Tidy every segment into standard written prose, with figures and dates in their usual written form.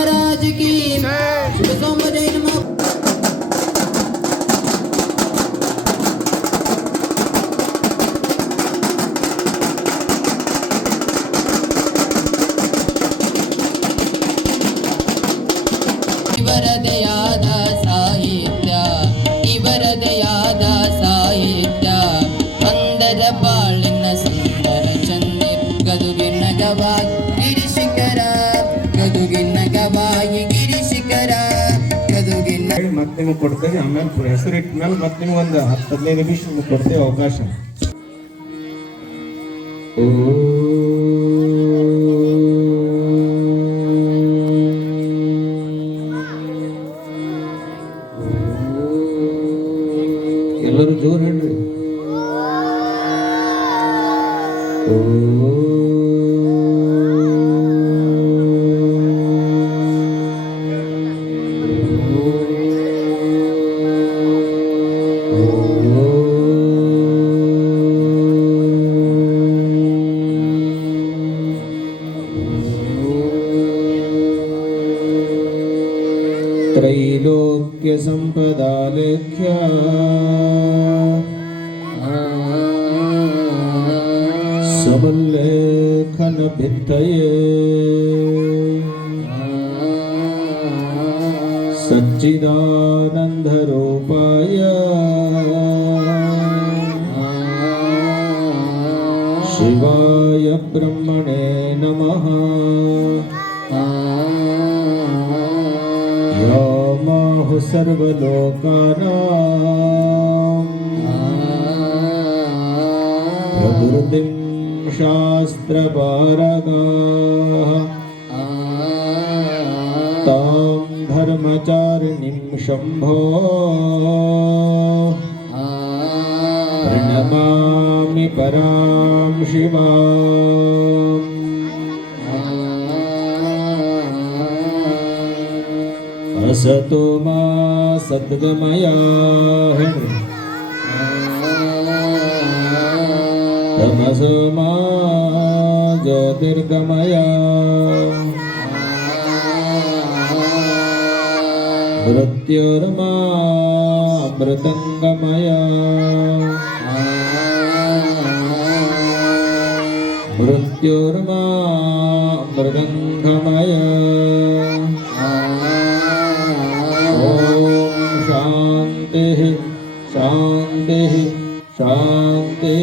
महाराज की शुभ सोमवार नमः। ಇವರದೆಯಾದ ಸಾಹಿತ್ಯ ಇವರದೆಯಾದ ಸಾಹಿತ್ಯ ಅಂದರ ಬಾಳಿನ ಸುಂದರ ಚಂದಿ ಗದುಗಿನ ಗವಾಯಿ ಗಿರಿಶಿಖರ ಗದುಗಿನ ಗವಾಯಿ ಗಿರಿಶಿಖರ ಗದುಗಿನ ಮತ್ತೆ ನಿಮಗೆ ಕೊಡ್ತೇವೆ. ಆಮೇಲೆ ಹೆಸರು ಇಟ್ಟ ಮೇಲೆ ಮತ್ತೆ ನಿಮ್ಗೆ ಒಂದು 10-15 ನಿಮಿಷ ನಿಮ್ಗೆ ಕೊಡ್ತೇವೆ ಅವಕಾಶ. ಎಲ್ಲರೂ ಜೋರು ಹೇಳ್ರಿ. त्रैलोक्य संपदा लेख्या समल्लेखन भित्तये सच्चिदानंद रूपाय शिवाय ब्रह्मणे नमः। यामाहु सर्वलोकानां प्रकृतिं शास्त्रपारगाः तां धर्मचारिणीं शम्भो प्रणमामि परां शिवाम्। असतो मा सद्गमया तमसो मा ज्योतिर्गमया मृत्युर्मा मृतंगमया मृत्युर्मा मृदंगमया। शांति शांति शांति।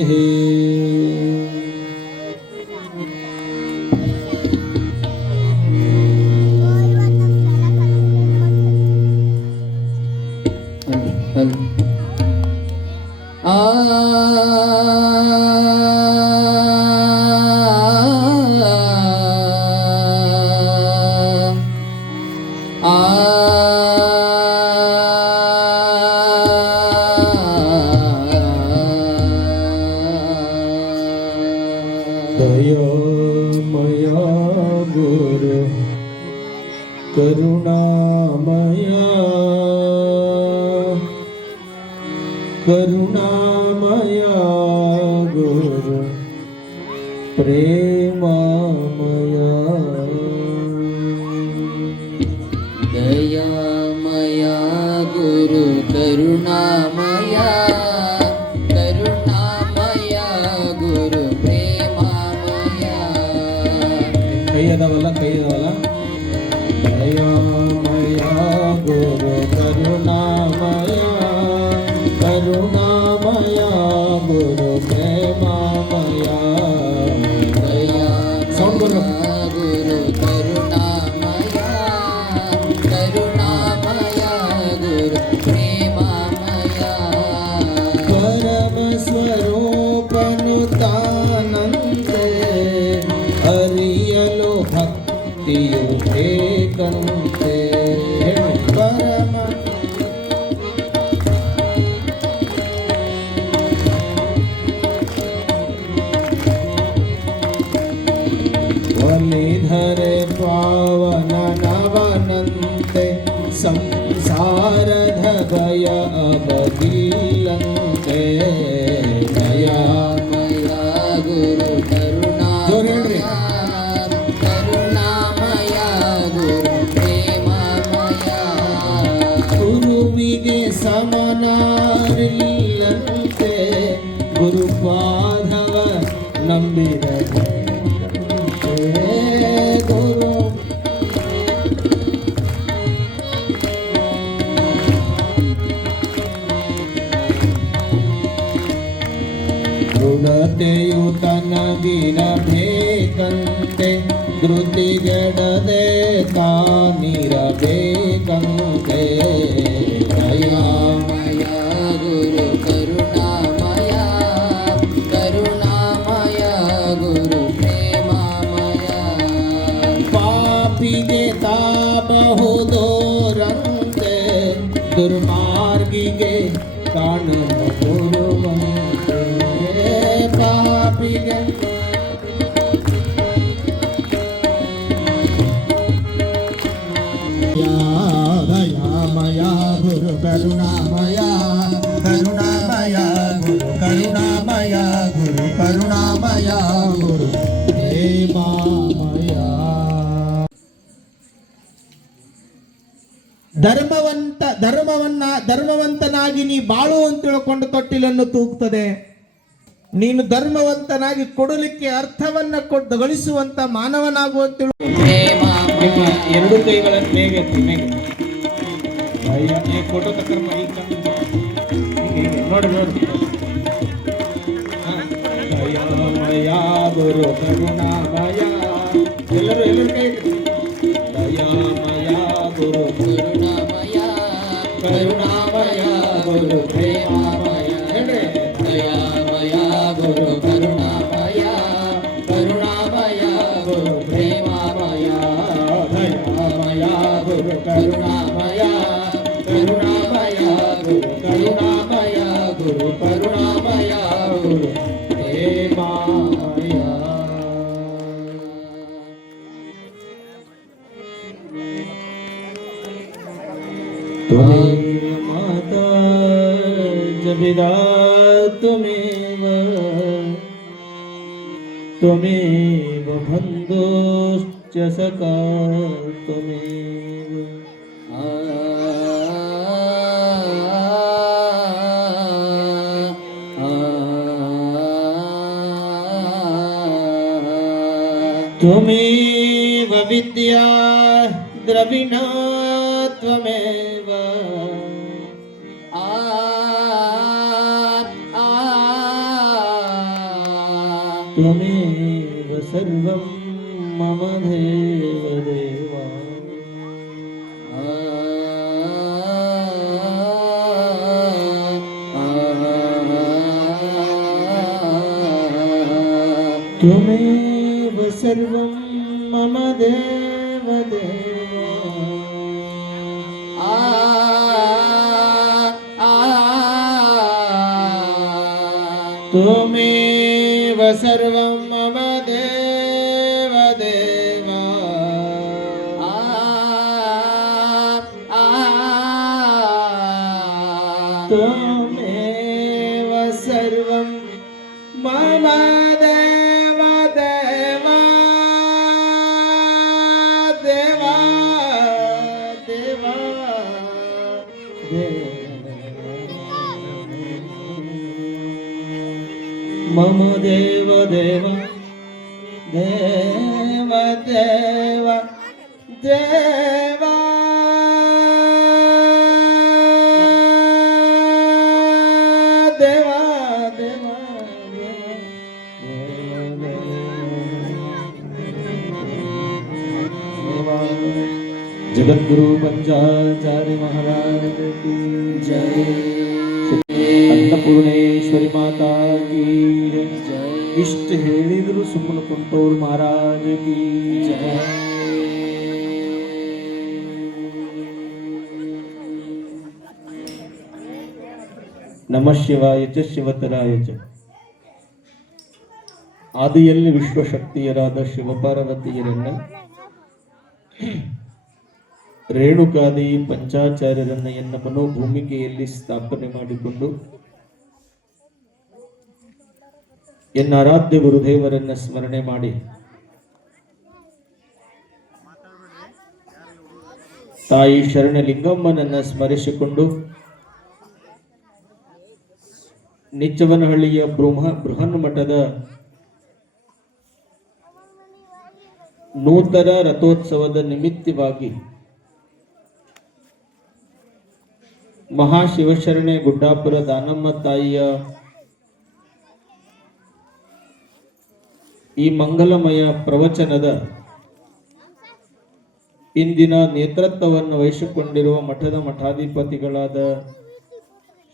दयामया गुरु करुणामया करुणामया गुरु प्रेमामया दयामया गुरु करुणामया करुणामया गुरु प्रेमामया। कई अदावला दयामया गुरु करुणामया करुणामया गुरु प्रेमामया। दयामया गुरु करुणामया करुणामया गुरु प्रेमामया। परम स्वरूपनुतानंदे अरियलो भक्तियु एकंते परम वलिधरे पावन नवनन्ते संसार धगय अवगीलन्ते। दयामया गुरु करुणामया करुणामया गुरु ತನಗಿರಬೇಕಂತೆ ಧೃತಿಗೆಡದೆ ತಾನಿರಬೇಕಂತೆ ದಯಾಮಯ ಗುರು ಕರುಣಾಮಯ ಕರುಣಾಮಯ ಗುರು ಪ್ರೇಮಮಯ ಪಾಪಿಗೆ ತಾಬಹುದೋರಂತೆ ದುರ್ಮಾರ್ಗಿಗೆ ಕಾಣಲು ಕೊಡುವಂತೆ ಪಾಪಿಗೆ ದಯಾಮಯ ಗುರು ಕರುಣಾಮಯ ಕರುಣಾಮಯ ಗುರು ಕರುಣಾಮಯ ಗುರು ಕರುಣಾಮಯ ಗುರು ಪ್ರೇಮಮಯ ಧರ್ಮವಂತನಾಗಿ ನೀ ಬಾಳು ಅಂತ ತಿಳ್ಕೊಂಡು ತೊಟ್ಟಿಲನ್ನು ತೂಗ್ತದೆ. ನೀನು ಧರ್ಮವಂತನಾಗಿ ಕೊಡಲಿಕ್ಕೆ ಅರ್ಥವನ್ನ ಗಳಿಸುವಂತ ಮಾನವನಾಗುವಂತ ನಿಮ್ಮ ಎರಡು ಕೈಗಳನ್ನು ಮೇಗೆ ಫೋಟೋ ನೋಡಿ ನೋಡಿ ದಯಾಮಯ ಗುರು ಕರುಣಾಮಯ ಎಲ್ಲರೂ ಕೈ ದಯಾಮಯ ಗುರು ಕರುಣಾಮಯ ಕರುಣಾಮಯ ಗುರು ಪ್ರೇಮಮಯ ದಯಾಮಯ ಗುರು ಕರುಣಾಮಯ ಕರುಣಾಮಯ ಗುರು ಪ್ರೇಮಮಯ ದಯಾಮಯ ಗುರು ಕರುಣಾಮಯ ಕರುಣಾಮಯ ಗುರು ಕರುಣಾಮಯ ಗುರು ಕರುಣಾಮಯ ಗುರು ಪ್ರೇಮಮಯ. त्वमेव माता जपिता त्वमेव त्वमेव बन्धुश्च सखा त्वमेव त्वमेव विद्या द्रविणा त्वमेव त्वमेव सर्वं मम देव देवा त्वमेव सर्वं मम देव देवा त्वमेव सर्वं मम देव देवा त्वमेव सर्वं मम देव देवा देवा देवा मम देव देव देव देव देवा देवा देवा जगद्गुरु पंचाचार्य महाराज की जय। अन्नपूर्णेश्वरी माता की जय। इष्ट ಹೇಳಿದ್ರು ಸುಮ್ಮನೆ ಕುಂತೋರ್ महाराज की जय। ನಮಃ ಶಿವಾಯ ಚ ಶಿವತರಾಯ ಚ. ಆದಿಯಲ್ಲಿ ವಿಶ್ವಶಕ್ತಿಯರಾದ ಶಿವಪಾರ್ವತಿಯರನ್ನ ರೇಣುಕಾದಿ ಪಂಚಾಚಾರ್ಯರನ್ನ ಎನ್ನ ಮನೋಭೂಮಿಕೆಯಲ್ಲಿ ಸ್ಥಾಪನೆ ಮಾಡಿಕೊಂಡು ಎನ್ನ ಆರಾಧ್ಯ ಗುರುದೇವರನ್ನ ಸ್ಮರಣೆ ಮಾಡಿ ತಾಯಿ ಶರಣಲಿಂಗಮ್ಮನನ್ನ ಸ್ಮರಿಸಿಕೊಂಡು ನಿಚ್ಚವನಹಳ್ಳಿಯ ಬೃಹನ್ ಮಠದ ನೂತನ ರಥೋತ್ಸವದ ನಿಮಿತ್ತವಾಗಿ ಮಹಾಶಿವಶರಣೆ ಗುಡ್ಡಾಪುರ ದಾನಮ್ಮ ತಾಯಿಯ ಈ ಮಂಗಲಮಯ ಪ್ರವಚನದ ಇಂದಿನ ನೇತೃತ್ವವನ್ನು ವಹಿಸಿಕೊಂಡಿರುವ ಮಠದ ಮಠಾಧಿಪತಿಗಳಾದ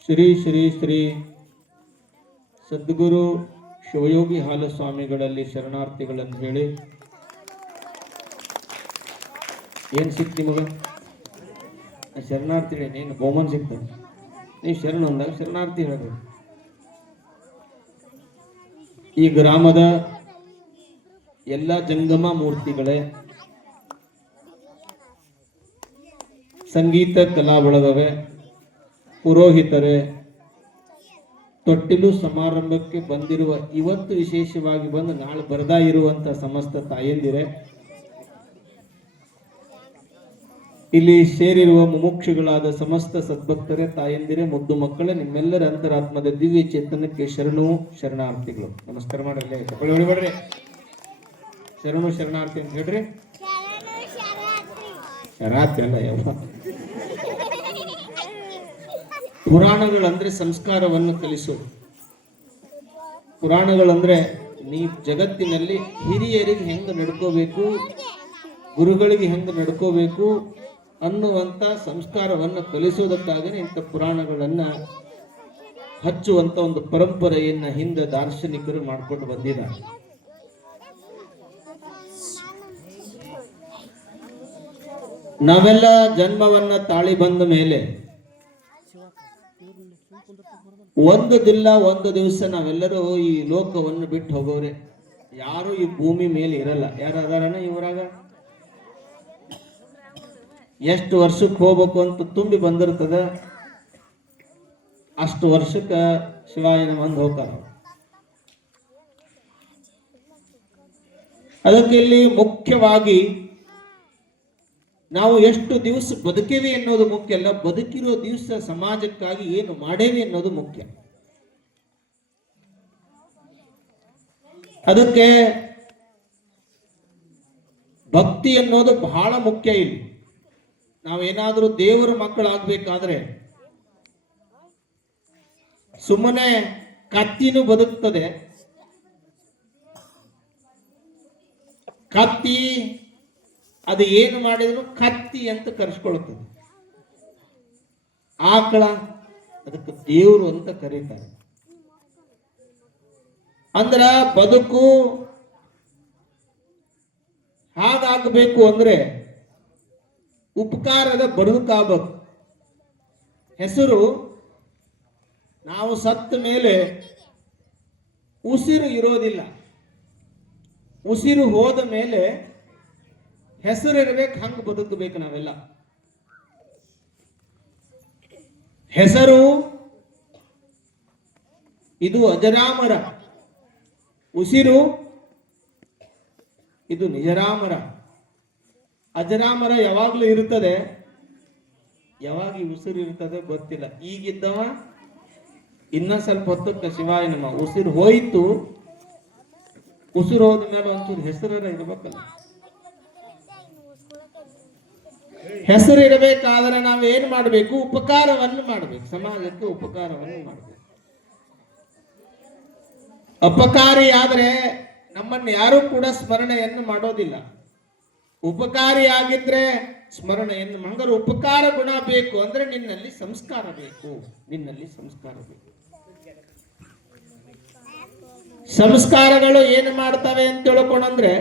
ಶ್ರೀ ಶ್ರೀ ಶ್ರೀ ಸದ್ಗುರು ಶಿವಯೋಗಿ ಹಾಲಸ್ವಾಮಿಗಳಲ್ಲಿ ಶರಣಾರ್ಥಿಗಳನ್ನು ಹೇಳಿ, ಏನು ಸಿಕ್ತಿ ಮಗ ಶರಣಾರ್ಥಿ ಹೇಳಿ, ನೀನು ಬಹುಮಾನ ಸಿಗ್ತಾನೆ, ನೀವು ಶರಣ ಅಂದಾಗ ಶರಣಾರ್ಥಿ ಹೇಳಬೇಕು. ಈ ಗ್ರಾಮದ ಎಲ್ಲ ಜಂಗಮ ಮೂರ್ತಿಗಳೇ, ಸಂಗೀತ ಕಲಾ ಬಳಗವೇ, ಪುರೋಹಿತರೇ, ತೊಟ್ಟಿಲು ಸಮಾರಂಭಕ್ಕೆ ಬಂದಿರುವ, ಇವತ್ತು ವಿಶೇಷವಾಗಿ ಬಂದು ನಾಳೆ ಬರದಾ ಇರುವಂತ ಸಮಸ್ತ ತಾಯಂದಿರೇ, ಇಲ್ಲಿ ಸೇರಿರುವ ಮುಮುಕ್ಷುಗಳಾದ ಸಮಸ್ತ ಸದ್ಭಕ್ತರೇ, ತಾಯಂದಿರೇ, ಮುದ್ದು ಮಕ್ಕಳೇ, ನಿಮ್ಮೆಲ್ಲರ ಅಂತರಾತ್ಮದ ದಿವ್ಯ ಚೇತನಕ್ಕೆ ಶರಣು ಶರಣಾರ್ಥಿಗಳು. ನಮಸ್ಕಾರ ಮಾಡ್ರಲ್ಲೇ, ಹೊಡಿಬೇಡ್ರಿ, ಶರಣು ಶರಣಾರ್ಥಿ ಅಂತ ಹೇಳ್ರಿ. ಶರಾರ್ಥಿ ಅಲ್ಲ ಯಾವ. ಪುರಾಣಗಳಂದ್ರೆ ಸಂಸ್ಕಾರವನ್ನು ಕಲಿಸೋದು. ಪುರಾಣಗಳಂದ್ರೆ ನೀ ಜಗತ್ತಿನಲ್ಲಿ ಹಿರಿಯರಿಗೆ ಹೆಂಗ ನಡ್ಕೋಬೇಕು, ಗುರುಗಳಿಗೆ ಹೆಂಗ ನಡ್ಕೋಬೇಕು ಅನ್ನುವಂತ ಸಂಸ್ಕಾರವನ್ನು ಕಲಿಸೋದಕ್ಕಾಗನೇ ಇಂಥ ಪುರಾಣಗಳನ್ನ ಹಚ್ಚುವಂತ ಒಂದು ಪರಂಪರೆಯನ್ನ ಹಿಂದೆ ದಾರ್ಶನಿಕರು ಮಾಡ್ಕೊಂಡು ಬಂದಿದ್ದಾರೆ. ನಾವೆಲ್ಲ ಜನ್ಮವನ್ನ ತಾಳಿ ಬಂದ ಮೇಲೆ ಒಂದು ದಿವಸ ನಾವೆಲ್ಲರೂ ಈ ಲೋಕವನ್ನು ಬಿಟ್ಟು ಹೋಗೋರೆ. ಯಾರು ಈ ಭೂಮಿ ಮೇಲೆ ಇರಲ್ಲ. ಯಾರು ಅದಾರಣ ಇವರಾಗ? ಎಷ್ಟು ವರ್ಷಕ್ಕೆ ಹೋಗ್ಬೇಕು ಅಂತ ತುಂಬಿ ಬಂದಿರ್ತದ, ಅಷ್ಟು ವರ್ಷಕ್ಕೆ ಶಿವಾಯನ ಮಂದಿ ಹೋಗ್ತಾರ. ಅದಕ್ಕೆ ಇಲ್ಲಿ ಮುಖ್ಯವಾಗಿ ನಾವು ಎಷ್ಟು ದಿವಸ ಬದುಕೇವಿ ಅನ್ನೋದು ಮುಖ್ಯ ಅಲ್ಲ, ಬದುಕಿರೋ ದಿವಸ ಸಮಾಜಕ್ಕಾಗಿ ಏನು ಮಾಡೇವಿ ಅನ್ನೋದು ಮುಖ್ಯ. ಅದಕ್ಕೆ ಭಕ್ತಿ ಅನ್ನೋದು ಬಹಳ ಮುಖ್ಯ. ಇಲ್ಲಿ ನಾವೇನಾದ್ರೂ ದೇವರ ಮಕ್ಕಳಾಗಬೇಕಾದ್ರೆ ಸುಮ್ಮನೆ ಕತ್ತಿನೂ ಬದುಕ್ತದೆ. ಕತ್ತಿ ಅದು ಏನು ಮಾಡಿದ್ರು ಕತ್ತಿ ಅಂತ ಕರೆಸ್ಕೊಳ್ತದೆ. ಆಕಳ ಅದಕ್ಕೆ ದೇವರು ಅಂತ ಕರೀತಾರೆ. ಅಂದ್ರ ಬದುಕು ಹಾಗಾಗಬೇಕು ಅಂದ್ರೆ ಉಪಕಾರದ ಬದುಕಾಗಬೇಕು. ಹೆಸರು ನಾವು ಸತ್ತ ಮೇಲೆ ಉಸಿರು ಇರೋದಿಲ್ಲ. ಉಸಿರು ಹೋದ ಮೇಲೆ ಹೆಸರು ಇರಬೇಕು. ಹಂಗ ಬದುಕಬೇಕು ನಾವೆಲ್ಲ. ಹೆಸರು ಇದು ಅಜರಾಮರ, ಉಸಿರು ಇದು ನಿಜರಾಮರ. ಅಜರಾಮರ ಯಾವಾಗ್ಲೂ ಇರುತ್ತದೆ, ಯಾವಾಗ ಈ ಉಸಿರು ಇರ್ತದೆ ಗೊತ್ತಿಲ್ಲ. ಈಗಿದ್ದವ ಇನ್ನ ಸ್ವಲ್ಪ ಹೊತ್ತಕ್ಕೆ ಶಿವಾಯ ನಮ್ಮ ಉಸಿರು ಹೋಯ್ತು. ಉಸಿರು ಹೋದ ಮೇಲೆ ಒಂಚೂರು ಹೆಸರ ಇರ್ಬೇಕಲ್ಲ. ಹೆಸರು ಇರಬೇಕಾದ್ರೆ ನಾವು ಏನ್ ಮಾಡಬೇಕು? ಉಪಕಾರವನ್ನು ಮಾಡಬೇಕು. ಸಮಾಜಕ್ಕೆ ಉಪಕಾರವನ್ನು ಮಾಡಬೇಕು. ಅಪಕಾರಿ ಆದ್ರೆ ನಮ್ಮನ್ನು ಯಾರು ಕೂಡ ಸ್ಮರಣೆಯನ್ನು ಮಾಡೋದಿಲ್ಲ. ಉಪಕಾರಿಯಾಗಿದ್ರೆ ಸ್ಮರಣೆಯನ್ನು ಹಂಗಾರೆ ಉಪಕಾರ ಗುಣ ಬೇಕು ಅಂದ್ರೆ ನಿನ್ನಲ್ಲಿ ಸಂಸ್ಕಾರ ಬೇಕು. ನಿನ್ನಲ್ಲಿ ಸಂಸ್ಕಾರ ಬೇಕು. ಸಂಸ್ಕಾರಗಳು ಏನು ಮಾಡ್ತವೆ ಅಂತ ತಿಳ್ಕೊಂಡ್ರೆ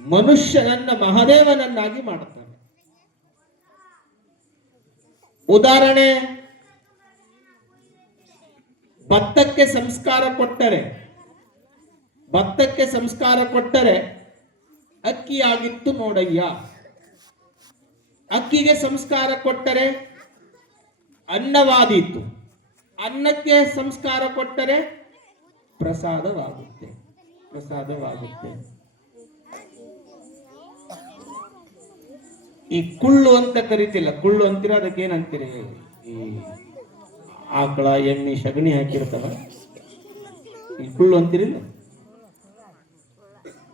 ಮನುಷ್ಯನನ್ನ ಮಹಾದೇವನನ್ನಾಗಿ ಮಾಡುತ್ತವೆ. ಉದಾಹರಣೆ, ಭತ್ತಕ್ಕೆ ಸಂಸ್ಕಾರ ಕೊಟ್ಟರೆ ಅಕ್ಕಿ ಆಗಿತ್ತು ನೋಡಯ್ಯ. ಅಕ್ಕಿಗೆ ಸಂಸ್ಕಾರ ಕೊಟ್ಟರೆ ಅನ್ನವಾದೀತು. ಅನ್ನಕ್ಕೆ ಸಂಸ್ಕಾರ ಕೊಟ್ಟರೆ ಪ್ರಸಾದವಾಗುತ್ತೆ. ಈ ಕುಳ್ಳು ಅಂತ ಕರಿತಿಲ್ಲ, ಕುಳ್ಳು ಅಂತೀರ, ಅದಕ್ಕೆ ಏನಂತೀರಿ? ಈ ಆಕಳ ಎಮ್ಮಿ ಸಗಣಿ ಹಾಕಿರ್ತಾವ, ಈ ಕುಳ್ಳು ಅಂತೀರಿಲ್ಲ.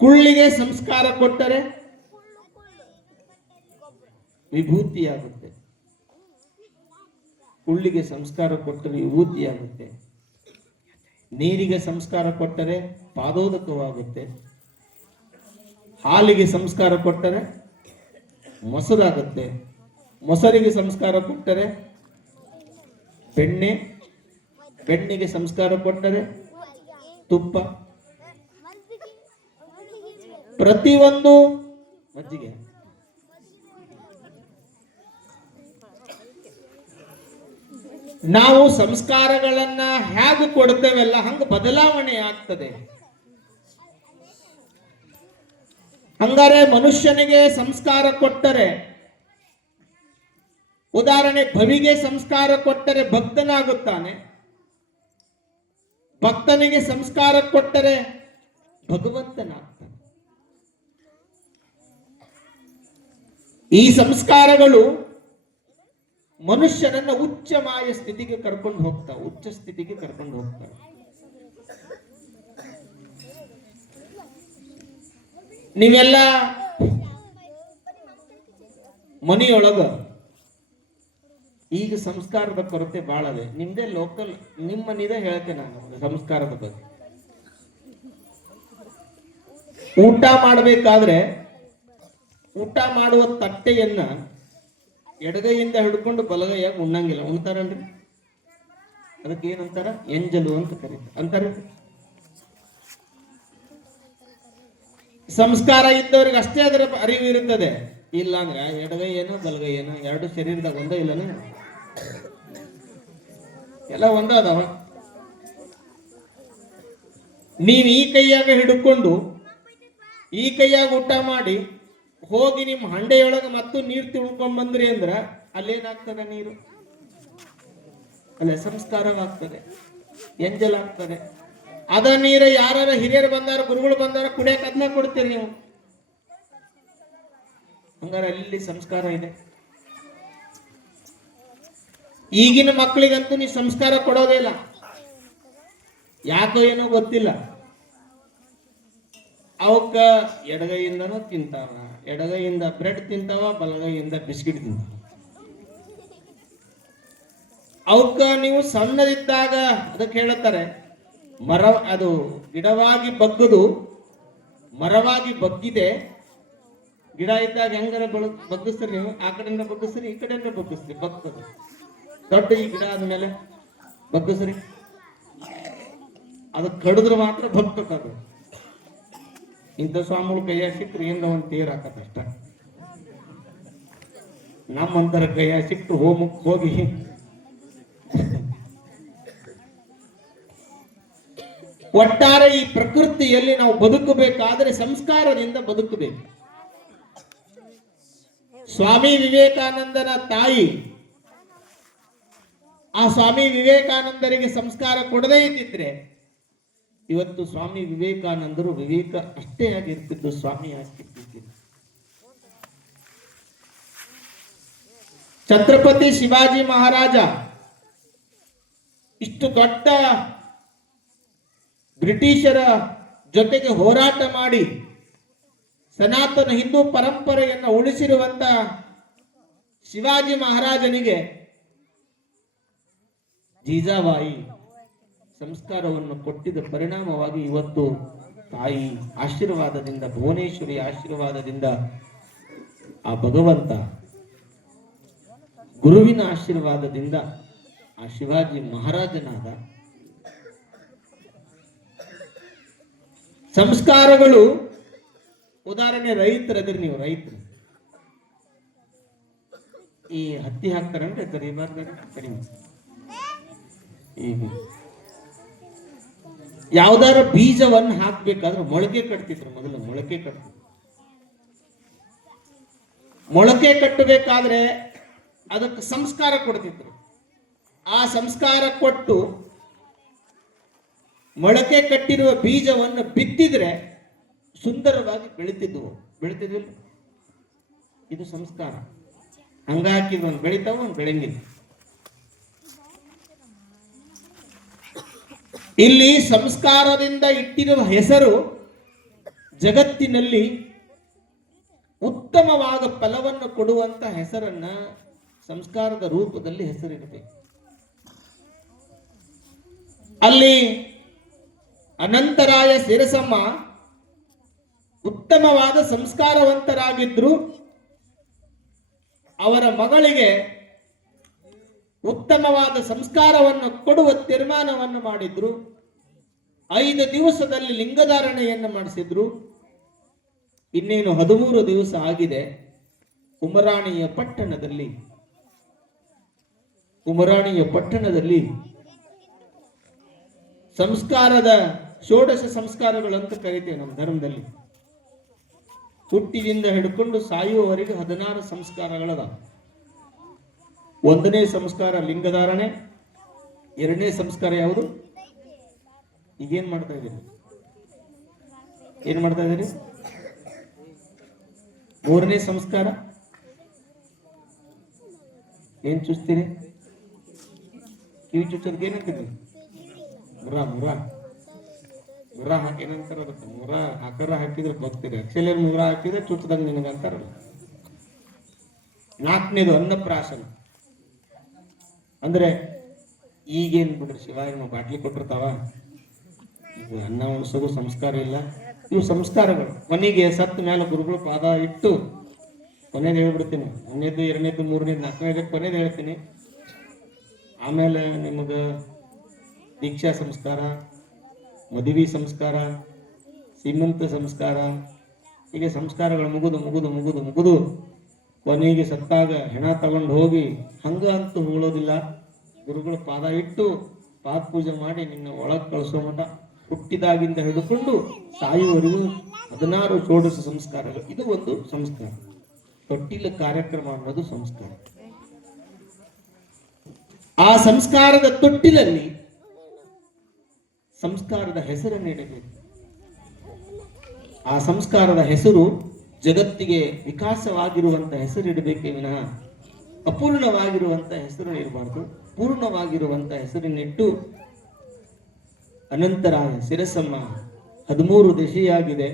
ಕುಳ್ಳಿಗೆ ಸಂಸ್ಕಾರ ಕೊಟ್ಟರೆ ವಿಭೂತಿಯಾಗುತ್ತೆ. ಕುಳ್ಳಿಗೆ ಸಂಸ್ಕಾರ ಕೊಟ್ಟರೆ ವಿಭೂತಿಯಾಗುತ್ತೆ. ನೀರಿಗೆ ಸಂಸ್ಕಾರ ಕೊಟ್ಟರೆ ಪಾದೋದಕವಾಗುತ್ತೆ, ಹಾಲಿಗೆ ಸಂಸ್ಕಾರ ಕೊಟ್ಟರೆ ಮೊಸರಾಗುತ್ತೆ, ಮೊಸರಿಗೆ ಸಂಸ್ಕಾರ ಕೊಟ್ಟರೆ ಬೆಣ್ಣೆ, ಬೆಣ್ಣೆಗೆ ಸಂಸ್ಕಾರ ಕೊಟ್ಟರೆ ತುಪ್ಪ, ಪ್ರತಿಯೊಂದು ಮಜ್ಜಿಗೆ. ನಾವು ಸಂಸ್ಕಾರಗಳನ್ನ ಹೇಗೆ ಕೊಡ್ತೇವಲ್ಲ ಹಂಗ ಬದಲಾವಣೆ ಆಗ್ತದೆ. ಹಂಗಾರೆ ಮನುಷ್ಯನಿಗೆ ಸಂಸ್ಕಾರ ಕೊಟ್ಟರೆ, ಉದಾಹರಣೆ ಭವಿಗೆ ಸಂಸ್ಕಾರ ಕೊಟ್ಟರೆ ಭಕ್ತನಾಗುತ್ತಾನೆ, ಭಕ್ತನಿಗೆ ಸಂಸ್ಕಾರ ಕೊಟ್ಟರೆ ಭಗವಂತನಾಗ್ತಾನೆ. ಈ ಸಂಸ್ಕಾರಗಳು ಮನುಷ್ಯನನ್ನ ಉಚ್ಚ ಮಾಯ ಸ್ಥಿತಿಗೆ ಕರ್ಕೊಂಡು ಹೋಗ್ತಾವೆ, ಉಚ್ಚ ಸ್ಥಿತಿಗೆ ಕರ್ಕೊಂಡು ಹೋಗ್ತವೆ. ನೀವೆಲ್ಲ ಮನೆಯೊಳಗ ಈಗ ಸಂಸ್ಕಾರದ ಕೊರತೆ ಬಹಳ ಇದೆ. ನಿಮ್ದೇ ಲೋಕಲ್, ನಿಮ್ಮ ಮನಿದೆ ಹೇಳ್ತೇನೆ ನಾನು ಸಂಸ್ಕಾರದ ಬಗ್ಗೆ. ಊಟ ಮಾಡಬೇಕಾದ್ರೆ ಊಟ ಮಾಡುವ ತಟ್ಟೆಯನ್ನ ಎಡಗೈಯಿಂದ ಹಿಡ್ಕೊಂಡು ಬಲಗೈಯಾಗ ಉಣ್ಣಂಗಿಲ್ಲ. ಉಣ್ತಾರಲ್ರಿ? ಅದಕ್ಕೆ ಏನಂತಾರ? ಎಂಜಲು ಅಂತ ಕರೀತಾರೆ. ಅಂತಾರೆ ಸಂಸ್ಕಾರ ಇದ್ದವ್ರಿಗೆ ಅಷ್ಟೇ ಅದರ ಅರಿವು ಇರುತ್ತದೆ. ಇಲ್ಲ ಅಂದ್ರೆ ಎಡಗೈ ಏನೋ ಬಲಗೈ ಏನೋ ಎರಡು ಶರೀರದಾಗ ಒಂದೇ ಇಲ್ಲನ, ಎಲ್ಲ ಒಂದ ಅದಾವ. ನೀವು ಈ ಕೈಯಾಗ ಹಿಡ್ಕೊಂಡು ಈ ಕೈಯಾಗ ಊಟ ಮಾಡಿ ಹೋಗಿ ನಿಮ್ಮ ಹಂಡೆಯೊಳಗೆ ಮತ್ತು ನೀರು ತಿಳ್ಕೊಂಡ್ ಬಂದ್ರಿ ಅಂದ್ರ ಅಲ್ಲೇನಾಗ್ತದೆ? ನೀರು ಅಲ್ಲೇ ಸಂಸ್ಕಾರವಾಗ್ತದೆ, ಎಂಜಲಾಗ್ತದೆ. ಅದ ನೀರ ಯಾರ ಹಿರಿಯರು ಬಂದಾರ, ಗುರುಗಳು ಬಂದಾರ, ಕುಡಿಯಕ್ ಅದನ್ನ ಕೊಡ್ತೀರಿ ನೀವು. ಹಂಗಾರೆ ಅಲ್ಲಿ ಸಂಸ್ಕಾರ ಇದೆ. ಈಗಿನ ಮಕ್ಕಳಿಗಂತೂ ನೀವು ಸಂಸ್ಕಾರ ಕೊಡೋದೇ ಇಲ್ಲ. ಯಾಕೋ ಏನೋ ಗೊತ್ತಿಲ್ಲ. ಅವಕ್ಕ ಎಡಗೈಯಿಂದನೂ ತಿಂತಾವ, ಎಡಗೈಯಿಂದ ಬ್ರೆಡ್ ತಿಂತಾವ, ಬಲಗೈಯಿಂದ ಬಿಸ್ಕಿಟ್ ತಿಂತಾವ. ಅವಕ್ಕ ನೀವು ಸಣ್ಣದಿದ್ದಾಗ ಅದಕ್ಕೆ ಹೇಳುತ್ತಾರೆ ಮರ, ಅದು ಗಿಡವಾಗಿ ಬಗ್ಗದು ಮರವಾಗಿ ಬಗ್ಗಿದೆ. ಗಿಡ ಇದ್ದಾಗ ಹೆಂಗಾರ ಬಗ್ಗಿಸ್ರಿ ನೀವು, ಆ ಕಡೆಯಿಂದ ಬಗ್ಗಿಸ್ರಿ, ಈ ಕಡೆಯಿಂದ ಬಗ್ಗಿಸ್ರಿ, ಬಗ್ಗದು. ದೊಡ್ಡ ಈ ಗಿಡ ಆದ್ಮೇಲೆ ಬಗ್ಗಿಸ್ರಿ, ಅದು ಕಡಿದ್ರೆ ಮಾತ್ರ ಬಗ್ತದ. ಇಂಥ ಸ್ವಾಮಿಗಳು ಕೈಯಾಗ ಸಿಕ್ಕ್ರೆ ಏನ ಒಂದು ತೇರ್ ಹಾಕತ್ತಷ್ಟ. ನಮ್ಮಂತರ ಕೈಯಾಗ ಸಿಕ್ತು ಹೋಮಕ್ಕೆ ಹೋಗಿ ಒಟ್ಟಾರೆ ಈ ಪ್ರಕೃತಿಯಲ್ಲಿ ನಾವು ಬದುಕಬೇಕಾದರೆ ಸಂಸ್ಕಾರದಿಂದ ಬದುಕಬೇಕು. ಸ್ವಾಮಿ ವಿವೇಕಾನಂದನ ತಾಯಿ ಆ ಸ್ವಾಮಿ ವಿವೇಕಾನಂದರಿಗೆ ಸಂಸ್ಕಾರ ಕೊಡದೇ ಇದ್ದಿದ್ರೆ ಇವತ್ತು ಸ್ವಾಮಿ ವಿವೇಕಾನಂದರು ವಿವೇಕ ಅಷ್ಟೇ ಆಗಿರ್ತಿದ್ದು, ಸ್ವಾಮಿ ಆಗ್ತಿರ್ತಿದ್ರು. ಛತ್ರಪತಿ ಶಿವಾಜಿ ಮಹಾರಾಜ ಇಷ್ಟು ದೊಡ್ಡ ಬ್ರಿಟಿಷರ ಜೊತೆಗೆ ಹೋರಾಟ ಮಾಡಿ ಸನಾತನ ಹಿಂದೂ ಪರಂಪರೆಯನ್ನು ಉಳಿಸಿರುವಂತ ಶಿವಾಜಿ ಮಹಾರಾಜನಿಗೆ ಜೀಜಾಬಾಯಿ ಸಂಸ್ಕಾರವನ್ನು ಕೊಟ್ಟಿದ್ದ ಪರಿಣಾಮವಾಗಿ ಇವತ್ತು ತಾಯಿ ಆಶೀರ್ವಾದದಿಂದ, ಭುವನೇಶ್ವರಿ ಆಶೀರ್ವಾದದಿಂದ, ಆ ಭಗವಂತ ಗುರುವಿನ ಆಶೀರ್ವಾದದಿಂದ ಆ ಶಿವಾಜಿ ಮಹಾರಾಜನಾದ. ಸಂಸ್ಕಾರಗಳು ಉದಾಹರಣೆ ರೈತರದ್ರಿ, ನೀವು ರೈತರು ಈ ಹತ್ತಿ ಹಾಕ್ತಾರಂದ್ರೆ ಕರಿಬಾರ್ದ ಕಡಿಮೆ. ಈಗ ಯಾವ್ದಾರ ಬೀಜವನ್ನು ಹಾಕ್ಬೇಕಾದ್ರೆ ಮೊಳಕೆ ಕಟ್ತಿದ್ರು. ಮೊದಲು ಮೊಳಕೆ ಕಟ್ತಿದ್ರು. ಮೊಳಕೆ ಕಟ್ಟಬೇಕಾದ್ರೆ ಅದಕ್ಕೆ ಸಂಸ್ಕಾರ ಕೊಡ್ತಿದ್ರು. ಆ ಸಂಸ್ಕಾರ ಕೊಟ್ಟು ಮೊಳಕೆ ಕಟ್ಟಿರುವ ಬೀಜವನ್ನು ಬಿತ್ತಿದ್ರೆ ಸುಂದರವಾಗಿ ಬೆಳಿತಿದ್ವು. ಬೆಳಿತಿದ್ವಿಲ್ಲ, ಇದು ಸಂಸ್ಕಾರ. ಹಂಗಾಕಿದ್ರು ಒಂದು ಬೆಳಿತಾವ, ಒಂದು ಬೆಳಂಗಿಲ್ಲ. ಇಲ್ಲಿ ಸಂಸ್ಕಾರದಿಂದ ಇಟ್ಟಿರುವ ಹೆಸರು ಜಗತ್ತಿನಲ್ಲಿ ಉತ್ತಮವಾದ ಫಲವನ್ನು ಕೊಡುವಂತ ಹೆಸರನ್ನ ಸಂಸ್ಕಾರದ ರೂಪದಲ್ಲಿ ಹೆಸರಿರಬೇಕು. ಅಲ್ಲಿ ಅನಂತರಾಯ ಶಿರಸಮ್ಮ ಉತ್ತಮವಾದ ಸಂಸ್ಕಾರವಂತರಾಗಿದ್ರು. ಅವರ ಮಗಳಿಗೆ ಉತ್ತಮವಾದ ಸಂಸ್ಕಾರವನ್ನು ಕೊಡುವ ತೀರ್ಮಾನವನ್ನು ಮಾಡಿದ್ರು. 5 ದಿವಸದಲ್ಲಿ ಲಿಂಗಧಾರಣೆಯನ್ನು ಮಾಡಿಸಿದ್ರು. ಇನ್ನೇನು 13 ದಿವಸ ಆಗಿದೆ. ಉಮರಾಣಿಯ ಪಟ್ಟಣದಲ್ಲಿ ಸಂಸ್ಕಾರದ ಷೋಡಶ ಸಂಸ್ಕಾರಗಳಂತ ಕರೀತೇವೆ ನಮ್ಮ ಧರ್ಮದಲ್ಲಿ. ಹುಟ್ಟಿನಿಂದ ಹಿಡ್ಕೊಂಡು ಸಾಯುವವರೆಗೆ 16 ಸಂಸ್ಕಾರಗಳದ. 1ನೇ ಸಂಸ್ಕಾರ ಲಿಂಗಧಾರಣೆ. 2ನೇ ಸಂಸ್ಕಾರ ಯಾವುದು? ಈಗೇನ್ ಮಾಡ್ತಾ ಇದ್ದೀರಿ? 3ನೇ ಸಂಸ್ಕಾರ ಏನ್ ಚುಚ್ತೀರಿ? ಕಿವಿ ಚುಚ್ಚೋದಕ್ಕೆ ಏನಂತೀರಿ? ಮುರ ಹಾಕೇನಂತಾರ. ಅದಕ್ಕೆ ಮುರ ಆಕಾರ ಹಾಕಿದ್ರೆ ಗೊತ್ತೀರಿ. ಆಕ್ಚುಲಿ ಮುರ ಹಾಕಿದ್ರೆ ಚುಚ್ಚದಂಗ ನಿನಗಂತಾರಲ್ಲ. 4ನೇದು ಅನ್ನಪ್ರಾಶನ. ಅಂದ್ರೆ ಈಗೇನ್ ಬಿಡ್ರಿ, ಶಿವಾಯ ಬಾಟ್ಲಿ ಕೊಟ್ಟಿರ್ತಾವ. ಇದು ಅನ್ನ ಉಣಿಸೋದು ಸಂಸ್ಕಾರ ಇಲ್ಲ. ಇವು ಸಂಸ್ಕಾರಗಳು. ಮನೆಗೆ ಸತ್ತ ಮೇಲೆ ಗುರುಗಳು ಪಾದ ಇಟ್ಟು ಕೊನೆದು ಹೇಳ್ಬಿಡ್ತೀನಿ. 1ನೇದು 2ನೇದು 3ನೇದು 4ನೇದು ಕೊನೆದು ಹೇಳ್ತೀನಿ. ಆಮೇಲೆ ನಿಮಗ ದೀಕ್ಷಾ ಸಂಸ್ಕಾರ, ಮದುವೆ ಸಂಸ್ಕಾರ, ಸೀಮಂತ ಸಂಸ್ಕಾರ, ಹೀಗೆ ಸಂಸ್ಕಾರಗಳು ಮುಗಿದು ಕೊನೆಗೆ ಸತ್ತಾಗ ಹೆಣ ತಗೊಂಡು ಹೋಗಿ ಹಂಗ ಅಂತೂ ಹೋಗೋದಿಲ್ಲ. ಗುರುಗಳು ಪಾದ ಇಟ್ಟು ಪಾದ ಪೂಜೆ ಮಾಡಿ ನಿನ್ನ ಒಳಗೆ ಕಳಿಸೋ ಮಠ ಹುಟ್ಟಿದಾಗಿಂದ ಹಿಡಿದುಕೊಂಡು ಸಾಯುವವರೆಗೂ 16 ಷೋಡಶ ಸಂಸ್ಕಾರಗಳು. ಇದು ಒಂದು ಸಂಸ್ಕಾರ. ತೊಟ್ಟಿಲ ಕಾರ್ಯಕ್ರಮ ಅನ್ನೋದು ಸಂಸ್ಕಾರ. ಆ ಸಂಸ್ಕಾರದ ತೊಟ್ಟಿಲಲ್ಲಿ ಸಂಸ್ಕಾರದ ಹೆಸರನ್ನು ಇಡಬೇಕು. ಆ ಸಂಸ್ಕಾರದ ಹೆಸರು ಜಗತ್ತಿಗೆ ವಿಕಾಸವಾಗಿರುವಂತ ಹೆಸರಿಡಬೇಕೇ ವಿನಃ ಅಪೂರ್ಣವಾಗಿರುವಂತ ಹೆಸರು ಇರಬಾರ್ದು. ಪೂರ್ಣವಾಗಿರುವಂತ ಹೆಸರಿನಿಟ್ಟು ಅನಂತರಾಯ ಶಿರಸಮ್ಮ 13 ದಶೆಯಾಗಿದೆ.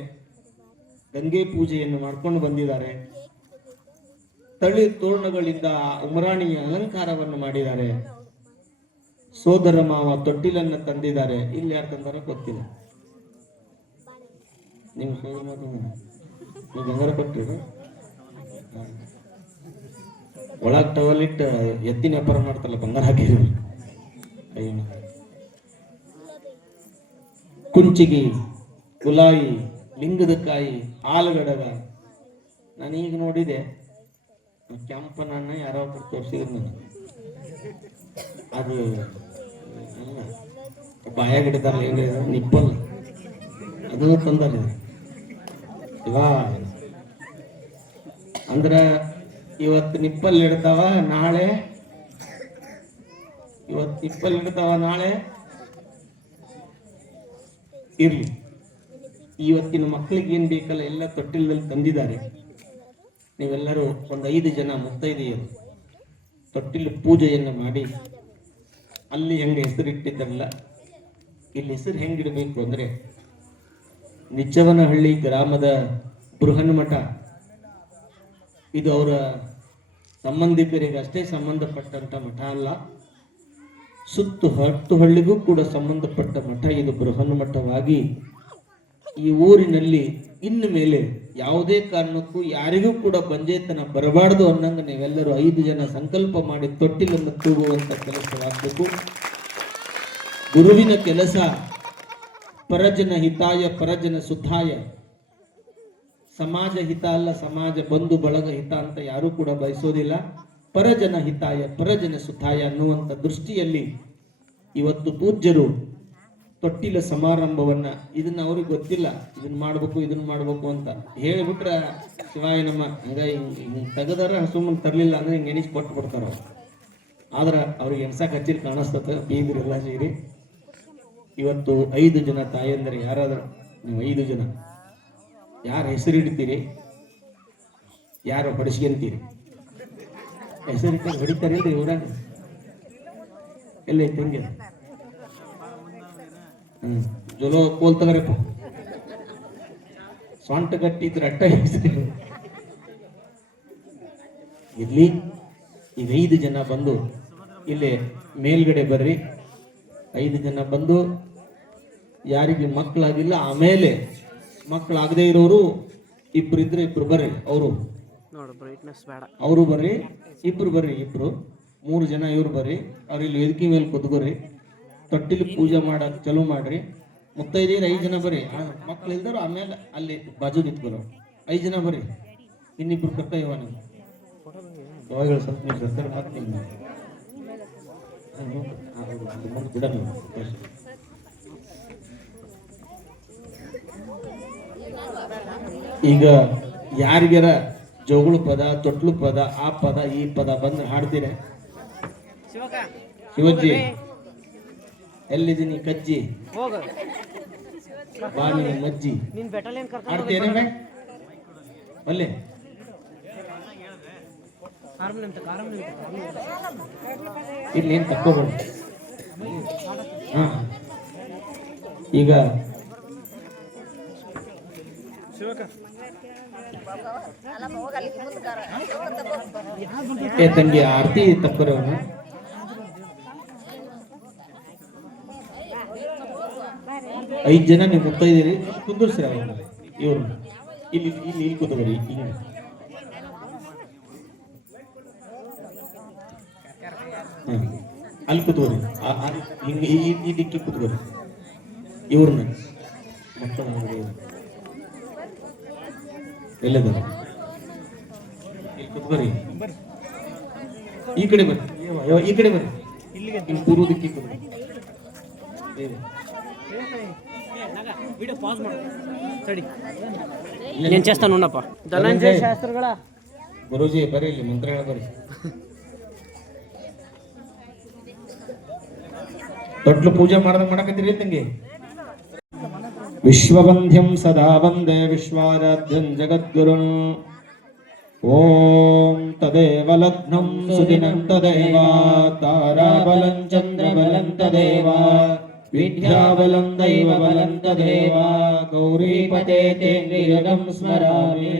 ಗಂಗೆ ಪೂಜೆಯನ್ನು ಮಾಡ್ಕೊಂಡು ಬಂದಿದ್ದಾರೆ. ತಳಿ ತೋರಣಗಳಿಂದ ಉಮರಾಣಿಯ ಅಲಂಕಾರವನ್ನು ಮಾಡಿದ್ದಾರೆ. ಸೋದರ ಮಾವ ತೊಟ್ಟಿಲನ್ನು ತಂದಿದ್ದಾರೆ. ಇಲ್ಲಿ ಯಾರು ತಂದಾರ ಗೊತ್ತಿಲ್ಲ. ನಿಮ್ಮ ಸೋದರ ಮಾವ ನೀವು ಬಂಗಾರ ಕೊಟ್ಟಿರು. ಒಳಗೆ ಟವಲ್ ಇಟ್ಟು ಎತ್ತಿನ ವ್ಯಾಪಾರ ಮಾಡ್ತಾರಲ್ಲ, ಬಂಗಾರ ಹಾಕಿದ್ರು. ಕುಂಚಿಗಿ, ಕುಲಾಯಿ, ಲಿಂಗದ ಕಾಯಿ, ಆಲಗಡಗ. ನಾನೀಗ ನೋಡಿದೆ, ಕೆಂಪನನ್ನ ಯಾರೋ ತೋರಿಸಿದ್ರು ನನಗೆ. ಅದು ಅಲ್ಲ, ಬಾಯಾಗಿಡ್ತಾರಲ್ಲ, ಹೆಂಗೆ ನಿಪ್ಪಲ್ ಅದನ್ನು ತಂದಾರೆ. ಇವಾ ಅಂದ್ರ ಇವತ್ತು ನಿಪ್ಪಲ್ ಇಡ್ತಾವ, ನಾಳೆ ಇರ್ಲಿ. ಇವತ್ತಿನ ಮಕ್ಕಳಿಗೆ ಏನ್ ಬೇಕಲ್ಲ ಎಲ್ಲ ತೊಟ್ಟಿಲಲ್ಲಿ ತಂದಿದ್ದಾರೆ. ನೀವೆಲ್ಲರೂ ಒಂದು 5 ಜನ ಮುತ್ತೈದೆಯರು ತೊಟ್ಟಿಲು ಪೂಜೆಯನ್ನು ಮಾಡಿ ಅಲ್ಲಿ ಹೆಂಗೆ ಹೆಸರಿಟ್ಟಿದ್ದಾರಲ್ಲ, ಇಲ್ಲಿ ಹೆಸರು ಹೆಂಗಿಡಬೇಕು ಅಂದ್ರೆ ನಿಚ್ಚವನಹಳ್ಳಿ ಗ್ರಾಮದ ಬೃಹನ್ಮಠ. ಇದು ಅವರ ಸಂಬಂಧಿಕರಿಗೆ ಅಷ್ಟೇ ಸಂಬಂಧಪಟ್ಟಂತ ಮಠ ಅಲ್ಲ, ಸುತ್ತು 10 ಹಳ್ಳಿಗೂ ಕೂಡ ಸಂಬಂಧಪಟ್ಟ ಮಠ ಇದು ಬೃಹನ್ಮಠವಾಗಿ. ಈ ಊರಿನಲ್ಲಿ ಇನ್ನು ಮೇಲೆ ಯಾವುದೇ ಕಾರಣಕ್ಕೂ ಯಾರಿಗೂ ಕೂಡ ಬಂಜೇತನ ಬರಬಾರ್ದು ಅನ್ನಂಗ ನೀವೆಲ್ಲರೂ 5 ಜನ ಸಂಕಲ್ಪ ಮಾಡಿ ತೊಟ್ಟಿಲನ್ನು ತೂಗುವಂತ ಕೆಲಸವಾಗಬೇಕು. ಗುರುವಿನ ಕೆಲಸ ಪರಜನ ಹಿತಾಯ ಪರಜನ ಸುಖಾಯ. ಸಮಾಜ ಹಿತ ಅಲ್ಲ, ಸಮಾಜ ಬಂಧು ಬಳಗ ಹಿತ ಅಂತ ಯಾರೂ ಕೂಡ ಬಯಸೋದಿಲ್ಲ. ಪರಜನ ಹಿತಾಯ ಪರಜನ ಸುಖಾಯ ಅನ್ನುವಂಥ ದೃಷ್ಟಿಯಲ್ಲಿ ಇವತ್ತು ಪೂಜ್ಯರು ತೊಟ್ಟಿಲ ಸಮಾರಂಭವನ್ನ, ಇದನ್ನ ಅವ್ರಿಗೆ ಗೊತ್ತಿಲ್ಲ, ಇದನ್ನ ಮಾಡ್ಬೇಕು ಅಂತ ಹೇಳಿಬಿಟ್ರೆ ಶಿವಾಯ ನಮ್ಮ ಹಂಗ ಹಿಂಗ್ ತೆಗದಾರ ಸುಮ್ಮನೆ ತರಲಿಲ್ಲ ಅಂದ್ರೆ ಹಿಂಗೆ ಎಣಿಸಿ ಕೊಟ್ಟು ಬಿಡ್ತಾರ. ಆದ್ರೆ ಅವ್ರಿಗೆ ಎಣ್ಸಕ್ ಹಚ್ಚಿರ್ ಕಾಣಿಸ್ತದ. ಬೀಗರೆಲ್ಲ ಸೇರಿ ಇವತ್ತು 5 ಜನ ತಾಯಂದರೆ ಯಾರಾದ್ರೂ ನೀವು 5 ಜನ ಯಾರ ಹೆಸರಿಡ್ತೀರಿ, ಯಾರು ಹೊಡಿಸ್ಕೊಂತೀರಿ? ಹೆಸರಿಟ್ಟ ಹೊಡಿತಾರಿಲ್ರಿ ಊರಾಗ? ಎಲ್ಲೈತೆ ಹಂಗೆ? ಜೊಲೋ ಕೋಲ್ ತಗರಪ್ಪ, ಸೊಂಟ ಗಟ್ಟಿದ್ರೆ ಅಟ್ಟ ಇರ್ಲಿ. ಈಗ 5 ಜನ ಬಂದು ಇಲ್ಲಿ ಮೇಲ್ಗಡೆ ಬರ್ರಿ. 5 ಜನ ಬಂದು ಯಾರಿಗೆ ಮಕ್ಕಳಾಗಿಲ್ಲ, ಆಮೇಲೆ ಮಕ್ಕಳಾಗದೇ ಇರೋರು ಇಬ್ರು ಇದ್ರೆ ಇಬ್ರು ಬರ್ರಿ, ಅವರು ಬರ್ರಿ, ಇಬ್ರು ಬರ್ರಿ, ಇಬ್ರು 3 ಜನ ಇವ್ರು ಬರ್ರಿ. ಅವ್ರು ಇಲ್ಲಿ ವೇದಿಕೆ ಮೇಲೆ ಕುತ್ಕೋರಿ, ತೊಟ್ಟಿಲಿ ಪೂಜೆ ಮಾಡಕ್ ಚಲೋ ಮಾಡ್ರಿ. ಮುತ್ತೈದೆಯರು 5 ಜನ ಬರ್ರಿ, ಮಕ್ಳು ಇಲ್ದರು ಆಮೇಲೆ ಅಲ್ಲಿ ಬಾಜು ನಿಂತ್ಕೊರು. 5 ಜನ ಬರ್ರಿ, ಇನ್ನಿಬ್ರು ಕರ್ಕ ಇವ ನೀವು ಸ್ವಲ್ಪ ನೀವು ಸರ್ಕಾರ ಮಾತು ಬಿಡ ನೀವು. ಈಗ ಯಾರಿಗಾರ ಜೋಗುಳು ಪದ, ತೊಟ್ಲು ಪದ, ಆ ಪದ ಈ ಪದ ಬಂದು ಹಾಡ್ತೀರ? ಶಿವಜ್ಜಿ ಎಲ್ಲಿದ್ದೀನಿ ಕಜ್ಜಿ ಬಾ ನೀನು ಮಜ್ಜಿ ಹಾಡ್ತೀರ? ಅಲ್ಲೇ ಇಲ್ಲಿ ಏನ್ ತಕ್ಕೋಬೇಡ. ಹಾ, ಈಗ ತಂಗಿ ಆರತಿ ತಕ್ಕೋರವನು. ಐದು ಜನ ನೀವು ಮುತ್ತೈದಿರಿ, ಕುಂದರ್ಸ್ರಿ ಅವ್ರನ್ನ. ಇವ್ರು ಇಲ್ಲಿ ಇಲ್ಲಿ ಇಲ್ಲಿ ಕೂತ್ಕೊರಿ, ಅಲ್ಲಿ ಕೂತ್ಕೋರಿ, ಹಿಂಗೆ ಈ ದಿಕ್ಕಿ ಕೂತ್ಕೋರಿ. ಇವ್ರನ್ನ ಮಕ್ಕಳ ಎಲ್ಲದ ಇಲ್ಲಿ ಕೂತ್ಕೋರಿ, ಈ ಕಡೆ ಬರ್ರಿ, ಈ ಕಡೆ ಬರ್ರಿ, ಇಲ್ಲಿ ಪೂರ್ವ ದಿಕ್ಕಿ ಕೂತ್ಕೋರಿ. నేను చేస్తాను ఉన్నప్ప ధనంజయ శాస్త్రಗಳ ಗುರುಜಿ ಬರ್ರಿ, ಇಲ್ಲಿ ಮಂತ್ರ ಹೇಳ ಬರ್ರಿ. ತೊಟ್ಲು ಪೂಜೆ ಮಾಡಕತ್ತೀರಿ ತಂಗಿ. ವಿಶ್ವವಂದ್ಯಂ ಸದಾ ವಂದೇ ವಿಶ್ವಾರಾಧ್ಯಂ ಜಗದ್ಗುರುಂ. ಓಂ ತದೇವ ಲಗ್ನಂ ಸುದಿನಂ ತದೇವ ತಾರಾಬಲಂ ಚಂದ್ರಬಲಂ ತದೇವ ವಿದ್ಯಾಬಲಂ ದೈವಬಲಂ ತದೇವ ಗೌರೀಪತೆ ತೇಂದ್ರಿಯಗಂ ಸ್ಮರಾಮಿ.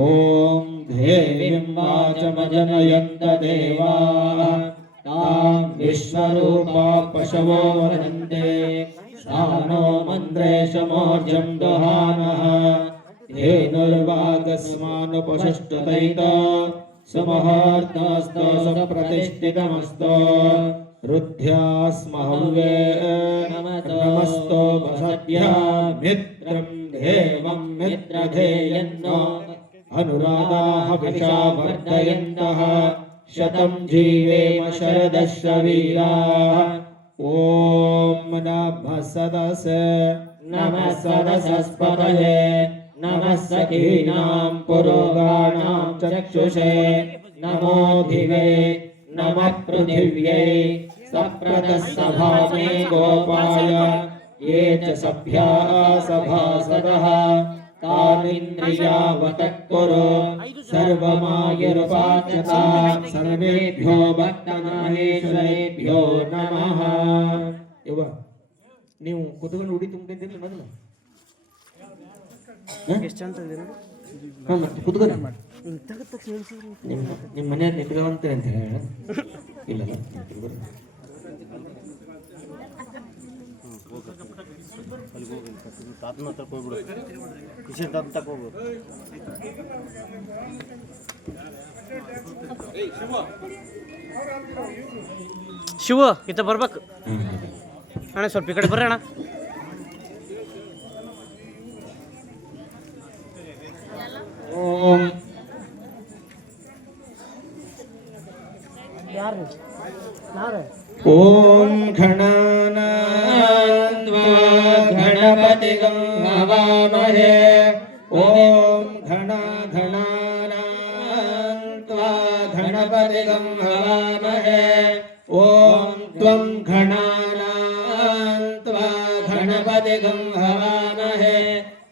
ಓಂ ದೇವಿಂ ವಾಚಮಜನಯಂತ ದೇವಾಃ ತಾಂ ವಿಶ್ವರೂಪಾ ಪಶವೋ ವದಂತೆ. ಸಾನೋ ಮಂತ್ರೇಶಮೋರ್ಜಂ ದಹಾನಃ ಧೇನುರ್ವಾಗಸ್ಮಾನುಪಶಷ್ಟತೈತ ಸಮಹಾರ್ತಾಸ್ತ ಸಪ್ರತಿಷ್ಠಿತಮಸ್ತು. ರುದ್ಧ್ಯಾಸ್ಮಹವ್ಯೇ ನಮಸ್ತೋ ವಸತ್ಯಾ ಮಿತ್ರಂ ದೇವಂ ಮಿತ್ರಧೇಯನ್ನೋ ಅನುರಾಧಾಃ ವಿಷಾ ವರ್ಧಯन्तಃ ಶತಂ ಜೀವೇಮ ಶರದಶ್ರ ವೀರಾಃ. ಓಂ ನಮಃ ಸದಸಸ್ಪತಯೇ ನಮಃ ಸಖೀನಾಂ ಪುರೋಗಾಣಾಂ ಚಕ್ಷುಷೇ ನಮೋ ಧಿವೇ ನಮಃ ಪೃಥಿವ್ಯೈ ಸಪ್ರತಃ ಸಭಾಮೇ ಗೋಪಾಯ ಯೇ ಚ ಸಭ್ಯಾ ಸಭಾಸದಃ ತಾನಿಂದ್ರಿಯಾವತಃ ಕುರು ಸರ್ವಮಾಯುರುಪಾಚ್ಯತ. ಸರ್ವೇಭ್ಯೋ ಭಕ್ತನಾಥೇಶ್ವರೇಭ್ಯೋ ನಮಃ. ಯವ್ವ ನೀವು ಕುತ್ಕೊಂಡು ಉಡಿ ತುಂಬಿದ್ದಿಲ್ಲ ಮೊದಲು? ಎಷ್ಟು ಚಂದ ಕುತ್ಕೊಂಡು ನಿಮ್ಮ ಮನೆಯವ್ರು ನಿಂತ್ಕೊಂತೀರಿ ಅಂತ ಹೇಳ ಇಲ್ಲಲ್ಲ. ಶಿವ ಇತ್ತ ಬರ್ಬೇಕು ಅಣ್ಣ, ಸ್ವಲ್ಪ ಈ ಕಡೆ ಬರ್ರಿ ಅಣ್ಣ. ಓಂ ಯಾರು ನಾವೇ. ಓಂ ಘಣಾನಾನ್ವಾ ಗಣಪತಿಗಂ ಹವಾಮಹೇ. ಓಂ ಘಣಾನಾನ್ವಾ ಗಣಪತಿಗಂ ಹವಾಮಹೇ. ಓಂ ತ್ವಂ ಘಣಾನಾನ್ವಾ ಗಣಪತಿಗಂ ಹವಾಮಹೇ.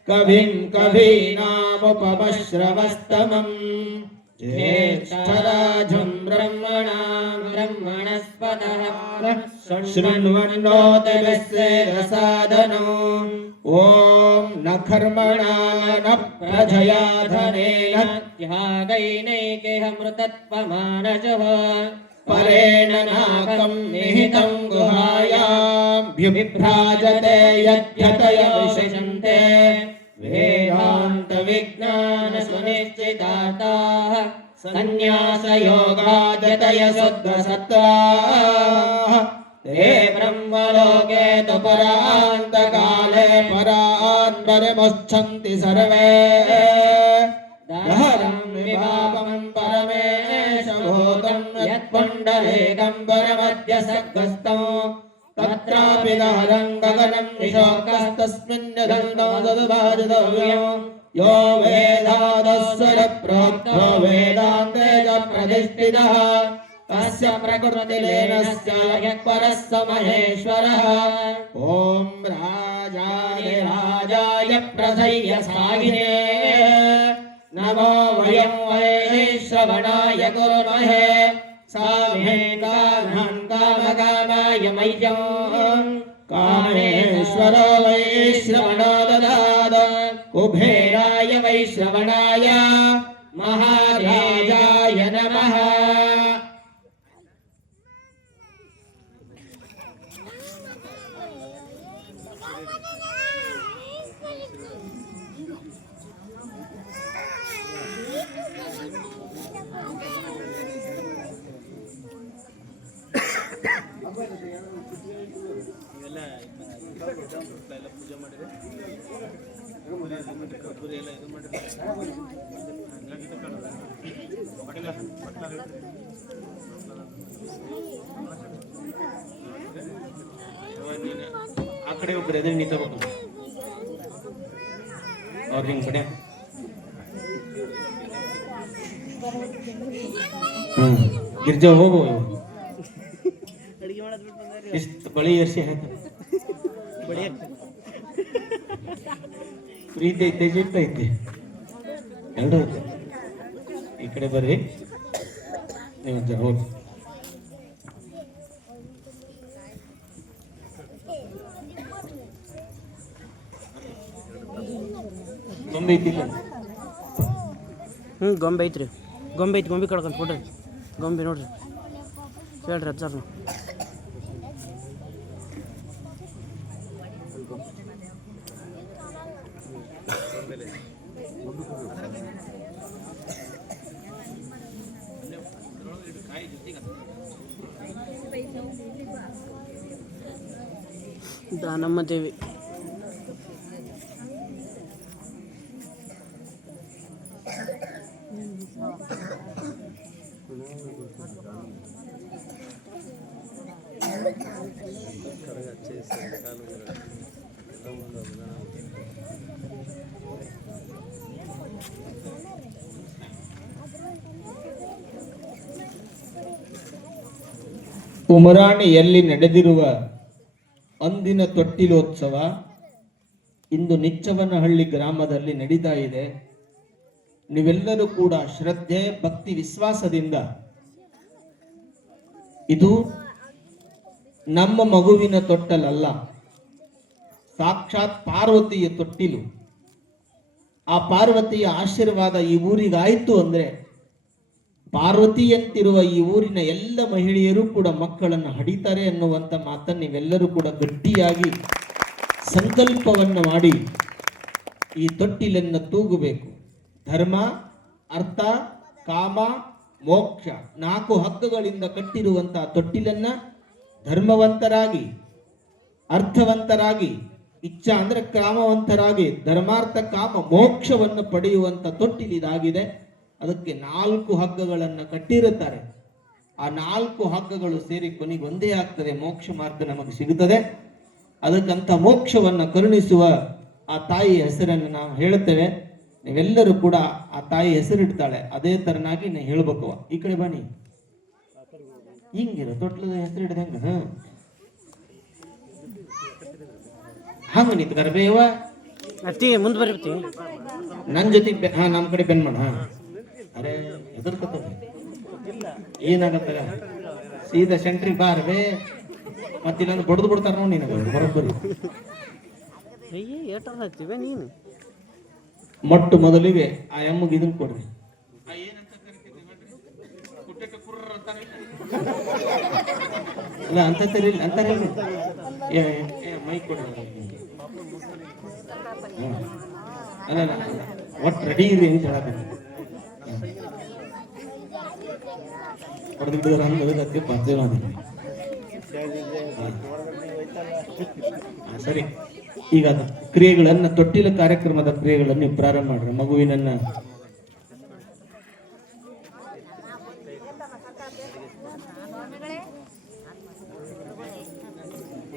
ಕವಿಂ ಕವೀನಾಮುಪಮಶ್ರವಸ್ತಮಂ ಜ್ಯೇಷ್ಠರಾಜಂ ಬ್ರಹ್ಮಣಾಂ ಬ್ರಹ್ಮಣಸ್ಪತಃ ಶೃಣ್ವನ್ನೋತಿಭಿಸ್ಸೇದಸಾದನೋ. ಓಂ ನ ಕರ್ಮಣಾ ನ ಪ್ರಜಯಾ ಧನೇನ ತ್ಯಾಗೈನೈಕೇಹಮೃತತ್ವಮಾನಜಃ. ಪರೇಣ ನಾಕಂ ನಿಹಿತಂ ಗುಹಾಯಾಂ विभ्राजते यद्यतय विशन्ते वेदान्त विज्ञान सुनिश्चितार्थाः संन्यासयोगादतय शुद्धसत्त्वाः ते ब्रह्मलोके तु परान्तकाले परान्परमुच्छन्ति सर्वे दहरं विभावं परमेशभूतं यत्पुण्डरीकं परमद्य सर्गस्थं तत्रापि दहरं गगनं निशोकस्तस्मिन् निधन्तो तद्भाजितव्यो यो वेदादस्वर प्रोक्तो वेदान्ते च प्रतिष्ठितः तस्य प्रकृतिलीनस्य यः परः स महेश्वरः ॐ राजाय प्रसह्य सागिने नमो वयं वैश्रवणाय कुर्महे सामे कामकामाय मह्यं कामेश्वरो वैश्रवणो ददाद कुबेराय वैश्रवणाय महाराजाय नमः ಆ ಕಡೆ ಒಬ್ಬರು ಎದುರು ನಿಂತಬೇಕು ಅವ್ರ ನಿಮ್ ಕಡೆ ಗಿರ್ಜಾ ಹೋಗು ಎಷ್ಟು ಬಳಿ ಎರ್ಸಿ ಪ್ರೀತಿ ಐತೆ ಜಿಟ್ಟ ಐತಿ ಎರಡು ಈ ಕಡೆ ಬರ್ರಿ ನೀವು ಹೋಗಿ ಗೊಂಬೆ ಐತಿಲ್ಲ ಗೊಂಬೆ ಐತ್ರಿ ಗೊಂಬೆ ಐತಿ ಗೊಂಬೆ ಕಳ್ಕೊಂತ ಬಿಡ್ರಿ ಗೊಂಬೆ ನೋಡ್ರಿ ಹೇಳ್ರಿ ಅಜ್ಜಾರ ದಾನಮ್ಮ ದೇವಿ ಉಮರಾಣಿಯಲ್ಲಿ ನಡೆದಿರುವ ಅಂದಿನ ತೊಟ್ಟಿಲೋತ್ಸವ ಇಂದು ನಿಚ್ಚವನಹಳ್ಳಿ ಗ್ರಾಮದಲ್ಲಿ ನಡೀತಾ ಇದೆ. ನೀವೆಲ್ಲರೂ ಕೂಡ ಶ್ರದ್ಧೆ ಭಕ್ತಿ ವಿಶ್ವಾಸದಿಂದ ಇದು ನಮ್ಮ ಮಗುವಿನ ತೊಟ್ಟಲಲ್ಲ, ಸಾಕ್ಷಾತ್ ಪಾರ್ವತಿಯ ತೊಟ್ಟಿಲು. ಆ ಪಾರ್ವತಿಯ ಆಶೀರ್ವಾದ ಈ ಊರಿಗಾಯಿತು ಅಂದ್ರೆ ಪಾರ್ವತಿಯಂತಿರುವ ಈ ಊರಿನ ಎಲ್ಲ ಮಹಿಳೆಯರು ಕೂಡ ಮಕ್ಕಳನ್ನು ಹಡಿತಾರೆ ಅನ್ನುವಂಥ ಮಾತನ್ನು ನೀವೆಲ್ಲರೂ ಕೂಡ ಗಟ್ಟಿಯಾಗಿ ಸಂಕಲ್ಪವನ್ನು ಮಾಡಿ ಈ ತೊಟ್ಟಿಲನ್ನು ತೂಗಬೇಕು. ಧರ್ಮ, ಅರ್ಥ, ಕಾಮ, ಮೋಕ್ಷ 4 ಹಗ್ಗಗಳಿಂದ ಕಟ್ಟಿರುವಂತಹ ತೊಟ್ಟಿಲನ್ನ ಧರ್ಮವಂತರಾಗಿ, ಅರ್ಥವಂತರಾಗಿ, ಇಚ್ಛಾ ಅಂದ್ರೆ ಕಾಮವಂತರಾಗಿ, ಧರ್ಮಾರ್ಥ ಕಾಮ ಮೋಕ್ಷವನ್ನು ಪಡೆಯುವಂತ ತೊಟ್ಟಿಲಿದಾಗಿದೆ. ಅದಕ್ಕೆ 4 ಹಗ್ಗಗಳನ್ನು ಕಟ್ಟಿರುತ್ತಾರೆ. ಆ 4 ಹಗ್ಗಗಳು ಸೇರಿ ಕೊನೆಗೆ ಒಂದೇ ಆಗ್ತದೆ, ಮೋಕ್ಷ ಮಾರ್ಗ ನಮಗೆ ಸಿಗುತ್ತದೆ. ಅದಕ್ಕಂತ ಮೋಕ್ಷವನ್ನು ಕರುಣಿಸುವ ಆ ತಾಯಿ ಹೆಸರನ್ನು ನಾವು ಹೇಳುತ್ತೇವೆ. ನೀವೆಲ್ಲರೂ ಕೂಡ ಆ ತಾಯಿ ಹೆಸರಿಡ್ತಾಳೆ, ಅದೇ ತರನಾಗಿ ನೀವು ಹೇಳ್ಬೇಕು. ಈ ಕಡೆ ಬನ್ನಿ, ಹಿಂಗಿರ ತೊಟ್ಲದ ಹೆಸರು ಹಿಡ್ದಂಗ ಹಂಗ ನಿಂತ ಗರ್ಬೇವ ಅತ್ತಿ ಮುಂದೆ ಬರ್ತಿ ನನ್ ಜೊತೆಗೆ ನಮ್ಮ ಕಡೆ ಬೆನ್ ಮಾಡ. ಅರೆ ಎದುರ್ಕತ್ತ ಏನಾಗತ್ತ, ಸೀದಾ ಸೆಂಟ್ರಿಗೆ ಬಾರ್ಬೇ, ಮತ್ತಿಲ್ಲ ಬಡ್ದು ಬಿಡ್ತಾರ ನೋಡಿ ನಿನಗೆ ಬರೋಬ್ಬರಿ. ನೀನು ಮೊಟ್ಟ ಮೊದಲಿಗೆ ಆ ಎಮ್ಮಗೆ ಇದನ್ನ ಕೊಡ್ರಿ, ಕುರ್ರ ಅಂತ ಅಲ್ಲ ಅಂತ ತರೀಲಿ ಅಂತಾರೆ ಮೈಕ್ ಕೊಡ ಅಲ್ಲ ಒಟ್ಟು ರೆಡಿ ಇರಿ ಅಂತ ಹೇಳಕ್ಕೆ ಹೊಡೆದಿಟ್ಟಿದ್ರೆ ಹಂಗೆ ಬರ್ತೇವೆ ಸರಿ. ಈಗ ಅದು ಕ್ರಿಯೆಗಳನ್ನ ತೊಟ್ಟಿಲ ಕಾರ್ಯಕ್ರಮದ ಕ್ರಿಯೆಗಳನ್ನು ನೀವು ಪ್ರಾರಂಭ ಮಾಡ್ರಿ. ಮಗುವಿನನ್ನ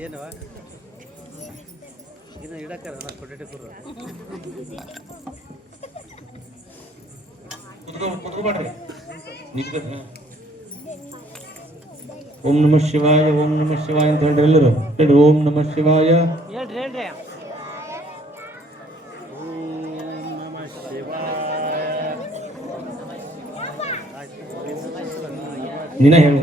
ಏನವ ಇನ್ನು ಇಡಕ್ಕಾರ ಕೊಟ್ಟೆ ಕುತ್ಕೊಬೇಡ್ರಿ. ಓಂ ನಮಃ ಶಿವಾಯ ಓಂ ನಮಃ ಶಿವಾಯ ಅಂತ ಹೇಳ್ರಿ ಎಲ್ಲರೂ. ಹೇಳ್ರಿ ಓಂ ನಮಃ ಶಿವಾಯ. ಹೇಳ್ರಿ ಹೇಳ್ರಿ. ಓಂ ನಮಃ ಶಿವಾಯ. ನಿನ್ನ ಹೇಳು.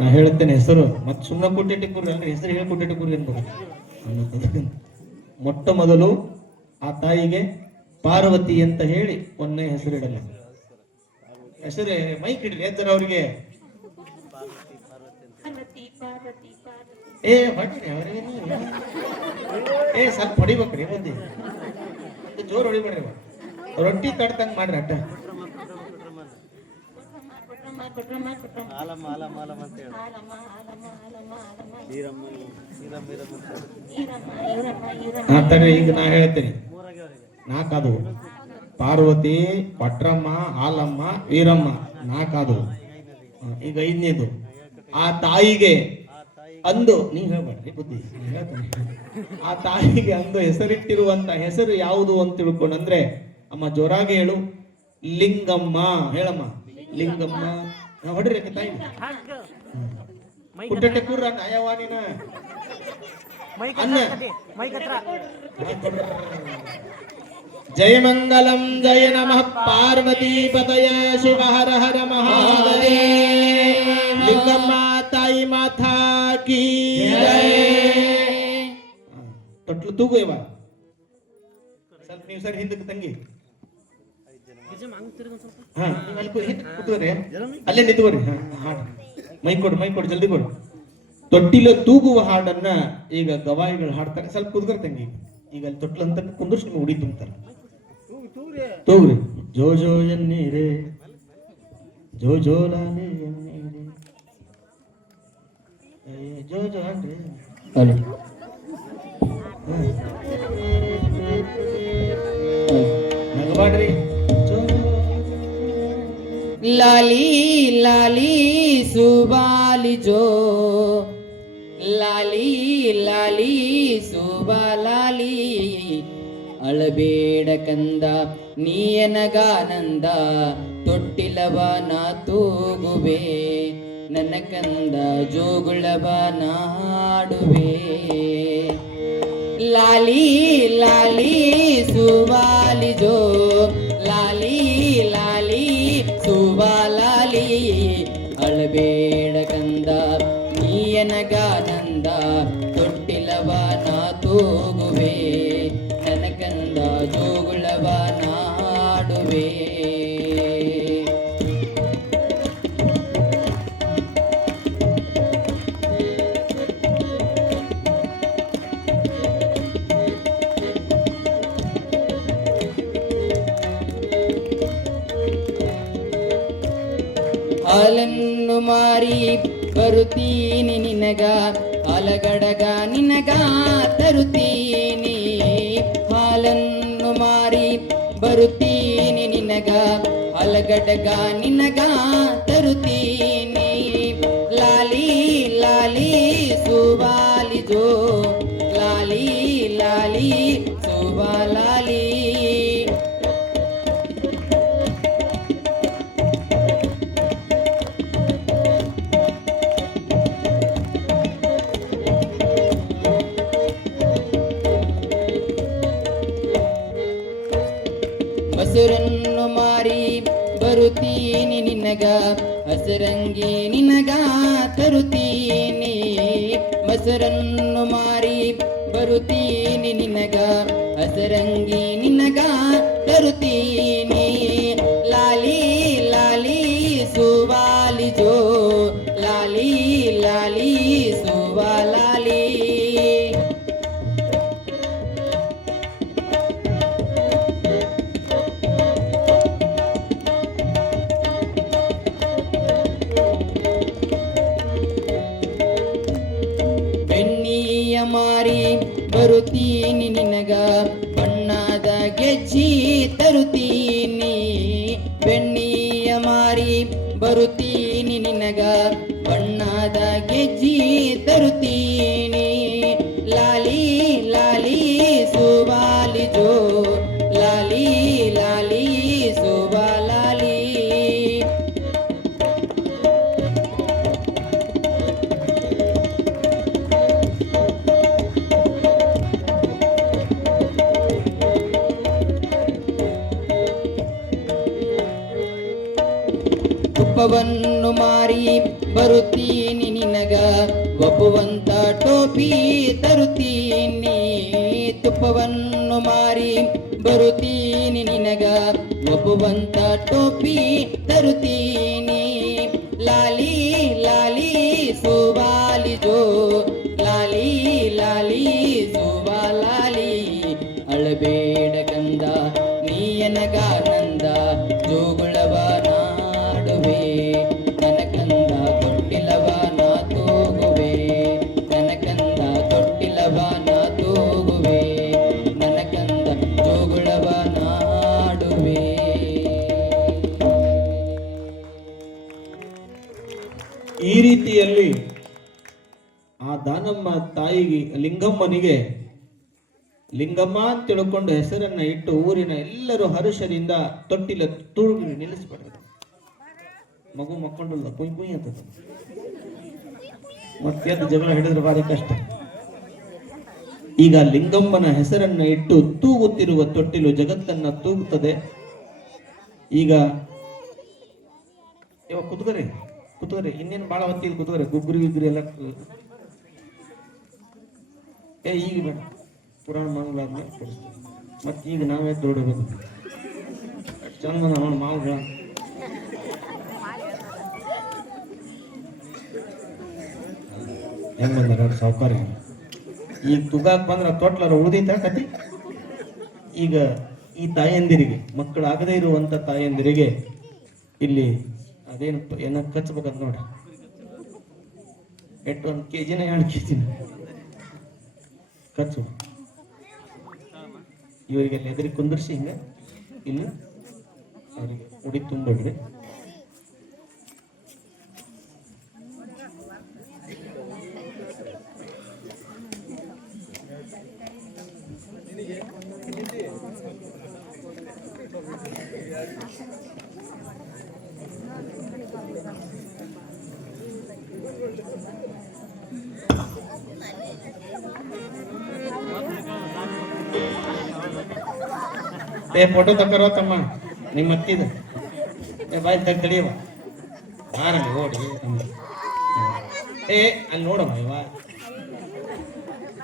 ನಾ ಹೇಳುತ್ತೇನೆ ಹೆಸರು ಮತ್ತೆ ಸುಮ್ಮನೆ ಕೊಟ್ಟಿಟ್ಟಿಕೂರಿ ಅಂದ್ರೆ ಹೆಸರು ಹೇಳಿ ಕೊಟ್ಟಿಟ್ಟಿಕೂರಿ ಅನ್ಬೋದು. ಮೊಟ್ಟ ಮೊದಲು ಆ ತಾಯಿಗೆ ಪಾರ್ವತಿ ಅಂತ ಹೇಳಿ ಒಂದೇ ಹೆಸರಿಡಲ್ಲ. ಹೆಸರೇ ಮೈಕ್ ಇಡ್ರಿ ಎದ್ದರ ಅವ್ರಿಗೆ. ಹೊಡ್ರಿ ಅವ್ರಿಗೆ ಸ್ವಲ್ಪ ಹೊಡಿಬೇಕ್ರಿ ಬುದ್ಧಿ ಜೋರ್ ಹೊಡಿಬೇಡ್ರಿ. ರೊಟ್ಟಿ ತಡ್ತಂಗ್ ಮಾಡ್ರಿ ಅಡ್ಡ. ತಡ್ರಿ ಈಗ ನಾ ಹೇಳ್ತೇನೆ. ನಾಲ್ಕಾದು ಪಾರ್ವತಿ, ಪಟ್ರಮ್ಮ, ಹಾಲಮ್ಮ, ವೀರಮ್ಮ ನಾಲ್ಕಾದು. ಈಗ ಐದನೇದು ಆ ತಾಯಿಗೆ ಅಂದು ನೀ ಹೇಳ್ಬೇಡ್ರಿ ಬುದ್ಧಿ ಆ ತಾಯಿಗೆ ಅಂದು ಹೆಸರಿಟ್ಟಿರುವಂತ ಹೆಸರು ಯಾವುದು ಅಂತ ತಿಳ್ಕೊಂಡ್ರೆ ಅಮ್ಮ ಜೋರಾಗಿ ಹೇಳು. ಲಿಂಗಮ್ಮ. ಹೇಳಮ್ಮ ಲಿಂಗಮ್ಮ. ಹೊಡ್ರಿ ತಾಯಿ ಕುಟ್ಟೆ ಕೂರ ನಯವಾನಿನ ಜಯ ಮಂಗಲಂ ಜಯ ನಮಃ ಪಾರ್ವತಿ ಪತಯ ಶಿವ ಹರ ಹರ ಮಹಾದೇವ. ಲಿಂಗಮ್ಮ ತಾಯಿ ಮಾತಾ ಕೀ ಜಯ. ತೊಟ್ಲು ತೂಗು ಇವ ಸ್ವಲ್ಪ ನೀವು ಸರಿ ಹಿಂದಕ್ಕೆ ತಂಗಿ. ಅಲ್ಲೇ ನಿಂತ್ಕೋರಿ. ಹಾಡು ಮೈ ಕೊಡು ಜಲ್ದಿ ಕೊಡು. ತೊಟ್ಟಿಲ ತೂಗುವ ಹಾಡನ್ನ ಈಗ ಗವಾಯಿಗಳು ಹಾಡ್ತಾರೆ. ಸ್ವಲ್ಪ ಕುದ್ಕರ್ ತಂಗಿ. ಈಗ ಅಲ್ಲಿ ತೊಟ್ಲು ಅಂತ ಕುಂದರ್ಸ್ ನಿಮ್ಗೆ ಉಡಿ ತುಂಬ್ತಾರೆ. ತೂಗ್ರಿ. ಜೋ ಜೋ ಎನ್ನೀರೆ ಜೋ ಜೋ ಲಾಲಿ ಎನ್ನೀರೆ ಜೋ ಜೋ ಅನ್ರಿ. ನಗಬಾಡ್ರಿ. लाली लाली सुबाली जो लाली लाली सुबा लाली ಅಳಬೇಡ ಕಂದ ನೀಯನಗಾನಂದ ತೊಟ್ಟಿಲವ ನಾ ತೂಗುವೆ ನನ್ನ ಕಂದ ಜೋಗುಳವ ನಾ ಹಾಡುವೆ. ಲಾಲಿ ಲಾಲಿ ಸುವಾಲಿ ಜೋ ಲಾಲಿ ಲಾಲಿ ಸುವಾಲಾಲಿ ಅಳಬೇಡ ಕಂದ ನೀಯನಗಾನಂದ ತೊಟ್ಟಿಲವ ನಾ ತೂಗುವೆ ನನ್ನ ಕಂದ ಜೋಗುಳವ ನಾ ಹಾಡುವೆ. ಹಾಲನ್ನು ಮಾರಿ ಬರುತ್ತೀನಿ ನಿನಗ ಹಾಲಗಡಗ ನಿನಗ ತರುತ್ತೀನಿ. ಹಾಲನ್ನು ಮಾರಿ ಬರುತ್ತೀನಿ ನಿನಗ ಹಾಲಗಡಗ ನಿನಗ ತರುತ್ತೀನಿ. ಲಾಲಿ ಲಾಲಿ ಸುವಾಲಿ ಜೋ ಲಾಲಿ ಲಾಲಿ ಸುವಾಲಾಲಿ. ಹಸುರನ್ನು ಮಾರಿ ಬರುತ್ತೀನಿ ನಿನಗ ಹಸರಂಗಿ ನಿನಗ ತರುತ್ತೀನಿ. ಮೊಸರನ್ನು ಮಾರಿ ಬರುತ್ತೀನಿ ನಿನಗ ಹಸರಂಗಿ ನಿನಗ ತರುತ್ತೀನಿ. ತರುತ್ತೀನಿ ಲಾಲಿ ಲಾಲಿ ಸುವಾಲಿ ಜೋ ಲಾಲಿ ಲಾಲಿ ಸುವಾಲಾಲಿ. ಬೆಣ್ಣಿಯ ಮಾರಿ ಬರುತ್ತೀನಿ ನಿನಗ ಬಣ್ಣದ ಗೆಜ್ಜಿ ತರುತ್ತೀನಿ ಬೆಣ್ಣಿಯ ಮಾರಿ ಬರುತ್ತೀನಿ ನಿನಗ ಬಣ್ಣದ ಗೆಜ್ಜಿ ತರುತ್ತೀನಿ ಲಾಲಿ ಲಾಲಿ ಸುವಾಲಿ ಜೋ ಲಾಲಿ ಲಾಲಿ ಸುವಾಲಾಲಿ. ತುಪ್ಪವನ್ನು ಮಾರಿ ಬರುತ್ತೀನಿ ನಿನಗ ಒಪ್ಪುವಂತ ಟೋಪಿ ತರುತ್ತೀನಿ ತುಪ್ಪವನ್ನು ಮಾರಿ ಬರುತ್ತೀನಿ ನಿನಗ ಒಪ್ಪುವಂತ ಟೋಪಿ ತರುತ್ತೀನಿ ಲಾಲಿ ಲಾಲಿ ಸುವಾಲಿ ಜೋ ಲಾಲಿ ಲಾಲಿ ಸುವಾಲಾಲಿ. ಅಳಬೇಡ ಕಂದ ನೀಯನಗಾನಂದ ಜೋಗುಳವ ನಾಡುವೆ ನನಕಂದ ತೊಟ್ಟಿಲವ ನಾ ತೂಗುವೆ ನನಕಂದ ತೊಟ್ಟಿಲವ ನಾ ತೂಗುವೆ ನನಕಂದ ಜೋಗುಳವ ನಾಡುವೆ. ಈ ರೀತಿಯಲ್ಲಿ ಆ ದಾನಮ್ಮ ತಾಯಿಗೆ ಲಿಂಗಮ್ಮನಿಗೆ ಲಿಂಗಮ್ಮ ಅಂತ ತಿಳ್ಕೊಂಡು ಹೆಸರನ್ನ ಇಟ್ಟು ಊರಿನ ಎಲ್ಲರೂ ಹರುಷದಿಂದ ತೊಟ್ಟಿಲ ತೂಗಿ ನಿಲ್ಲಿಸ್ಬಿಡ್ತಾರೆ. ಮಗು ಮಕ್ಕೊಂಡಲ್ಲ ಕುಯ್ ಕುಯ್ ಅಂತ ಮತ್ತೆ ಜಗಳ ಹಿಡಿದ್ರೆ ಭಾರಿ ಕಷ್ಟ. ಈಗ ಲಿಂಗಮ್ಮನ ಹೆಸರನ್ನ ಇಟ್ಟು ತೂಗುತ್ತಿರುವ ತೊಟ್ಟಿಲು ಜಗತ್ತನ್ನ ತೂಗುತ್ತದೆ. ಈಗ ಇವಾಗ ಕುತ್ಕೋರಿ ಇನ್ನೇನು ಬಹಳ ಹೊತ್ತಿಗೆ ಕುತ್ಕೋರಿ ಗುಗ್ಗುರಿ ಗಿಗ್ಗುರಿ ಎಲ್ಲ ಈಗ ಬೇಡ ಪುರಾಣ ಮಂಗಳಾದ್ಮೇಲೆ ತೋರಿಸ್ತೀವಿ. ಮತ್ತೆ ಈಗ ನಾವೇ ದೊಡ್ಡಬೇಕು ಚಂದ ಅವನ ಮಾವುಗಳ ಹೆಂಗ್ ಬಂದಾರ ಸಾವುಕಾರ ಈಗ ತುಗಾಕ್ ಬಂದ್ರ ತೊಟ್ಲಾರ ಉಳಿದೈತ ಕತಿ. ಈಗ ಈ ತಾಯಂದಿರಿಗೆ ಮಕ್ಕಳಾಗದೇ ಇರುವಂತ ತಾಯಂದಿರಿಗೆ ಇಲ್ಲಿ ಅದೇನು ಏನ ಕಚ್ಬೇಕಂತ ನೋಡ್ರಿ ಎಷ್ಟು 1 kg 2 kg ಕಚ್ಚು ಇವರಿಗೆ ಎದುರಿಗೆ ಕುಂದರ್ಸಿ ಹಿಂಗ ಇಲ್ಲ ಅವರಿಗೆ ಉಡಿ ತುಂಬಿಡ್ರಿ. ಫೋಟೋ ತಕ್ಕರೋ ತಮ್ಮ ನಿಮ್ಮ ಅತ್ತಿದ ಬಾಯ್ ತಗ ತಡಿಯವ ಹಾರಲ್ಲಿ ಓಡಿ ಅಲ್ಲಿ ನೋಡಮ್ಮ ಇವ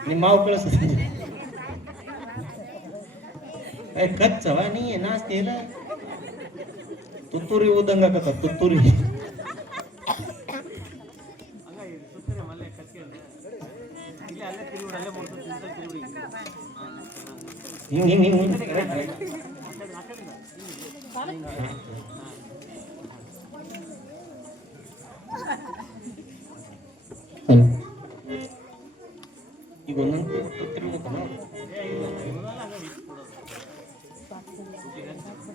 ನಿಮ್ಮ ಮಾವು ಕಳಿಸ ಕಚ್ಚವ ನೀ ನಾಸ್ತಿ ಇಲ್ಲ ತುತ್ತೂರಿ ಊದಂಗಾಕತ್ತ ತುತ್ತೂರಿ ಹಿಂಗ್ ಹಿಂಗ್ ಹಿಂಗ್ ಈಗ ಒಂದೊಂದು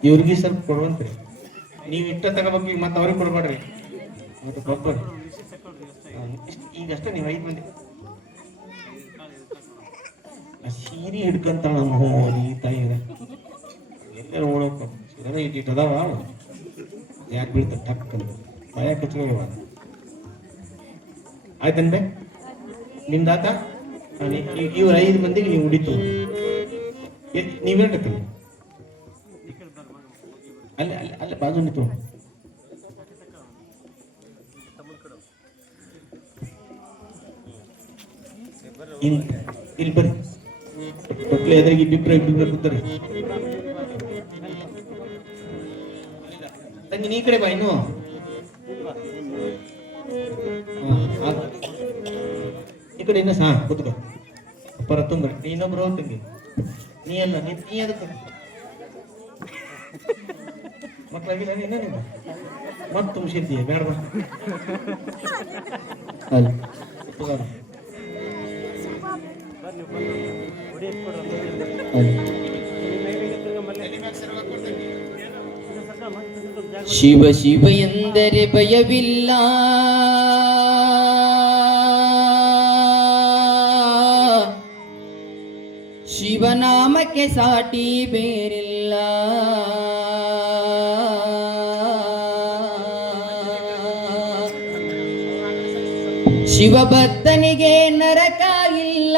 ಇವ್ರಿಗೆ ಸ್ವಲ್ಪ ಕೊಡುವಂತ್ರಿ ನೀವು ಇಷ್ಟ ತಗೋಬೇಕು. ಈಗ ಮತ್ತೆ ಅವ್ರಿಗೆ ಕೊಡ್ಬೇಡ್ರಿ ಮತ್ತೆ ಬರ್ಬರ್ರಿ ಈಗಷ್ಟೇ ನೀವು 5 ಮಂದಿ ಸೀರೆ ಹಿಡ್ಕಂತಾಳ ನಮ್ಮ ತಾಯಿ ಎಲ್ಲರೂ ಓಡೋಕ ಇಟ್ಟಿಟ್ಟದಾವ ಯಾಕೆ ಬೀಳ್ತಾರೆ ಟಕ್ ಅಂತ ಭಯ ಕಚ್ಕೋವ ಆಯ್ತನ್ಬೆ ನಿಮ್ದಾತ. ಇವ್ರ 5 ಮಂದಿಗೆ ನೀವು ಉಡಿತು ನೀವೇಳ್ರಿ ಅಲ್ಲ ಅಲ್ಲ ಅಲ್ಲ ಬಾಜು ನಿಂತು ಇಲ್ಲಿ ಬರ್ರಿ ಎದುರಿಗೆ ಇಬ್ಬಿಬ್ರು ಕೂತಾರೆ ತಂಗಿ ನೀ ಕಡೆ ಬಾ ಇನ್ನು ಈ ಕಡೆ ಇನ್ನ ಸಾ ಕೂತ್ಕೋ ಪರ ತುಂಬ ನೀನೊಬ್ರು ತಂಗಿ ನೀ ಅಲ್ಲ ನೀ ಅದಕ್ಕೆ ಮಕ್ಕಳಾಗಿಲ್ಲ ನೀನೇನಿಲ್ಲ ಮತ್ತೆ ತುಂಬಿಸಿದ್ದೀಯ ಬೇಡ ಬಾ ಅಲ್ಲ ಶಿವ ಶಿವ ಎಂದರೆ ಭಯವಿಲ್ಲ, ಶಿವನಾಮಕ್ಕೆ ಸಾಟಿ ಬೇರಿಲ್ಲ. ಶಿವಭಕ್ತನಿಗೆ ನರಕ ಇಲ್ಲ,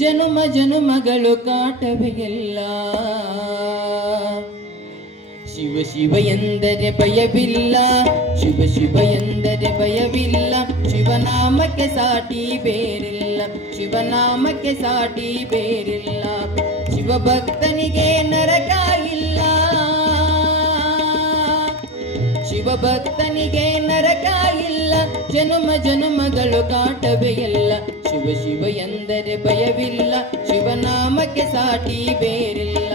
ಜನುಮ ಜನುಮಗಳು ಕಾಟವಿಲ್ಲ. ಶಿವ ಶಿವ ಎಂದರೆ ಭಯವಿಲ್ಲ, ಶಿವ ಶಿವ ಎಂದರೆ ಭಯವಿಲ್ಲ. ಶಿವನಾಮಕ್ಕೆ ಸಾಟಿ ಬೇರಿಲ್ಲ, ಶಿವನಾಮಕ್ಕೆ ಸಾಟಿ ಬೇರಿಲ್ಲ. ಶಿವಭಕ್ತನಿಗೆ ನರಕ ಇಲ್ಲ, ಶಿವಭಕ್ತನಿಗೆ ನರಕ ಇಲ್ಲ, ಜನುಮ ಜನುಮಗಳು ಕಾಟವೇ ಇಲ್ಲ. ಶಿವ ಶಿವ ಎಂದರೆ ಭಯವಿಲ್ಲ, ಶಿವನಾಮಕ್ಕೆ ಸಾಟಿ ಬೇರಿಲ್ಲ.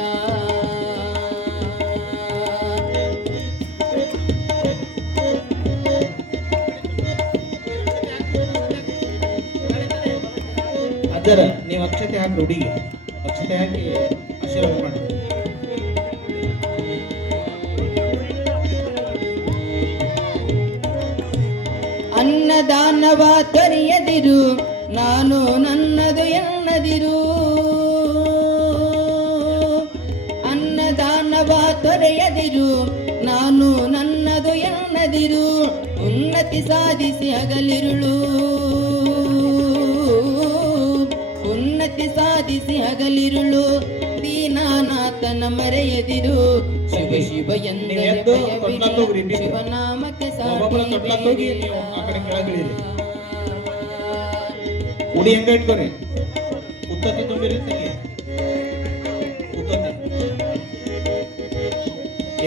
ಅದರ ನೀವು ಅಕ್ಷತೆ ಹಾಕಿ ಹುಡುಗಿ ಅಕ್ಷತೆ ಹಾಕಿ ಆಶೀರ್ವಾದ ಮಾಡಿ. ಅನ್ನದಾನವ ತೊರೆಯದಿರು, ನಾನು ನನ್ನದು ಎನ್ನದಿರು. ಅನ್ನದಾನವ ತೊರೆಯದಿರು, ನಾನು ನನ್ನದು ಎನ್ನದಿರು. ಉನ್ನತಿ ಸಾಧಿಸಿ ಹಗಲಿರುಳು, ಉನ್ನತಿ ಸಾಧಿಸಿ ಹಗಲಿರುಳು. ದೀನಾನಾಥನ ಮರೆಯದಿರು. ಶಿವ ಶಿವ ಎಂದರೆ ಭಯವಿಲ್ಲ, ಶಿವನಾಮಕ್ಕೆ ಉಡಿ ಹೆಂಗ ಇಟ್ಕೋರಿ, ಉತ್ತತ್ತಿ ತುಂಬಿರಿ ಉತ್ತತ್ತಿ,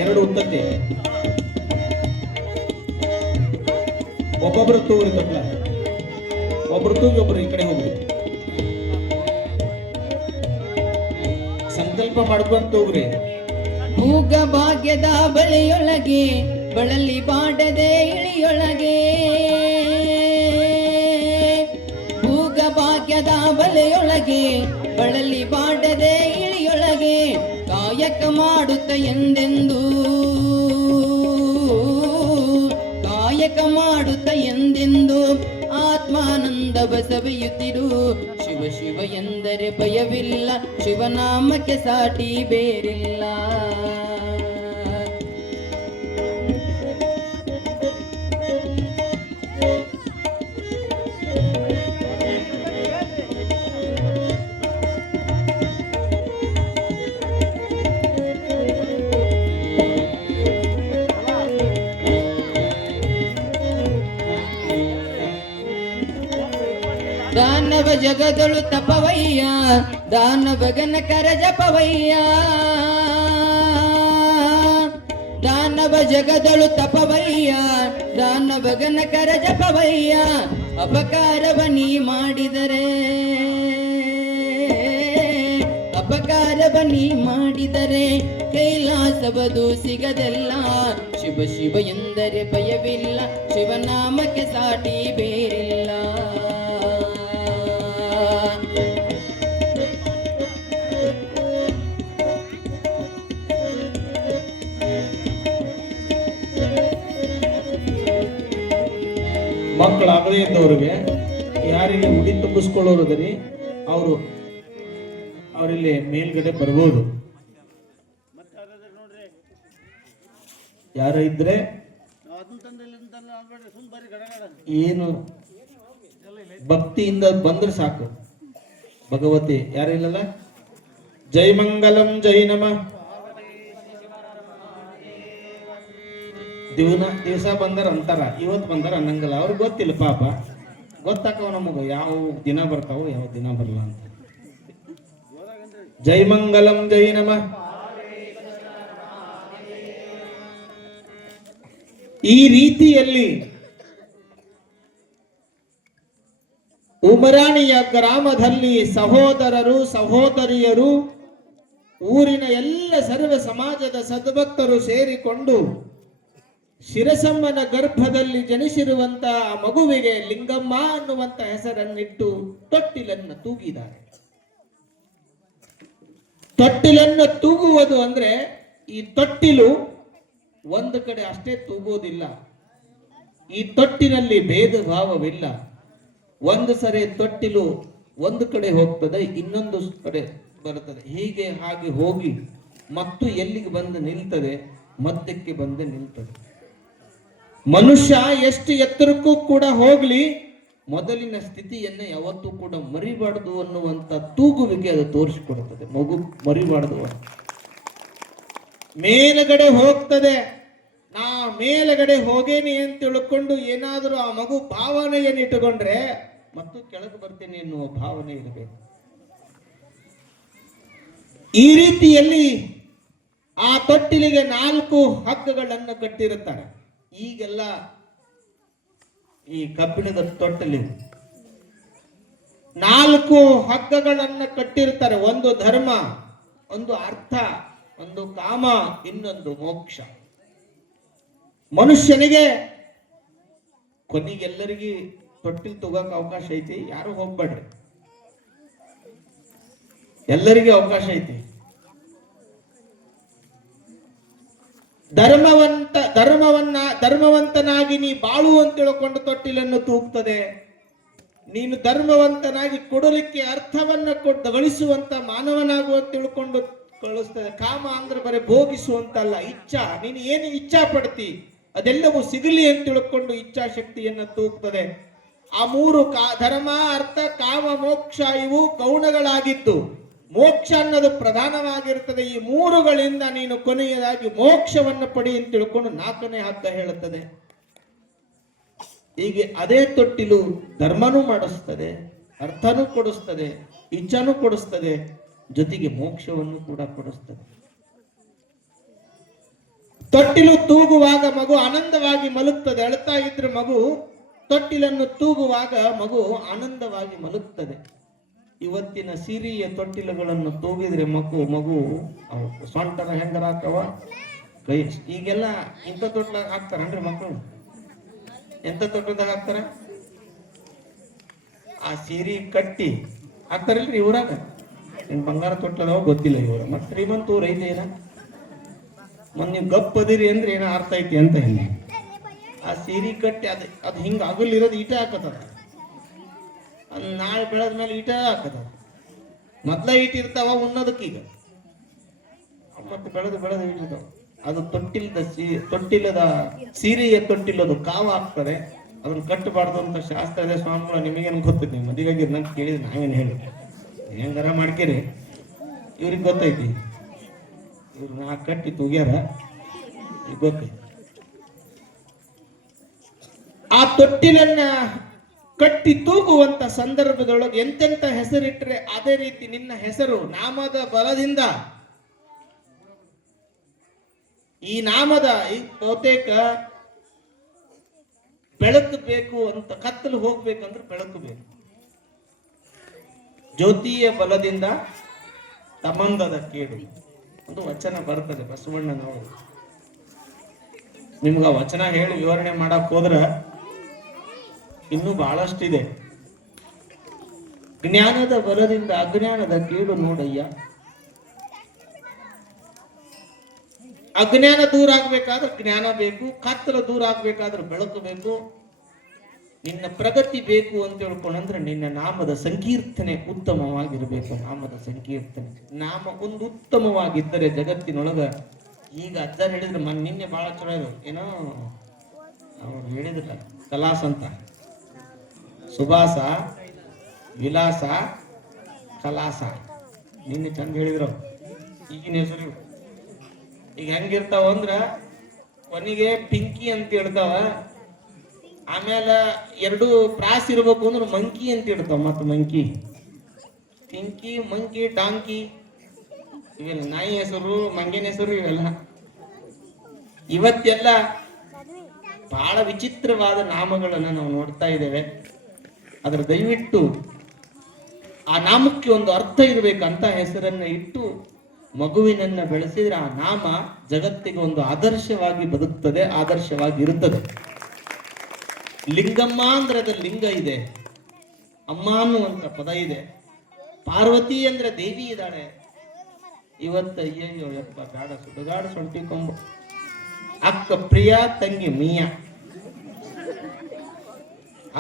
ಎರಡು ಉತ್ತತ್ತಿ ಒಬ್ಬೊಬ್ರು ತೂಗ್ರಿ ತಪ್ಪಲ, ಒಬ್ರು ತೂಗಿ ಒಬ್ರು ಈ ಕಡೆ ಹೋಗ್ರಿ. ಸಂಕಲ್ಪ ಮಾಡ್ಕೊಂತ ಹೋಗ್ರಿ. ಭೂಗ ಭಾಗ್ಯದ ಬಳಿಯೊಳಗೆ ಬಳಲಿ ಬಾಡದೆ ಇಳಿಯೊಳಗೆ, ಭೂಗ ಭಾಗ್ಯದ ಬಲೆಯೊಳಗೆ ಬಳಲಿ ಬಾಡದೆ ಇಳಿಯೊಳಗೆ. ಕಾಯಕ ಮಾಡುತ್ತ ಎಂದೆಂದು, ಕಾಯಕ ಮಾಡುತ್ತ ಎಂದೆಂದು ಆತ್ಮಾನಂದ ಬಸವೆಯುತ್ತಿರು. ಶಿವ ಶಿವ ಎಂದರೆ ಭಯವಿಲ್ಲ, ಶಿವನಾಮಕ್ಕೆ ಸಾಟಿ ಬೇರಿಲ್ಲ. ದಾನವ ಜಗದೊಳು ತಪವಯ್ಯ, ದಾನವಗನ ಕರ ಜಪವಯ್ಯ. ದಾನವ ಜಗದೊಳು ತಪವಯ್ಯ, ದಾನವಗನ ಕರ ಜಪವಯ್ಯ. ಅಪಕಾರವ ನೀ ಮಾಡಿದರೆ, ಅಪಕಾರವ ನೀ ಮಾಡಿದರೆ ಕೈಲಾಸವದು ಸಿಗದೆಲ್ಲ. ಶಿವ ಶಿವ ಎಂದರೆ ಭಯವಿಲ್ಲ, ಶಿವನಾಮಕ್ಕೆ ಸಾಟಿ ಬೇರಿಲ್ಲ. ಮಕ್ಕಳಾಗದೇ ಇದ್ದವ್ರಿಗೆ ಯಾರಿಲ್ಲಿ ಉಡಿ ತುಂಬಿಸ್ಕೊಳ್ಳೋರು ಅದರಿ ಅವರಿಲ್ಲಿ ಮೇಲ್ಗಡೆ ಬರ್ಬೋದು. ಯಾರ ಇದ್ರೆ ಏನು ಭಕ್ತಿಯಿಂದ ಬಂದ್ರೆ ಸಾಕು. ಭಗವತಿ ಯಾರು ಇಲ್ಲಲ್ಲ. ಜೈ ಮಂಗಲಂ ಜೈ ನಮಃ. ದಿವಸ ಬಂದಾರ ಅಂತಾರ, ಇವತ್ತು ಬಂದಾರ ಅನ್ನಂಗಲ್ಲ. ಅವ್ರಿಗೆ ಗೊತ್ತಿಲ್ಲ ಪಾಪ, ಗೊತ್ತಾಕವ ನಮಗ ಯಾವ ದಿನ ಬರ್ತಾವ ಯಾವ ದಿನ ಬರಲ್ಲ ಅಂತ. ಜೈ ಮಂಗಲಂ ಜೈ ನಮಃ. ಈ ರೀತಿಯಲ್ಲಿ ಉಮರಾಣಿಯ ಗ್ರಾಮದಲ್ಲಿ ಸಹೋದರರು ಸಹೋದರಿಯರು ಊರಿನ ಎಲ್ಲ ಸರ್ವ ಸಮಾಜದ ಸದ್ಭಕ್ತರು ಸೇರಿಕೊಂಡು ಶಿರಸಮ್ಮನ ಗರ್ಭದಲ್ಲಿ ಜನಿಸಿರುವಂತ ಮಗುವಿಗೆ ಲಿಂಗಮ್ಮ ಅನ್ನುವಂತ ಹೆಸರನ್ನಿಟ್ಟು ತೊಟ್ಟಿಲನ್ನು ತೂಗಿದ್ದಾರೆ. ತೊಟ್ಟಿಲನ್ನು ತೂಗುವುದು ಅಂದ್ರೆ ಈ ತೊಟ್ಟಿಲು ಒಂದು ಕಡೆ ಅಷ್ಟೇ ತೂಗೋದಿಲ್ಲ. ಈ ತೊಟ್ಟಿನಲ್ಲಿ ಭೇದ ಭಾವವಿಲ್ಲ. ಒಂದು ಸರಿ ತೊಟ್ಟಿಲು ಒಂದು ಕಡೆ ಹೋಗ್ತದೆ, ಇನ್ನೊಂದು ಕಡೆ ಬರುತ್ತದೆ. ಹೀಗೆ ಹಾಗೆ ಹೋಗಿ ಮತ್ತು ಎಲ್ಲಿಗೆ ಬಂದು ನಿಲ್ತದೆ, ಮಧ್ಯಕ್ಕೆ ಬಂದು ನಿಲ್ತದೆ. ಮನುಷ್ಯ ಎಷ್ಟು ಎತ್ತರಕ್ಕೂ ಕೂಡ ಹೋಗ್ಲಿ, ಮೊದಲಿನ ಸ್ಥಿತಿಯನ್ನೇ ಯಾವತ್ತೂ ಕೂಡ ಮರಿಬಾರ್ದು ಅನ್ನುವಂತ ತೂಗುವಿಕೆ ಅದು ತೋರಿಸಿಕೊಡುತ್ತದೆ. ಮಗು ಮರಿಬಾರ್ದು. ಮೇಲಗಡೆ ಹೋಗ್ತದೆ, ನಾ ಮೇಲಗಡೆ ಹೋಗೇನಿ ಅಂತ ತಿಳ್ಕೊಂಡು ಏನಾದರೂ ಆ ಮಗು ಭಾವನೆಯನ್ನು ಇಟ್ಟುಕೊಂಡ್ರೆ ಮತ್ತು ಕೆಳಗೆ ಬರ್ತೀನಿ ಎನ್ನುವ ಭಾವನೆ ಇರಬೇಕು. ಈ ರೀತಿಯಲ್ಲಿ ಆ ತೊಟ್ಟಿಲಿಗೆ 4 ಹಗ್ಗಗಳನ್ನು ಕಟ್ಟಿರುತ್ತಾರೆ. ಈಗೆಲ್ಲ ಈ ಕಬ್ಬಿಣದ ತೊಟ್ಟಲಿ 4 ಹಗ್ಗಗಳನ್ನು ಕಟ್ಟಿರ್ತಾರೆ. ಒಂದು ಧರ್ಮ, ಒಂದು ಅರ್ಥ, ಒಂದು ಕಾಮ, ಇನ್ನೊಂದು ಮೋಕ್ಷ. ಮನುಷ್ಯನಿಗೆ ಕೊನೆಗೆಲ್ಲರಿಗೆ ತೊಟ್ಟಿಲ್ ತಗೋಕ್ ಅವಕಾಶ ಐತಿ, ಯಾರು ಹೋಗ್ಬೇಡ್ರಿ, ಎಲ್ಲರಿಗೆ ಅವಕಾಶ ಐತಿ. ಧರ್ಮವಂತನಾಗಿ ನೀ ಬಾಳು ಅಂತ ತಿಳ್ಕೊಂಡು ತೊಟ್ಟಿಲನ್ನು ತೂಗ್ತದೆ. ನೀನು ಧರ್ಮವಂತನಾಗಿ ಕೊಡಲಿಕ್ಕೆ ಅರ್ಥವನ್ನ ಗಳಿಸುವಂತ ಮಾನವನಾಗುವಂತ ತಿಳ್ಕೊಂಡು ಕಳಿಸ್ತದೆ. ಕಾಮ ಅಂದ್ರೆ ಬರೀ ಭೋಗಿಸುವಂತಲ್ಲ, ಇಚ್ಛಾ. ನೀನು ಏನು ಇಚ್ಛಾ ಪಡ್ತಿ ಅದೆಲ್ಲವೂ ಸಿಗಲಿ ಅಂತ ತಿಳ್ಕೊಂಡು ಇಚ್ಛಾಶಕ್ತಿಯನ್ನ ತೂಗ್ತದೆ. ಆ 3 ಧರ್ಮ, ಅರ್ಥ, ಕಾಮ, ಮೋಕ್ಷ ಇವು ಗೌಣಗಳಾಗಿದ್ದು ಮೋಕ್ಷ ಅನ್ನೋದು ಪ್ರಧಾನವಾಗಿರುತ್ತದೆ. ಈ 3ಗಳಿಂದ ನೀನು ಕೊನೆಯದಾಗಿ ಮೋಕ್ಷವನ್ನು ಪಡಿ ಅಂತ ತಿಳ್ಕೊಂಡು 4ನೇ ಹಗ್ಗ ಹೇಳುತ್ತದೆ. ಹೀಗೆ ಅದೇ ತೊಟ್ಟಿಲು ಧರ್ಮನೂ ಮಾಡಿಸ್ತದೆ, ಅರ್ಥನೂ ಕೊಡಿಸ್ತದೆ, ಇಚ್ಛಾನೂ ಕೊಡಿಸ್ತದೆ, ಜೊತೆಗೆ ಮೋಕ್ಷವನ್ನು ಕೂಡ ಕೊಡಿಸ್ತದೆ. ತೊಟ್ಟಿಲು ತೂಗುವಾಗ ಮಗು ಆನಂದವಾಗಿ ಮಲಗ್ತದೆ. ಅಳ್ತಾ ಇದ್ರೆ ಮಗು ತೊಟ್ಟಿಲನ್ನು ತೂಗುವಾಗ ಮಗು ಆನಂದವಾಗಿ ಮಲಗ್ತದೆ. ಇವತ್ತಿನ ಸಿರಿಯ ತೊಟ್ಟಿಲುಗಳನ್ನು ತೂಗಿದ್ರೆ ಮಗು ಸೊಂಟನ ಹೆಂಗರ ಹಾಕವ ಕೈ. ಈಗೆಲ್ಲ ಇಂಥ ತೊಟ್ಲಾಗ ಹಾಕ್ತಾರನ್ರಿ ಮಕ್ಕಳು? ಎಂತ ತೊಟ್ಟದಾಗ ಹಾಕ್ತಾರ? ಆ ಸೀರೆ ಕಟ್ಟಿ ಹಾಕ್ತಾರಲ್ರಿ ಇವ್ರಾಗ. ನಿನ್ ಬಂಗಾರ ತೊಟ್ಟಲವ ಗೊತ್ತಿಲ್ಲ ಇವ್ರ. ಮತ್ ಶ್ರೀಮಂತ ಊರ್ ಐತೆ ಏನ ನೀವು ಗಪ್ಪದಿರಿ ಅಂದ್ರೆ ಏನೋ ಅರ್ಥ ಐತಿ ಅಂತ ಹೇಳಿ ಆ ಸೀರೆ ಕಟ್ಟಿ ಅದು ಹಿಂಗ ಆಗಲಿರೋದು ಈಟ ಹಾಕತ್ತದ. ನಾಳೆ ಬೆಳೆದ್ಮೇಲೆ ಈಟ ಹಾಕದ. ಮೊದ್ಲ ಇಟ್ಟಿರ್ತಾವ ಉನ್ನೋದಕ್ಕೀಗ ಮತ್ತೆ ಬೆಳೆದು ಇಟ್ಟಿರ್ತಾವ. ಅದು ತೊಟ್ಟಿಲದ ಸೀರೆಯ ತೊಟ್ಟಿಲದು ಕಾವು ಹಾಕ್ತಾರೆ. ಅದನ್ನ ಕಟ್ಟಬಾರ್ದು ಅಂತ ಶಾಸ್ತ್ರ ಇದೆ ಸ್ವಾಮಿಗಳು. ನಿಮಗೇನು ಗೊತ್ತೈತಿ? ನೀವು ಮದುವೆಗೆ ನಂತ ಕೇಳಿದ್ರೆ ನಾವೇನು ಹೇಳಿ ಹೆಂಗಾರ ಮಾಡ್ಕೇರಿ, ಇವ್ರಿಗೆ ಗೊತ್ತೈತಿ. ಇವ್ರು ನಾ ಕಟ್ಟಿ ತೂಗ್ಯಾರ, ಈಗ ಗೊತ್ತೈತಿ. ಆ ತೊಟ್ಟಿಲನ್ನ ಕಟ್ಟಿ ತೂಗುವಂತ ಸಂದರ್ಭದೊಳಗೆ ಎಂತೆಂತ ಹೆಸರಿಟ್ರೆ ಅದೇ ರೀತಿ ನಿನ್ನ ಹೆಸರು ನಾಮದ ಬಲದಿಂದ ಈ ನಾಮದ ಬಹುತೇಕ ಬೆಳಕು ಬೇಕು ಅಂತ, ಕತ್ತಲು ಹೋಗ್ಬೇಕಂದ್ರೆ ಬೆಳಕು ಬೇಕು. ಜ್ಯೋತಿಯ ಬಲದಿಂದ ತಮಂದದ ಕೇಡು ಒಂದು ವಚನ ಬರ್ತದೆ ಬಸವಣ್ಣನವರು. ನಿಮ್ಗ ವಚನ ಹೇಳಿ ವಿವರಣೆ ಮಾಡಕ್ ಹೋದ್ರ ಇನ್ನೂ ಬಹಳಷ್ಟಿದೆ. ಜ್ಞಾನದ ಬಲದಿಂದ ಅಜ್ಞಾನದ ಕೇಡು ನೋಡಯ್ಯ. ಅಜ್ಞಾನ ದೂರ ಆಗ್ಬೇಕಾದ್ರೆ ಜ್ಞಾನ ಬೇಕು, ಕತ್ತಲ ದೂರ ಆಗ್ಬೇಕಾದ್ರೆ ಬೆಳಕು ಬೇಕು. ನಿನ್ನ ಪ್ರಗತಿ ಬೇಕು ಅಂತ ಹೇಳ್ಕೊಂಡ್ರೆ ನಿನ್ನ ನಾಮದ ಸಂಕೀರ್ತನೆ ಉತ್ತಮವಾಗಿರ್ಬೇಕು. ನಾಮದ ಸಂಕೀರ್ತನೆ ನಾಮ ಒಂದು ಉತ್ತಮವಾಗಿದ್ದರೆ ಜಗತ್ತಿನೊಳಗ, ಈಗ ಅಜ್ಜ ಹೇಳಿದ್ರೆ ನಿನ್ನೆ ಬಹಳ ಚಲೋ ಇದು, ಏನೋ ಅವ್ರು ಹೇಳಿದ್ರ ಕಲಾಸ್ ಅಂತ, ಸುಭಾಸ ವಿಲಾಸ ಕಲಾಸ. ನಿನ್ನೆ ಚಂದ ಹೇಳಿದ್ರು. ಈಗಿನ ಹೆಸರು ಈಗ ಹೆಂಗಿರ್ತಾವ ಅಂದ್ರ ಕೊನೆಗೆ ಪಿಂಕಿ ಅಂತ ಇಡ್ತಾವ, ಆಮೇಲೆ 2 ಪ್ರಾಸ್ ಇರ್ಬೇಕು ಅಂದ್ರೆ ಮಂಕಿ ಅಂತ ಇಡ್ತಾವ. ಮತ್ತ ಮಂಕಿ, ಪಿಂಕಿ, ಮಂಕಿ, ಡಾಂಕಿ ಇವೆಲ್ಲ ನಾಯಿ ಹೆಸರು, ಮಂಗಿನ ಹೆಸರು ಇವೆಲ್ಲ. ಇವತ್ತೆಲ್ಲ ಬಹಳ ವಿಚಿತ್ರವಾದ ನಾಮಗಳನ್ನ ನಾವು ನೋಡ್ತಾ ಇದ್ದೇವೆ. ಅದ್ರ ದಯವಿಟ್ಟು ಆ ನಾಮಕ್ಕೆ ಒಂದು ಅರ್ಥ ಇರಬೇಕಂತ ಹೆಸರನ್ನ ಇಟ್ಟು ಮಗುವಿನನ್ನ ಬೆಳೆಸಿದ್ರೆ ಆ ನಾಮ ಜಗತ್ತಿಗೆ ಒಂದು ಆದರ್ಶವಾಗಿ ಬದುಕ್ತದೆ, ಆದರ್ಶವಾಗಿ ಇರುತ್ತದೆ. ಲಿಂಗಮ್ಮ ಅಂದ್ರೆ ಅದ್ರ ಲಿಂಗ ಇದೆ, ಅಮ್ಮ ಅನ್ನುವಂತ ಪದ ಇದೆ. ಪಾರ್ವತಿ ಅಂದ್ರೆ ದೇವಿ ಇದ್ದಾಳೆ. ಇವತ್ತ ಅಯ್ಯಯ್ಯೋ ಯಪ್ಪ ಬೇಡ, ಸುಡುಗಾಡು ಸೊಂಟಿ ಕೊಂಬು. ಅಕ್ಕ ಪ್ರಿಯ ತಂಗಿ ಮೀಯ,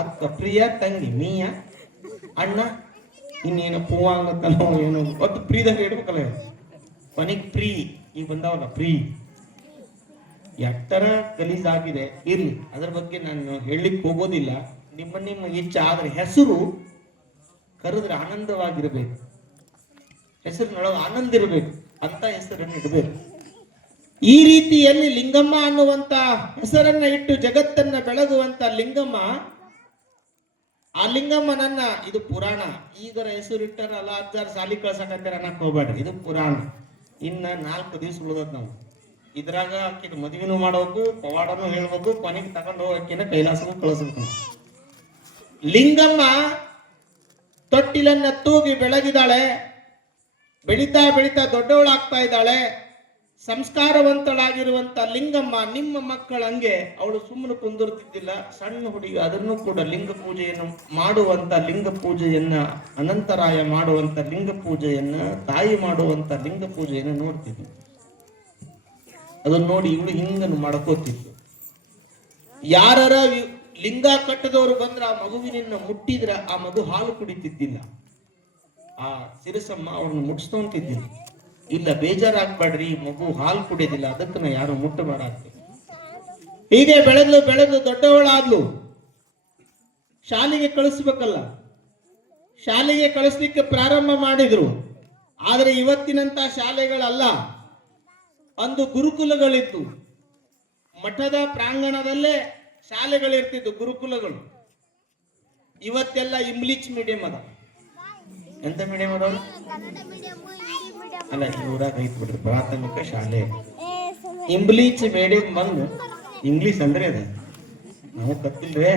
ಅಕ್ಕ ಪ್ರಿಯ ತಂಗಿ ಮೀಯ, ಅಣ್ಣ ಇನ್ನೇನು ಪೂವಾಂಗತ್ತನೋ ಏನೋ ಒಟ್ಟು ಪ್ರೀದಾಗ ಇಡ್ಬೇಕಲ್ಲ. ಕೊನೆಗೆ ಪ್ರೀ ಈಗ ಬಂದಾವಲ್ಲ ಪ್ರೀ. ಎಷ್ಟರ ಗಲೀಜಾಗಿದೆ ಇರ್ಲಿ, ಅದ್ರ ಬಗ್ಗೆ ನಾನು ಹೇಳಲಿಕ್ಕೆ ಹೋಗೋದಿಲ್ಲ. ನಿಮ್ಮ ಇಚ್ಛೆ. ಆದ್ರೆ ಹೆಸರು ಕರೆದ್ರೆ ಆನಂದವಾಗಿರ್ಬೇಕು, ಹೆಸರಿನೊಳಗೆ ಆನಂದ ಇರಬೇಕು ಅಂತ ಹೆಸರನ್ನು ಇಡಬೇಕು. ಈ ರೀತಿಯಲ್ಲಿ ಲಿಂಗಮ್ಮ ಅನ್ನುವಂತ ಹೆಸರನ್ನ ಇಟ್ಟು ಜಗತ್ತನ್ನ ಬೆಳಗುವಂತ ಲಿಂಗಮ್ಮ, ಆ ಲಿಂಗಮ್ಮನನ್ನ, ಇದು ಪುರಾಣ. ಈಗರ ಹೆಸರಿಟ್ಟಾರ ಅಲ್ಲ ಅಜ್ಜಾರ ಸಾಲಿ ಕಳ್ಸಕತ್ತಾರ ಅನ್ನಕ್ ಹೋಗ್ಬೇಡ್ರಿ, ಇದು ಪುರಾಣ. ಇನ್ನ 4 ದಿವಸ ಉಳಿದದ್ ನಾವು ಇದ್ರಾಗ. ಆಕಿನ ಮದುವೆನೂ ಮಾಡ್ಬೇಕು, ಪವಾಡನೂ ಹೇಳ್ಬೇಕು, ಕೊನೆಗೆ ತಗೊಂಡು ಹೋಗಕ್ಕಿನ ಕೈಲಾಸನೂ ಕಳಿಸ್ಬೇಕು. ಲಿಂಗಮ್ಮ ತೊಟ್ಟಿಲನ್ನ ತೂಗಿ ಬೆಳಗಿದಾಳೆ. ಬೆಳೀತಾ ಬೆಳೀತಾ ದೊಡ್ಡವಳಾಗ್ತಾ ಇದ್ದಾಳೆ. ಸಂಸ್ಕಾರವಂತಳಾಗಿರುವಂತ ಲಿಂಗಮ್ಮ ನಿಮ್ಮ ಮಕ್ಕಳ ಹಂಗೆ ಅವಳು ಸುಮ್ಮನೆ ಕುಂದಿರ್ತಿದ್ದಿಲ್ಲ. ಸಣ್ಣ ಹುಡುಗಿ ಅದನ್ನು ಕೂಡ ಲಿಂಗ ಪೂಜೆಯನ್ನು ಮಾಡುವಂತ, ಲಿಂಗ ಪೂಜೆಯನ್ನ ಅನಂತರಾಯ ಮಾಡುವಂತ ಲಿಂಗ ಪೂಜೆಯನ್ನ, ತಾಯಿ ಮಾಡುವಂತ ಲಿಂಗ ಪೂಜೆಯನ್ನು ನೋಡ್ತಿದ್ವಿ. ಅದನ್ನ ನೋಡಿ ಇವಳು ಹಿಂಗನ್ನು ಮಾಡ್ಕೋತಿದ್ಲು. ಯಾರ ಲಿಂಗ ಕಟ್ಟದವರು ಬಂದ್ರ ಆ ಮಗುವಿನ ಮುಟ್ಟಿದ್ರ ಆ ಮಗು ಹಾಲು ಕುಡಿತಿದ್ದಿಲ್ಲ. ಆ ಸಿರಸಮ್ಮ ಅವ್ರನ್ನ ಮುಟ್ಸ್ತೊಂತಿದ್ದಿಲ್ಲ. ಇಲ್ಲ ಬೇಜಾರಾಗ್ಬೇಡ್ರಿ, ಮಗು ಹಾಲು ಕುಡಿಯೋದಿಲ್ಲ, ಅದಕ್ಕೆ ನಾ ಯಾರು ಮುಟ್ಟಬೇಡಾಗ್ತದೆ. ಹೀಗೆ ಬೆಳೆದ್ಲು ಬೆಳೆದು ದೊಡ್ಡವಳಾದ್ಲು. ಶಾಲೆಗೆ ಕಳಿಸ್ಬೇಕಲ್ಲ, ಶಾಲೆಗೆ ಕಳಿಸ್ಲಿಕ್ಕೆ ಪ್ರಾರಂಭ ಮಾಡಿದ್ರು. ಆದ್ರೆ ಇವತ್ತಿನಂತ ಶಾಲೆಗಳಲ್ಲ, ಅಂದು ಗುರುಕುಲಗಳಿತ್ತು. ಮಠದ ಪ್ರಾಂಗಣದಲ್ಲೇ ಶಾಲೆಗಳಿರ್ತಿದ್ದು, ಗುರುಕುಲಗಳು. ಇವತ್ತೆಲ್ಲ ಇಂಗ್ಲಿಷ್ ಮೀಡಿಯಂ ಅದ. ಎಂತ ಮೀಡಿಯಂ ಅದಾವ ಅಲ್ಲ, ಊರಾಗ ಐತ್ ಬಿಡ್ರಿ ಪ್ರಾಥಮಿಕ ಶಾಲೆ. ಇಂಗ್ಲಿಷ್ ಮೀಡಿಯಂ ಬಂದು, ಇಂಗ್ಲಿಷ್ ಅಂದ್ರೆ ಅದ ನಾವು ಗೊತ್ತಿಲ್ವೇ.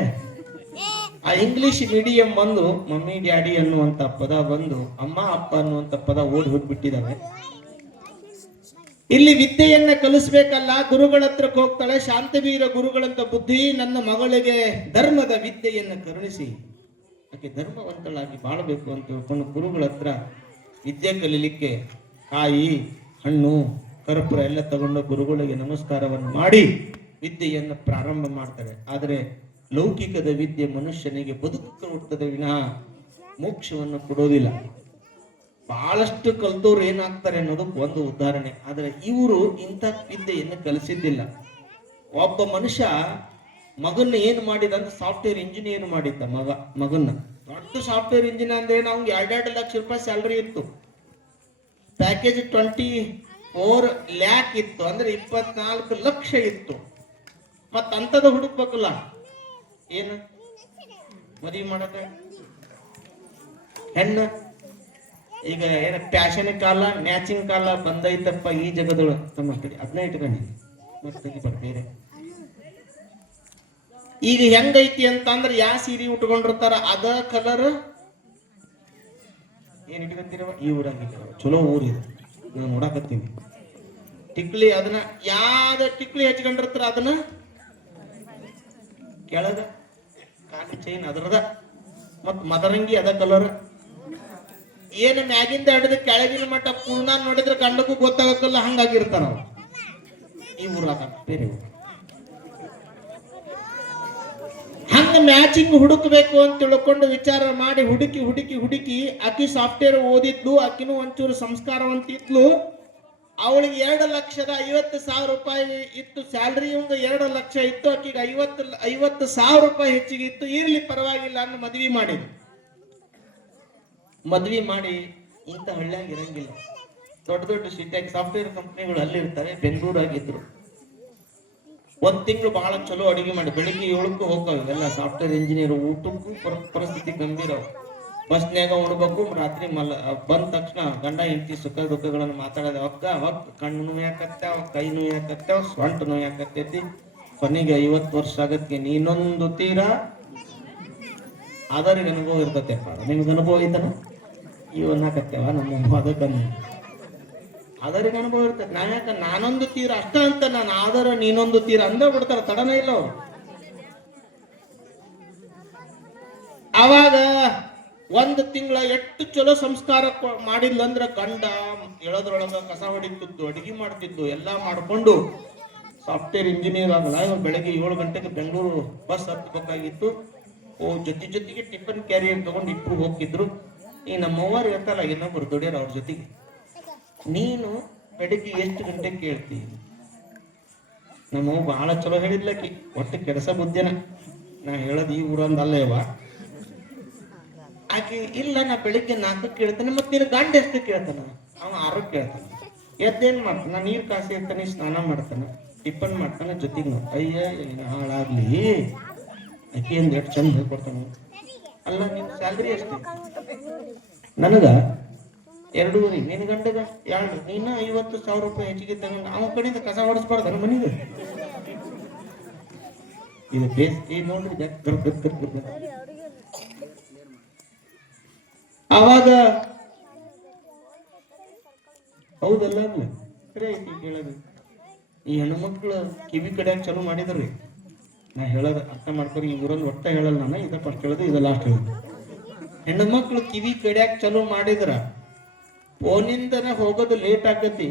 ಆ ಇಂಗ್ಲಿಷ್ ಮೀಡಿಯಂ ಬಂದು ಮಮ್ಮಿ ಡ್ಯಾಡಿ ಅನ್ನುವಂತ ಪದ ಬಂದು ಅಮ್ಮ ಅಪ್ಪ ಅನ್ನುವಂತ ಪದ ಓಡಿ ಹೋಗ್ಬಿಟ್ಟಿದಾವೆ. ಇಲ್ಲಿ ವಿದ್ಯೆಯನ್ನ ಕಲಿಸ್ಬೇಕಲ್ಲ, ಗುರುಗಳ ಹತ್ರಕ್ಕೆ ಹೋಗ್ತಾಳೆ. ಶಾಂತವೀರ ಗುರುಗಳಂತ ಬುದ್ಧಿ, ನನ್ನ ಮಗಳಿಗೆ ಧರ್ಮದ ವಿದ್ಯೆಯನ್ನು ಕರುಣಿಸಿ ಆಕೆ ಧರ್ಮವಂತಳಾಗಿ ಬಾಳಬೇಕು ಅಂತ ತಿಳ್ಕೊಂಡು ಗುರುಗಳ ಹತ್ರ ವಿದ್ಯೆ ಕಲೀಲಿಕ್ಕೆ ಕಾಯಿ ಹಣ್ಣು ಕರ್ಪೂರ ಎಲ್ಲ ತಗೊಂಡು ಗುರುಗಳಿಗೆ ನಮಸ್ಕಾರವನ್ನು ಮಾಡಿ ವಿದ್ಯೆಯನ್ನು ಪ್ರಾರಂಭ ಮಾಡ್ತಾರೆ. ಆದರೆ ಲೌಕಿಕದ ವಿದ್ಯೆ ಮನುಷ್ಯನಿಗೆ ಬದುಕು ಕೊಡುತ್ತದೆ ವಿನಃ ಮೋಕ್ಷವನ್ನು ಕೊಡೋದಿಲ್ಲ. ಬಹಳಷ್ಟು ಕಲ್ತವ್ರು ಏನಾಗ್ತಾರೆ ಅನ್ನೋದಕ್ಕೆ ಒಂದು ಉದಾಹರಣೆ. ಆದರೆ ಇವರು ಇಂಥ ವಿದ್ಯೆಯನ್ನು ಕಲಿಸಿದ್ದಿಲ್ಲ. ಒಬ್ಬ ಮನುಷ್ಯ ಮಗನ್ನ ಏನ್ ಮಾಡಿದ ಅಂತ ಸಾಫ್ಟ್ವೇರ್ ಇಂಜಿನಿಯರ್ ಮಾಡಿದ್ದ. ಮಗನ್ನ ದೊಡ್ಡ ಸಾಫ್ಟ್ವೇರ್ ಇಂಜಿನಿಯರ್ ಅಂದ್ರೆ ಅವ್ನಿಗೆ 2 ಲಕ್ಷ ರೂಪಾಯಿ ಸ್ಯಾಲರಿ ಇತ್ತು. ಪ್ಯಾಕೇಜ್ 24 ಲ್ಯಾಕ್ ಇತ್ತು, ಅಂದ್ರೆ 24 ಲಕ್ಷ ಇತ್ತು. ಮತ್ತ ಅಂತದ ಹುಡುಕ್ಬೇಕಲ್ಲ, ಏನು ಮದುವೆ ಮಾಡಕ ಹೆಣ್ಣ. ಈಗ ಏನ ಪ್ಯಾಶನ್ ಕಾಲ, ಮ್ಯಾಚಿಂಗ್ ಕಾಲ ಬಂದೈತಪ್ಪ ಈ ಜಗದೊಳಗೆ. ಅದನ್ನ ಇಟ್ಕೊಂಡಿ ಮತ್ತೆ ಬೇರೆ. ಈಗ ಹೆಂಗೈತಿ ಅಂತ ಅಂದ್ರೆ ಯಾವ ಸೀರೆ ಉಟ್ಕೊಂಡಿರ್ತಾರ ಅದ ಕಲರ್ ಏನ್ ಇಟ್ಕೊಂತೀರವ. ಈ ಊರಾಗಿದ್ದಾವ ಚಲೋ ಊರಿದೆ, ನಾವು ನೋಡಾಕತ್ತೀವಿ. ಟಿಕ್ಲಿ ಅದನ್ನ ಯಾವ್ದ ಟಿಕ್ಲಿ ಹಚ್ಕೊಂಡಿರ್ತಾರ ಅದನ್ನ ಕೆಳಗ ಕಾಲು ಚೈನ್ ಅದರದ, ಮತ್ ಮದರಂಗಿ ಅದ ಕಲರ್. ಏನು ಮ್ಯಾಗಿಂದ ಹಿಡಿದು ಕೆಳಗಿನ ಮಟ್ಟ ಪೂರ್ಣ ನೋಡಿದ್ರೆ ಗಂಡಕ್ಕೂ ಗೊತ್ತಾಗಕ್ಕಲ್ಲ, ಹಂಗಾಗಿರ್ತಾರ ಅವ್ರು. ಈ ಊರಾಗ ಬೇರೆ ಊರು ಹಂಗ ಮ್ಯಾಚಿಂಗ್ ಹುಡುಕ್ಬೇಕು ಅಂತ ತಿಳ್ಕೊಂಡು ವಿಚಾರ ಮಾಡಿ ಹುಡುಕಿ ಹುಡುಕಿ ಹುಡುಕಿ ಆಕಿ ಸಾಫ್ಟ್ವೇರ್ ಓದಿದ್ಲು. ಆಕಿನೂ ಒಂಚೂರು ಸಂಸ್ಕಾರವಂತಿದ್ಲು. ಅವಳಿಗೆ 2,50,000 ರೂಪಾಯಿ ಇತ್ತು ಸ್ಯಾಲ್ರಿ. ಇವಂಗ 2 ಲಕ್ಷ ಇತ್ತು, ಆಕಿಗೆ 50,000 ರೂಪಾಯಿ ಹೆಚ್ಚಿಗೆ ಇತ್ತು. ಇರ್ಲಿ ಪರವಾಗಿಲ್ಲ ಅನ್ನೋ ಮದ್ವಿ ಮಾಡಿದ್ರು. ಮದ್ವಿ ಮಾಡಿ ಇಂಥ ಹಳ್ಳಿಯಾಗಿ ಇರಂಗಿಲ್ಲ, ದೊಡ್ಡ ದೊಡ್ಡ ಸಿಟಿಯಾಗಿ ಸಾಫ್ಟ್ವೇರ್ ಕಂಪ್ನಿಗಳು ಅಲ್ಲಿರ್ತಾರೆ. ಬೆಂಗಳೂರಾಗಿದ್ರು. 1 ತಿಂಗಳು ಬಹಳ ಚಲೋ ಅಡಿಗೆ ಮಾಡಿ ಬೆಳಿಗ್ಗೆ 7ಕ್ಕೂ ಹೋಗ್ತಾವೆ ಎಲ್ಲ ಸಾಫ್ಟ್ವೇರ್ ಇಂಜಿನಿಯರ್. ಊಟಕ್ಕೂ ಪರಿಸ್ಥಿತಿ ಗಂಭೀರ. ಬಸ್ನ್ಯಾಗ ಉಣ್ಬೇಕು, ರಾತ್ರಿ ಬಂದ ತಕ್ಷಣ ಗಂಡ ಹೆಂಡತಿ ಸುಖ ದುಃಖಗಳನ್ನು ಮಾತಾಡೋದು ಅವಾಗ ಕಣ್ಣು ನೋಯಾಕತ್ತಾವ, ಕೈ ನೋಯಾಕತ್ತಾವ, ಸೊಂಟ ನೋಯಾಕತ್ತೈತಿ. ಕೊನೆಗೆ 50 ವರ್ಷ ಆಗತ್ಗೆ ನೀನೊಂದು ತೀರ ಆದರಿಗೆ ಅನುಭವ ಇರ್ತೈತೆಪ್ಪ. ನಿಮ್ಗೆ ಅನುಭವ ಐತನ? ಇವನ್ನಾಕತ್ತೇವ ನಮ್ಮ ಅದಕ್ಕನ್ನು ಆದರಿಗೆ ಅನುಭವ ಇರ್ತೈತೆ. ನಾನೊಂದು ತೀರ ಅಷ್ಟ ಅಂತ ನಾನು ಆದರ ನೀನೊಂದು ತೀರ ಅಂದ ಬಿಡ್ತಾರ, ತಡನೇ ಇಲ್ಲ ಅವ್ರು. ಅವಾಗ 1 ತಿಂಗಳ ಎಷ್ಟು ಚಲೋ ಸಂಸ್ಕಾರ ಮಾಡಿದ್ಲಂದ್ರ ಗಂಡ ಹೇಳೋದ್ರೊಳಗ ಕಸ ಹೊಡಿತಿದ್ದು, ಅಡಿಗೆ ಮಾಡ್ತಿದ್ದು, ಎಲ್ಲಾ ಮಾಡ್ಕೊಂಡು ಸಾಫ್ಟ್ವೇರ್ ಇಂಜಿನಿಯರ್ ಆಗಲ್ಲ. ಬೆಳಗ್ಗೆ 7 ಗಂಟೆಗೆ ಬೆಂಗಳೂರು ಬಸ್ ಹತ್ಬೇಕಾಗಿತ್ತು. ಜೊತೆಗೆ ಟಿಫನ್ ಕ್ಯಾರಿಯರ್ ತಗೊಂಡು ಇಬ್ರು ಹೋಗ್ತಿದ್ರು. ಈ ನಮ್ಮವ್ವರು ಇರ್ತಾರ ಇನ್ನೊಬ್ರು ದುಡಿಯೋರು, ಅವ್ರ ಜೊತೆಗೆ ನೀನು ಬೆಳಗ್ಗೆ ಎಷ್ಟು ಗಂಟೆಗೆ ಕೇಳ್ತೀವಿ? ನಮ್ಮವ್ವ ಬಹಳ ಚಲೋ ಹೇಳಿದ್ಲಕ್ಕಿ, ಒಟ್ಟು ಕೆಲಸ ಬುದ್ಧಿನ. ನಾ ಹೇಳೋದು ಈ ಊರಂದ ಅಲ್ಲೇವ. ಆಕೆ ಇಲ್ಲ, ನಾ ಬೆಳಿಗ್ಗೆ 4ಕ್ಕೆ ಕೇಳ್ತಾನೆ, ಮತ್ತೆ ನೀನು ಗಂಡ ಎಷ್ಟು ಕೇಳ್ತಾನ? ಅವ 6ಕ್ಕೆ ಕೇಳ್ತಾನೆ. ಎದ್ದೇನ್ ಮಾಡ್ತಾನ? ನೀರ್ ಕಾಸಿ ಇರ್ತಾನೆ, ಸ್ನಾನ ಮಾಡ್ತಾನ, ಟಿಫನ್ ಮಾಡ್ತಾನೆ, ಜೊತೆಗೆ ನಾವು ಅಯ್ಯ ಹಾಳಾಗ್ಲಿ ಆಕೆಯಿಂದ ಎಷ್ಟು ಚಂದ ಹೇಳ್ಕೊಡ್ತಾನ. ಅಲ್ಲ ನಿನ್ ಸ್ಯಾಲ್ರಿ ಎಷ್ಟು? ನನಗ 2.5, ನಿನ್ ಗಂಡಗ 2. ನೀನು 50,000 ರೂಪಾಯಿ ಹೆಚ್ಚಿಗೆ ತಗೊಂಡು ಅವನ ಕಡೆಯಿಂದ ಕಸ ಹೊಡಿಸ್ಬಾರ್ದ ಮನೆಗೆ? ಇದು ಬೇಸಿಗೆ ನೋಡ್ರಿ. ಅವಾಗ ಹೌದಲ್ಲ ಸರಿ ಐತಿ ಕೇಳೋದು. ಈ ಹೆಣ್ಮಕ್ಳು ಕಿವಿ ಕಡಿಯಾಕ ಚಾಲು ಮಾಡಿದ್ರಿ. ನಾ ಹೇಳೋದು ಅರ್ಥ ಮಾಡ್ಕೊಂಡು, ಈ ಊರಲ್ಲಿ ಒಟ್ಟ ಹೇಳಲ್ಲ ನಾನು, ಇದ ಫಸ್ಟ್ ಹೇಳೋದು, ಇದು ಲಾಸ್ಟ್ ಹೇಳೋದು. ಹೆಣ್ಮಕ್ಳು ಕಿವಿ ಕಡಿಯಾಕ ಚಾಲು ಮಾಡಿದ್ರ ಫೋನಿಂದನೇ ಹೋಗೋದು ಲೇಟ್ ಆಗತಿ.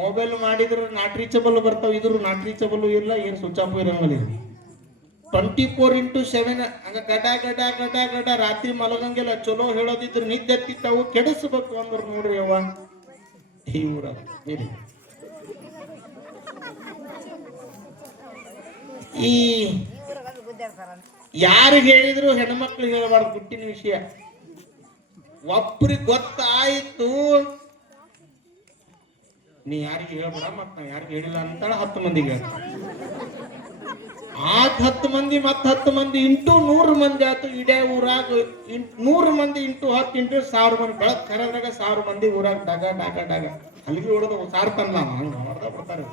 ಮೊಬೈಲ್ ಮಾಡಿದ್ರ ನಾಟ್ ರೀಚಬಲ್ ಬರ್ತಾವ, ಇದ್ರು ನಾಟ್ ರೀಚಬಲ್ ಇಲ್ಲ, ಏನ್ ಸ್ವಿಚ್ ಆಫ್ ಇರಂಗಿಲ್ಲ. 24x7 ಹಂಗ ಗಡ ಗಡ ಗಡ ಗಡ ರಾತ್ರಿ ಮಲಗಂಗಿಲ್ಲ. ಚಲೋ ಹೇಳೋದಿದ್ರು ನಿದ್ದೆ ಹತ್ತಿತ್ತಾವು, ಕೆಡಿಸ್ಬೇಕು ಅಂದ್ರ ನೋಡ್ರಿ ಅವ್ವ ಈ ಊರ. ಈ ಯಾರು ಹೇಳಿದ್ರು ಹೆಣ್ಮಕ್ಳು ಹೇಳಬಾರ್ದು ಗುಟ್ಟಿನ ವಿಷಯ. ಒಬ್ರಿಗೆ ಗೊತ್ತಾಯ್ತು, ನೀ ಯಾರಿಗೆ ಹೇಳ್ಬೇಡ, ಮತ್ ನಾವ್ ಯಾರಿಗೆ ಹೇಳಿಲ್ಲ ಅಂತ 10 ಮಂದಿಗೆ ಹೇಳ್ತಾರೆ. 10 ಮಂದಿ ಮತ್ 10 ಮಂದಿ ಇಂಟು 100 ಮಂದಿ ಆಯ್ತು. ಇಡೇ ಊರಾಗ 100 ಮಂದಿ ಇಂಟು 10 ಇಂಟು 1000 ಮಂದಿ. ಬೆಳಕ್ ಕರೆದಾಗ 1000 ಮಂದಿ ಊರಾಗ ಡಾಗ ಡಾಗ ಡಾಗ ಅಲ್ಲಿಗೆ ಹೊಡೆದ ಸಾರ್ತಲ್ಲ ಹಂಗ ಹೊಡೆದ ಬಿಡ್ತಾರೆ.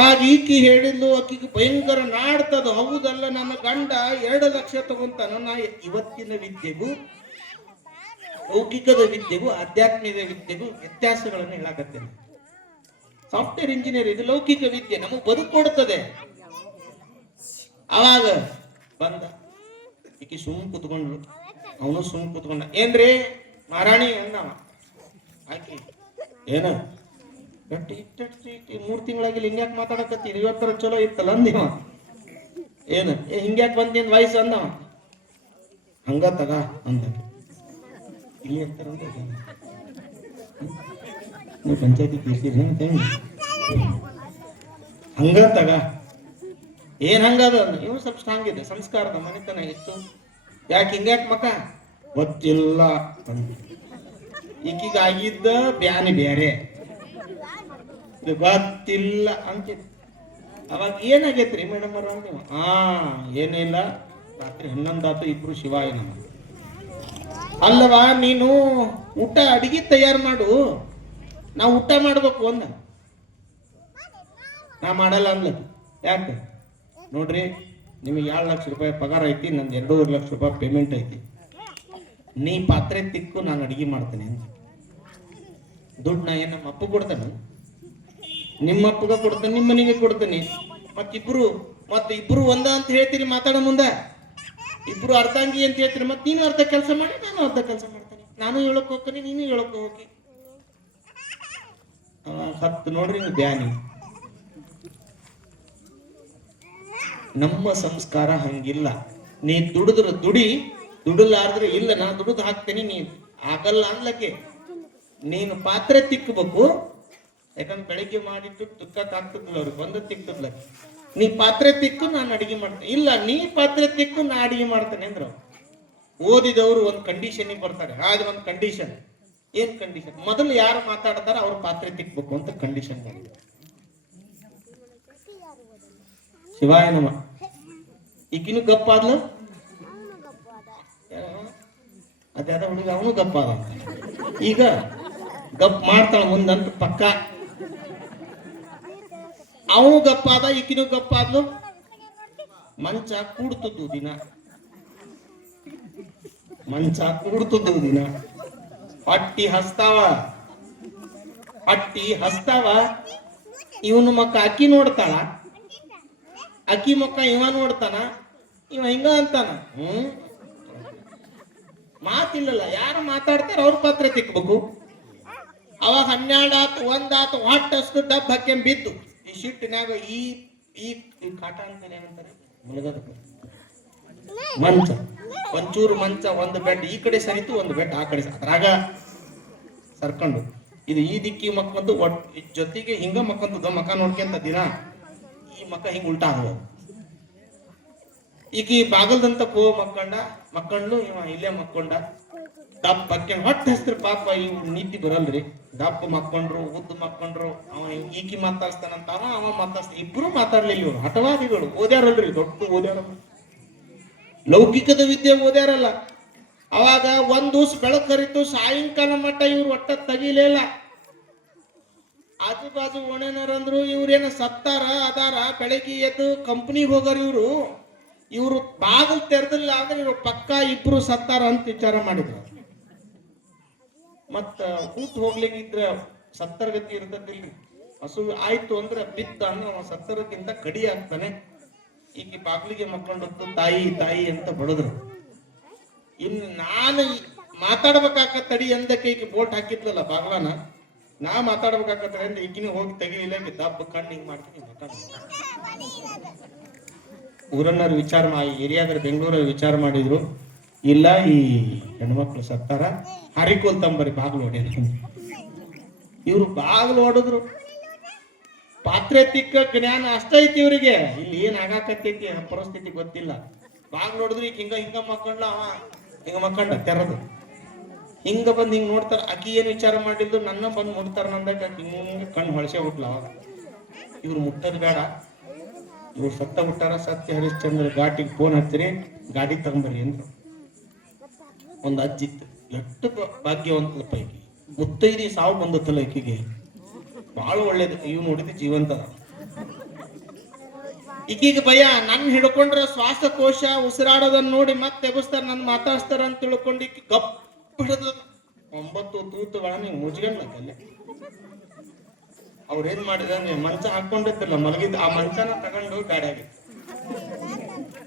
ಆಗ ಈಕಿ ಹೇಳಿದ್ಲು, ಆಕಿಗೆ ಭಯಂಕರ ನಾಡ್ತದ. ಹೌದಲ್ಲ, ನನ್ನ ಗಂಡ 2 ಲಕ್ಷ ತಗೊಂತಾನ. ನಾ ಇವತ್ತಿನ ವಿದ್ಯೆಗೂ ಲೌಕಿಕದ ವಿದ್ಯೆಗೂ ಆಧ್ಯಾತ್ಮಿಕ ವಿದ್ಯೆಗೂ ವ್ಯತ್ಯಾಸಗಳನ್ನು ಹೇಳಕತ್ತೇನೆ. ಸಾಫ್ಟ್ವೇರ್ ಇಂಜಿನಿಯರ್ ಇದು ಲೌಕಿಕ ವಿದ್ಯೆ, ನಮಗ್ ಬದುಕೊಡ್ತದೆ. ಅವಾಗ ಬಂದ ಈಕಿ ಸುಮ್ ಕುತ್ಕೊಂಡ್ರು, ಅವನು ಸುಮ್ ಕುತ್ಕೊಂಡ. ಏನ್ರಿ ಮಾರಾಣಿ ಅಂದವ. ಆಕಿ ಏನ 3 ತಿಂಗಳಾಗಿಲ್ಲ, ಹಿಂಗ್ಯಾಕ್ ಮಾತಾಡಕತ್ತೀನಿ? 50 ಚಲೋ ಇತ್ತಲ್ಲ ಅಂದಿವ. ಏನ ಹಿಂಗ್ಯಾಕ್ ಬಂದಿನ್ ವಯಸ್ಸು ಅಂದವ. ಹಂಗ ತಗ ಅಂದ. ಇಲ್ಲಿ ಇರ್ತಾರ ನೀವು ಪಂಚಾಯತಿ ಕೇಳ್ತೀರಿ ಹಂಗ ತಗ. ಏನ್ ಹಂಗದ? ಇವ್ ಸ್ವಲ್ಪ ಸ್ಟ್ರಾಂಗ್ ಇದೆ, ಸಂಸ್ಕಾರದ ಮನೆತನ ಇತ್ತು. ಯಾಕೆ ಹಿಂಗ್ಯಾಕ್ ಮಕ ಗೊತ್ತಿಲ್ಲ. ಈಗೀಗ ಆಗಿದ್ದ ಬ್ಯಾನಿ ಬೇರೆ ಗೊತ್ತಿಲ್ಲ ಅಂತಿದ್. ಅವಾಗ ಏನಾಗೈತ್ರಿ ಮೇಡಮ್ ಅವ್ರ ಅಂದ. ಏನಿಲ್ಲ, ರಾತ್ರಿ 11 ಆತು, ಇಬ್ರು ಶಿವಾಯ ನಮ್ಮ. ಅಲ್ಲವಾ ನೀನು ಊಟ ಅಡಿಗೆ ತಯಾರು ಮಾಡು, ನಾವು ಊಟ ಮಾಡ್ಬೇಕು ಅಂದ. ನಾ ಮಾಡಲ್ಲ ಅಂದ್ಲ. ಯಾಕೆ? ನೋಡ್ರಿ, ನಿಮಗೆ 2 ಲಕ್ಷ ರೂಪಾಯಿ ಪಗಾರ ಐತಿ, ನಂದು 2.5 ಲಕ್ಷ ರೂಪಾಯಿ ಪೇಮೆಂಟ್ ಐತಿ. ನೀ ಪಾತ್ರೆ ತಿಕ್ಕು, ನಾನು ಅಡಿಗೆ ಮಾಡ್ತೇನೆ ಅಂತ. ದುಡ್ಡು ನಾ ಏನ್ ನಮ್ಮ ಅಪ್ಪ ಕೊಡ್ತಾನೆ, ನಿಮ್ಮ ಅಪ್ಪಗ ಕೊಡ್ತಾನೆ, ನಿಮ್ಮ ಮನೆಗೆ ಕೊಡ್ತಾನೆ. ಮತ್ತಿಬ್ರು ಒಂದ ಅಂತ ಹೇಳ್ತೀರಿ ಮಾತಾಡೋ ಮುಂದ. ಇಬ್ರು ಅರ್ಧಾಂಗಿ ಅಂತ ಹೇಳ್ತೀರಿ. ಮತ್ತೆ ನೀನು ಅರ್ಧ ಕೆಲಸ ಮಾಡಿ, ನಾನು ಅರ್ಧ ಕೆಲಸ ಮಾಡ್ತೇನೆ. ನಾನು ಹೇಳಕ್ ಹೋಗ್ತೀನಿ, ನೀನು ಹೇಳಕ್ ಹೋಗಿ. 10 ನೋಡ್ರಿ ನೀವು ಬ್ಯಾನಿ. ನಮ್ಮ ಸಂಸ್ಕಾರ ಹಂಗಿಲ್ಲ. ನೀ ದುಡಿದ್ರ ದುಡಿ, ದುಡಲಾರ್ದ್ರೆ ಇಲ್ಲ, ನಾ ದುಡಿದು ಹಾಕ್ತೇನೆ, ನೀ ಆಗಲ್ಲ ಅನ್ಲಕ್ಕೆ. ನೀನು ಪಾತ್ರೆ ತಿಕ್ಕಬೇಕು, ಯಾಕಂದ್ರೆ ಬೆಳಿಗ್ಗೆ ಮಾಡಿಟ್ಟು ತುಕ್ಕಕ್ ಆಗ್ತದಲ್ಲ, ಅವ್ರಿಗೆ ಬಂದ ತಿಕ್ತದ್ಲ. ನೀ ಪಾತ್ರೆ ತಿಕ್ಕು, ನಾನು ಅಡಿಗೆ ಮಾಡ್ತೇನೆ. ಇಲ್ಲ, ನೀ ಪಾತ್ರೆ ತಿಕ್ಕು, ನಾ ಅಡಿಗೆ ಮಾಡ್ತೇನೆ ಅಂದ್ರ ಓದಿದವರು ಒಂದು ಕಂಡೀಷನ್ ಬರ್ತಾರೆ. ಆದ್ರೆ ಒಂದು ಕಂಡೀಷನ್. ಏನ್ ಕಂಡೀಷನ್? ಮೊದಲು ಯಾರು ಮಾತಾಡ್ತಾರ ಅವ್ರ ಪಾತ್ರೆ ತಿಕ್ಬೇಕು ಅಂತ ಕಂಡೀಷನ್ ಮಾಡಿದ್ರು. ಶಿವಾಯ ನಮ. ಈಗಿನ ಗಪ್ಪಾದ್ಲು. ಅದ್ಯಾದ ಹುಡುಗ ಅವನು ಗಪ್ಪ ಅದ ಈಗ ಗಪ್ ಮಾಡ್ತಾಳ ಮುಂದಂತ ಪಕ್ಕ. ಅವನು ಗಪ್ಪ ಆದ, ಈಕಿನೂ ಗಪ್ಪ ಆದ್ಲು. ಮಂಚ ಕೂಡ್ತದ್ದು ದಿನ, ಮಂಚ ಕೂಡ್ತದ್ದು ದಿನ. ಹೊಟ್ಟಿ ಹಸ್ತಾವ, ಹೊಟ್ಟಿ ಹಸ್ತಾವ. ಇವನು ಮಕ್ಕ ಅಕ್ಕಿ ನೋಡ್ತಾಳ, ಅಕ್ಕಿ ಮಕ್ಕ ಇವ ನೋಡ್ತಾನ, ಇವ ಹಿಂಗ ಅಂತಾನ. ಮಾತಿಲ್ಲಲ್ಲ, ಯಾರು ಮಾತಾಡ್ತಾರ ಅವ್ರ ಪಾತ್ರ ತಿಕ್ಬೇಕು. ಅವಾಗ 12 ಆತು, 1 ಆತು, ಹೊಟ್ಟ ಹಸ್ತು ಡಬ್ ಹಾಕ್ಯಂಡ್ ಬಿದ್ದು ಈ ಶಿಟ್ಟಿನಾಗ ಈ ಈ ಕಾಟ ಅಂತಾನೆ ಏನಂತಾರೆ ಮುಳಗದ ಮಂಚ. ಒಂಚೂರು ಮಂಚ, ಒಂದು ಬೆಡ್ ಈ ಕಡೆ ಸರಿತು, ಒಂದು ಬೆಡ್ ಆ ಕಡೆ, ಅದ್ರಾಗ ಸರ್ಕೊಂಡು ಇದು ಈ ದಿಕ್ಕಿ ಮಕ್ಕಂದು ಜೊತೆಗೆ ಹಿಂಗ ಮಕ್ಕಂತದ. ಮಕ್ಕ ನೋಡ್ಕೊಂತ ದಿನ ಈ ಮಕ್ಕ ಹಿಂಗ ಉಲ್ಟಾ ಆದವು. ಈಗ ಈ ಬಾಗಲ್ದಂತ ಮಕ್ಕಂಡು ಇವ ಇಲ್ಲೇ ಮಕ್ಕೊಂಡ. ದಪ್ಪ ಹಾಕ್ಯಂಡ್ ಹೊಟ್ಟೆ ಹೆಸ್ರು ಪಾಪ ಇವ್ ನಿದ್ದೆ ಬರಲ್ರಿ. ದಪ್ಪ ಮಕ್ಕೊಂಡ್ರು, ಉದ್ದು ಮಕ್ಕೊಂಡ್ರು. ಅವ ಈಕಿ ಮಾತಾಡ್ಸ್ತಾನಂತ, ಅವ ಮಾತಾಡ್ಸ್ತಾನ. ಇಬ್ರು ಮಾತಾಡ್ಲಿಲ್ಲ ಇವ್ರು. ಹಠವಾದಿಗಳು, ಓದ್ಯಾರಲ್ರಿ, ದೊಡ್ಡ ಓದ್ಯಾರ, ಲೌಕಿಕದ ವಿದ್ಯೆ ಓದ್ಯಾರಲ್ಲ. ಅವಾಗ ಒಂದ್ ದಿವ್ಸ ಬೆಳಕ್ ಕರಿತು, ಸಾಯಂಕಾಲ ಮಟ್ಟ ಇವ್ರು ಒಟ್ಟ ತಗಿಲಿಲ್ಲ. ಆಜು ಬಾಜು ಓಣೇನರಂದ್ರು ಇವ್ರೇನ ಸತ್ತಾರ ಅದಾರ. ಬೆಳಗ್ಗೆ ಎದ್ದು ಕಂಪ್ನಿಗೆ ಹೋಗಾರ ಇವ್ರು ಬಾಗಿಲು ತೆರೆದಿಲ್ಲ ಅಂದ್ರೆ ಇವ್ರು ಪಕ್ಕ ಇಬ್ರು ಸತ್ತಾರ ಅಂತ ವಿಚಾರ ಮಾಡಿದ್ರು. ಮತ್ತ ಊಟ ಹೋಗ್ಲಿಕ್ಕಿದ್ರ ಸತ್ತರಗತಿ ಇರ್ತದಿಲ್ರಿ. ಹಸು ಆಯ್ತು ಅಂದ್ರೆ ಬಿದ್ದ ಅಂದ್ರೆ ಅವ ಸತ್ತರಕ್ಕಿಂತ ಕಡಿ ಆಗ್ತಾನೆ. ಈಗ ಬಾಗ್ಲಿಗೆ ಮಕ್ಕೊಂಡದ್ದು ತಾಯಿ ತಾಯಿ ಅಂತ ಬಡದ್ರು. ಇನ್ನು ನಾನು ಮಾತಾಡ್ಬೇಕಾಕತ್ತಡಿ ಅಂದಕ್ಕೆ ಈಗ ಬೋಟ್ ಹಾಕಿದ್ಲಲ್ಲ ಬಾಗ್ಲಾನ, ನಾ ಮಾತಾಡ್ಬೇಕಾಕತ್ತಡಿ ಅಂದ್ರೆ ಈಗಿನ ಹೋಗಿ ತೆಗಿಲಿಲ್ಲ. ದಬ್ಬ ಕಣ್ಣು ಹಿಂಗ್ ಮಾಡ್ತೀನಿ ಮಾತಾಡ. ಊರನ್ನರು ವಿಚಾರ ಏರಿಯಾದ್ರ ಬೆಂಗಳೂರಲ್ಲಿ ವಿಚಾರ ಮಾಡಿದ್ರು, ಇಲ್ಲ ಈ ಹೆಣ್ಮಕ್ಳು ಸತ್ತಾರ, ಹರಿಕೋಲ್ ತಂಬರಿ ಬಾಗ್ಲು ಹೊಡೆ. ಇವ್ರು ಬಾಗ್ಲು ಹೊಡೆದ್ರು. ಪಾತ್ರೆ ತಿಕ್ಕ ಜ್ಞಾನ ಅಷ್ಟ ಐತಿ ಇವ್ರಿಗೆ. ಇಲ್ಲಿ ಏನ್ ಆಗಾಕತ್ತೈತಿ ಪರಿಸ್ಥಿತಿ ಗೊತ್ತಿಲ್ಲ. ಬಾಗ್ಲು ಹೊಡೆದ್ರು. ಈಗ ಹಿಂಗ ಮಕ್ಕೊಂಡ್ಲ, ಅವ ಹಿಂಗ ಮಕ್ಕಂಡ ತೆರದು ಹಿಂಗ ಬಂದ್ ಹಿಂಗ್ ನೋಡ್ತಾರ. ಅಕ್ಕಿ ಏನ್ ವಿಚಾರ ಮಾಡಿದ್ದು, ನನ್ನ ಬಂದ್ ನೋಡ್ತಾರ ನಂದಾಗ ಹಿಂಗ ಕಣ್ಣು ಹೊಳಸೆ ಬಿಟ್ಲ. ಅವಾಗ ಇವ್ರು ಮುಟ್ಟದ್ ಬೇಡ, ಇವ್ರು ಸತ್ತ ಬಿಟ್ಟಾರ. ಸತ್ಯ ಹರಿಶ್ಚಂದ್ರ ಘಾಟಿಗೆ ಫೋನ್ ಹಚ್ಚಿರಿ, ಗಾಡಿ ತಗೊಂಬರ್ರಿ ಅಂದ್ರು. ಒಂದ್ ಅಜ್ಜಿತ್ತು, ಎಷ್ಟು ಭಾಗ್ಯವಂತದ ಪೈಕಿ ಮುತ್ತೈದಿ ಸಾವು ಬಂದತ್ತಲ್ಲ ಈಕಿಗೆ. ಬಹಳ ಒಳ್ಳೇದು. ಇವ್ ನೋಡಿದ ಜೀವಂತ. ಈಗೀಗ ಭಯ, ನನ್ ಹಿಡ್ಕೊಂಡ್ರ ಶ್ವಾಸಕೋಶ ಉಸಿರಾಡೋದನ್ನ ನೋಡಿ ಮತ್ತೆ ಎಬಸ್ತಾರ, ನನ್ ಮಾತಾಡ್ಸ್ತಾರ ಅಂತ ತಿಳ್ಕೊಂಡು ಈಕಿ ಗಪ್ ಹಿಡಿದ 9 ತೂತುಗಳನ್ನ ಮುಚ್ಕೊಂಡ್ಲಕ್ಕಲ್ಲಿ. ಅವ್ರೇನ್ ಮಾಡಿದ, ಮಂಚ ಹಾಕೊಂಡಿದ್ದಲ್ಲ ಮಲಗಿದ್, ಆ ಮಂಚನ ತಗೊಂಡು ಗಾಡಿಯಾಗಿ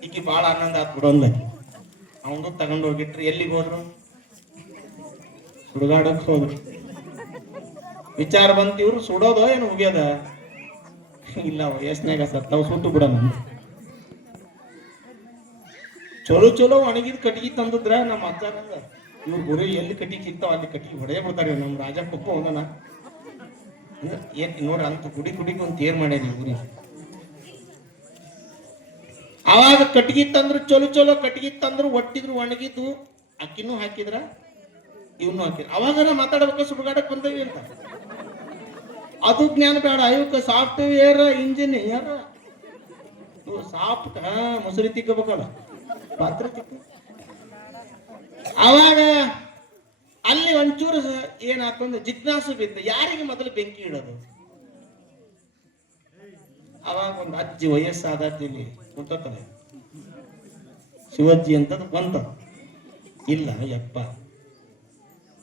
ಈಕಿ ಬಾಳ ಆನಂದ ಆತ್ ಬಿಡೋನ್ಲಕ್ಕಿ. ಅವನು ತಗೊಂಡು ಹೋಗಿಟ್ರಿ. ಎಲ್ಲಿಗೆ ಹೋದ್ರು? ಸುಡುಗಾಡಕ್ ಹೋದ್ರು. ವಿಚಾರ ಬಂತ, ಇವ್ರು ಸುಡೋದೋ ಏನು ಮುಗಿಯೋದ? ಇಲ್ಲ, ವಯಸ್ನಾಗ ಸತ್ತಾವ್, ಸುಟ್ಟು ಬಿಡೋಣ. ಚಲೋ ಒಣಗಿದ್ ಕಟ್ಟಿಗೆ ತಂದಿದ್ರ ನಮ್ಮ ಅಜ್ಜಾರಂದ. ಇವ್ರು ಗುರಿ ಎಲ್ಲಿ ಕಟ್ಟಿಗೆ ಸಿಗ್ತಾವ ಅಲ್ಲಿ ಕಟ್ಟಿಗೆ ಹೊಡೆಯ ಬಿಡ್ತಾರೆ. ನಮ್ ರಾಜ ಕೊಪ್ಪ ಹೋದನ ಏನ್ ನೋಡ್ರಿ, ಅಂತ ಕುಡಿಗೆ ಒಂದು ತೇರ್ ಮಾಡ್ಯಾರ ಊರಿ. ಅವಾಗ ಕಟ್ಟಿಗೆ ತಂದ್ರು, ಚಲೋ ಕಟ್ಟಿಗೆ ತಂದ್ರು, ಒಟ್ಟಿದ್ರು, ಒಣಗಿದ್ದು. ಅಕ್ಕಿನೂ ಹಾಕಿದ್ರ, ಇವನು ಹಾಕಿದ್ರ. ಅವಾಗನ ಮಾತಾಡ್ಬೇಕು, ಸುಡುಗಾಡಕ್ ಬಂದೇವಿ ಅಂತ. ಅದು ಜ್ಞಾನ ಬೇಡ. ಇವಕ್ಕೆ ಸಾಫ್ಟ್ವೇರ್ ಇಂಜಿನಿಯರ್ ಸಾಫ್ಟ್ ಮೊಸರಿ ತಿಕ್ಕಬೇಕಲ್ಲ, ಪಾತ್ರೆ ತಿಕ್ಕ. ಅವಾಗ ಅಲ್ಲಿ ಒಂಚೂರು ಏನಾತಂದ್ರೆ ಜಿಜ್ಞಾಸು ಬಿದ್ದು, ಯಾರಿಗೆ ಮೊದಲು ಬೆಂಕಿ ಇಡೋದು? ಅವಾಗ ಒಂದು ಅಜ್ಜಿ, ವಯಸ್ಸಾದ ಅಜ್ಜಿ ಕೂತಲ್ಲ, ಶಿವಜ್ಜಿ ಅಂತದ್ ಬಂತ. ಇಲ್ಲ ಯಪ್ಪ,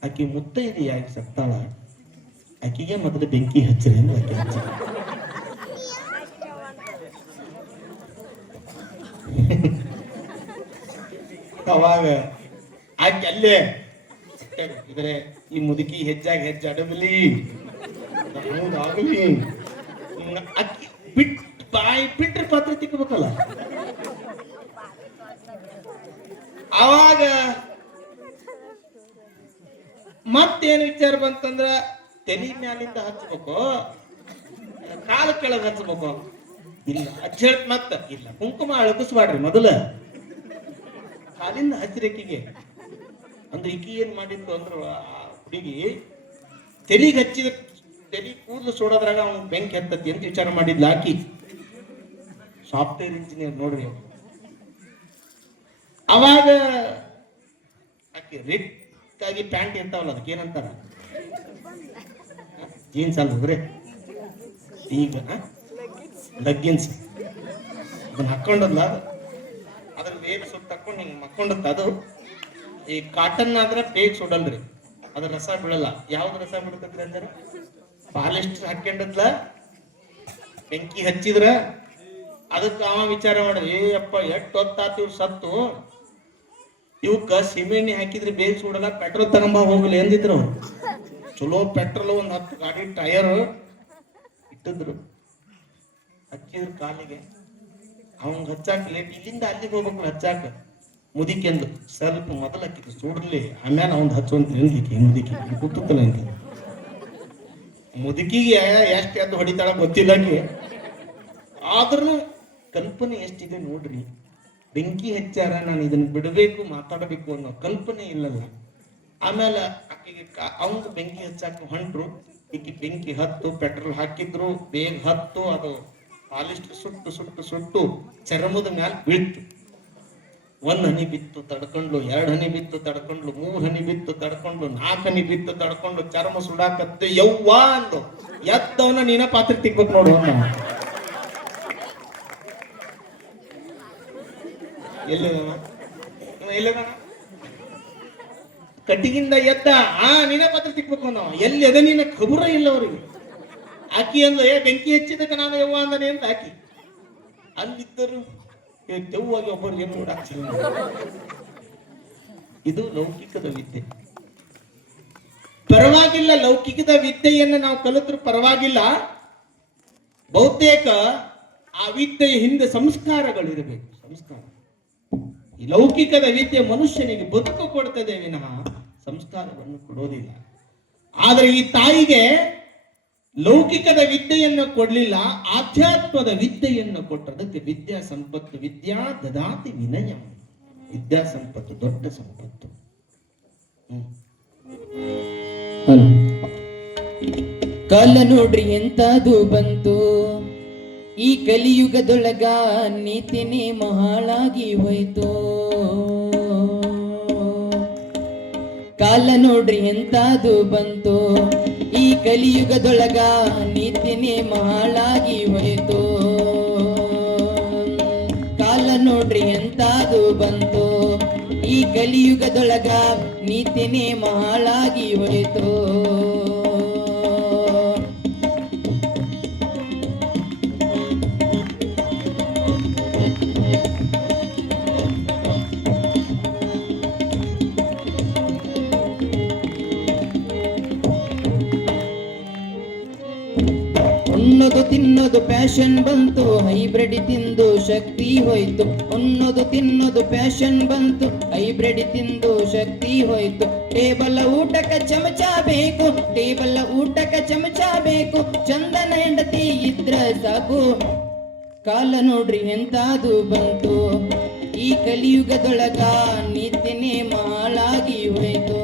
ಆಕಿ ಮುತ್ತೈದಿ ಯಾಕೆ ಸತ್ತಾಳ, ಆಕಿಗೆ ಮೊದಲು ಬೆಂಕಿ ಹಚ್ಚ್ರಿ ಅಂದ್ರೆ ಆಕೆ ಹಚ್ಚ. ಅವಾಗ ಆಕೆ ಅಲ್ಲೇ ಇದ್ರೆ ಈ ಮುದುಕಿ ಹೆಜ್ಜಾಗಿ ಹೆಜ್ಜೆ ಅಡಗಲಿ ಆಗಲಿ, ಅಕ್ಕಿ ಬಾಯಿ ಬಿಟ್ರೆ ಪಾತ್ರೆ ತಿಕ್ಕಬೇಕಲ್ಲ. ಅವಾಗ ಮತ್ತೇನು ವಿಚಾರ ಬಂತಂದ್ರ, ತಲೆ ಮ್ಯಾಲಿಂದ ಹಚ್ಬೇಕು, ಕಾಲ ಕೆಳಗೆ ಹಚ್ಬೇಕು. ಇಲ್ಲ ಅಜ್ಜ ಹೇಳ್ತ ಮತ್ತ, ಇಲ್ಲ ಕುಂಕುಮ ಅಳಗಿಸ್ಬಾಡ್ರಿ, ಮೊದಲ ಕಾಲಿಂದ ಹಚ್ಚಿರಕ್ಕಿಗೆ. ಅಂದ್ರೆ ಈಕಿ ಏನ್ ಮಾಡಿದ್ದು ಅಂದ್ರ, ಹುಡುಗಿ ತೆಲಿಗೆ ಹಚ್ಚಿದ, ತೆಲಿ ಕೂದಲು ಸೋಡೋದ್ರಾಗ ಅವ್ನು ಬೆಂಕಿ ಹತ್ತತಿ ಅಂತ ವಿಚಾರ ಮಾಡಿದ್ಲ ಆಕಿ. ಸಾಫ್ಟ್ವೇರ್ ಇಂಜಿನಿಯರ್ ನೋಡ್ರಿ. ಅವಾಗ ರಿಟ್ ಆಗಿ ಪ್ಯಾಂಟ್ ಇರ್ತಾವಲ್ಲ ಅದಕ್ಕೆ ಏನಂತಾರ? ಜೀನ್ಸ್ ಅಲ್ಲ ಹೋಗ್ರೆ, ಈಗ ಲಗ್ಗಿನ್ಸ್ ಅದನ್ನ ಹಾಕೊಂಡಲ್ಲ, ಅದ್ರ ಬೇಗ ಸುತ್ತ ಹಾಕೊಂಡು ಹಿಂಗೆ ಮಕ್ಕೊಂಡತ್ತ. ಅದು ಈ ಕಾಟನ್ ಆದ್ರೆ ಬೇಗ ಸುಡಲ್ರಿ, ಅದ್ರ ರಸ ಬೀಳಲ್ಲ. ಯಾವ್ದು ರಸ ಬಿಡ್ತದ್ರಿ ಅಂದ್ರೆ ಪಾಲಿಸ್ಟರ್ ಹಾಕೊಂಡದ್ಲ ಬೆಂಕಿ ಹಚ್ಚಿದ್ರ ಅದಕ್ಕೆ ಅವ ವಿಚಾರ ಮಾಡ, ಏ ಅಪ್ಪ ಎಷ್ಟ್ ಹೊತ್ತಾತ ಇವ್ರು ಸತ್ತು, ಇವಕ್ಕ ಸಿಮೆಣ್ಣಿ ಹಾಕಿದ್ರೆ ಬೇಗ ಸುಡಲ್ಲ, ಪೆಟ್ರೋಲ್ ತಗೊಂಬ ಹೋಗ್ಲಿ ಎಂದಿದ್ರು. ಚಲೋ ಪೆಟ್ರೋಲ್ ಒಂದ್ 10 ಗಾಡಿ ಟೈರ್ ಇಟ್ಟಿದ್ರು, ಹಚ್ಚಿದ್ರು ಕಾಲಿಗೆ. ಅವಂಗ ಹಚ್ಚಾಕ ಲೇಟ್, ಇಲ್ಲಿಂದ ಅಲ್ಲಿಗೆ ಹೋಗ್ಬೇಕು ಹಚ್ಚಾಕ. ಮುದಿಕೆಂದು ಸ್ವಲ್ಪ ಮೊದಲು ಹಾಕಿದ್ರು ಸುಡ್ಲಿ, ಆಮ್ಯಾಲ ಅವ್ನ್ ಹಚ್ಚುವಂತ ಮುದಿಕಿ ಕೂತಲ್ಲ ಅಂತ. ಮುದುಕಿಗೆ ಎಷ್ಟು ಎದ್ದು ಹೊಡಿತಾಳ ಗೊತ್ತಿಲ್ಲ, ಆದ್ರೂ ಕಲ್ಪನೆ ಎಷ್ಟಿದೆ ನೋಡ್ರಿ. ಬೆಂಕಿ ಹಚ್ಚಾರ, ನಾನು ಇದನ್ನ ಬಿಡಬೇಕು ಮಾತಾಡಬೇಕು ಅನ್ನೋ ಕಲ್ಪನೆ ಇಲ್ಲಲ್ಲ. ಆಮೇಲೆ ಆಕೆಗೆ ಅವಂಗ ಬೆಂಕಿ ಹಚ್ಚಾಕ ಹೊಂಟ್ರು, ಈಕಿ ಬೆಂಕಿ ಹತ್ತು ಪೆಟ್ರೋಲ್ ಹಾಕಿದ್ರು, ಬೇಗ ಹತ್ತು, ಅದು ಪಾಲಿಸ್ಟರ್ ಸುಟ್ಟು ಸುಟ್ಟು ಸುಟ್ಟು ಚರ್ಮದ ಮ್ಯಾಲ ಬೀಳ್ತು. 1 ಹನಿ ಬಿತ್ತು ತಡ್ಕೊಂಡ್ಲು, 2 ಹನಿ ಬಿತ್ತು ತಡ್ಕೊಂಡ್ಲು, 3 ಹನಿ ಬಿತ್ತು ತಡ್ಕೊಂಡ್ಲು, 4 ಹನಿ ಬಿತ್ತು ತಡ್ಕೊಂಡು ಚರ್ಮ ಸುಡಾಕತ್ತೆ. ಯವ್ವಾ ಅಂದು ಎದ್ದವನ ನೀನ ಪಾತ್ರೆ ತಿಕ್ಬೇಕು ನೋಡು ಅನ್ನ. ಎಲ್ಲಿದ ಕಟ್ಟಿಗಿಂದ ಎದ್ದ, ನೀನ ಪಾತ್ರೆ ತಿಕ್ಬೇಕು ಅನ್ನೋ. ಎಲ್ಲಿ ಅದ ನೀನ ಖಬರ ಇಲ್ಲ ಅವ್ರಿಗೆ. ಆಕಿ ಅಂದ, ಬೆಂಕಿ ಹಚ್ಚಿದಕ್ಕೆ ನಾನು ಯವ್ವ ಅಂದನೆ ಅಂತ ಆಕಿ ಅಲ್ಲಿದ್ದರು. ದೆವ್ವಾಗಿ ಒಬ್ಬರು ಏನು ನೋಡಾಕ್ತಿಲ್ಲ. ಇದು ಲೌಕಿಕದ ವಿದ್ಯೆ. ಪರವಾಗಿಲ್ಲ, ಲೌಕಿಕದ ವಿದ್ಯೆಯನ್ನು ನಾವು ಕಲಿತರು ಪರವಾಗಿಲ್ಲ. ಬಹುತೇಕ ಆ ವಿದ್ಯೆಯ ಹಿಂದೆ ಸಂಸ್ಕಾರಗಳಿರಬೇಕು. ಸಂಸ್ಕಾರ. ಈ ಲೌಕಿಕದ ವಿದ್ಯೆ ಮನುಷ್ಯನಿಗೆ ಬದುಕು ಕೊಡ್ತದೆ ವಿನಃ ಸಂಸ್ಕಾರವನ್ನು ಕೊಡೋದಿಲ್ಲ. ಆದರೆ ಈ ತಾಯಿಗೆ ಲೌಕಿಕದ ವಿದ್ಯೆಯನ್ನು ಕೊಡ್ಲಿಲ್ಲ, ಆಧ್ಯಾತ್ಮದ ವಿದ್ಯೆಯನ್ನು ಕೊಟ್ಟದಕ್ಕೆ ವಿದ್ಯಾ ಸಂಪತ್ತು. ವಿದ್ಯಾ ದದಾತಿ ವಿನಯ. ವಿದ್ಯಾ ಸಂಪತ್ತು ದೊಡ್ಡ ಸಂಪತ್ತು. ಕಾಲ ನೋಡ್ರಿ ಎಂತದು ಬಂತು, ಈ ಕಲಿಯುಗದೊಳಗ ನೀತಿನೇ ಮಹಾಳಾಗಿ ಹೋಯ್ತು. ಕಾಲ ನೋಡ್ರಿ ಎಂತದು ಬಂತು, ಈ ಕಲಿಯುಗದೊಳಗ ನೀತಿನೇ ಮಹಾಳಾಗಿ ಹೋಯ್ತು. ಕಾಲ ನೋಡ್ರಿ ಎಂತದು ಬಂತು, ಈ ಕಲಿಯುಗದೊಳಗ ನೀತಿನೇ ಮಹಾಳಾಗಿ ಹೋಯ್ತು. ಉಣ್ಣೋದು ತಿನ್ನೋದು ಪ್ಯಾಷನ್ ಬಂತು, ಹೈಬ್ರಿಡ್ ತಿಂದು ಶಕ್ತಿ ಹೋಯ್ತು. ಉಣ್ಣೋದು ತಿನ್ನೋದು ಪ್ಯಾಷನ್ ಬಂತು, ಹೈಬ್ರಿಡ್ ತಿಂದು ಶಕ್ತಿ ಹೋಯ್ತು. ಟೇಬಲ್ ಊಟಕ್ಕೆ ಚಮಚ ಬೇಕು, ಟೇಬಲ್ ಊಟಕ್ಕೆ ಚಮಚ ಬೇಕು, ಚಂದನ ಹೆಂಡತಿ ಇದ್ರ ಸಾಕು. ಕಾಲ ನೋಡ್ರಿ ಎಂತದು ಬಂತು, ಈ ಕಲಿಯುಗದೊಳಗ ನೀತಿನೇ ಮಹಾಳಾಗಿ ಹೋಯ್ತು.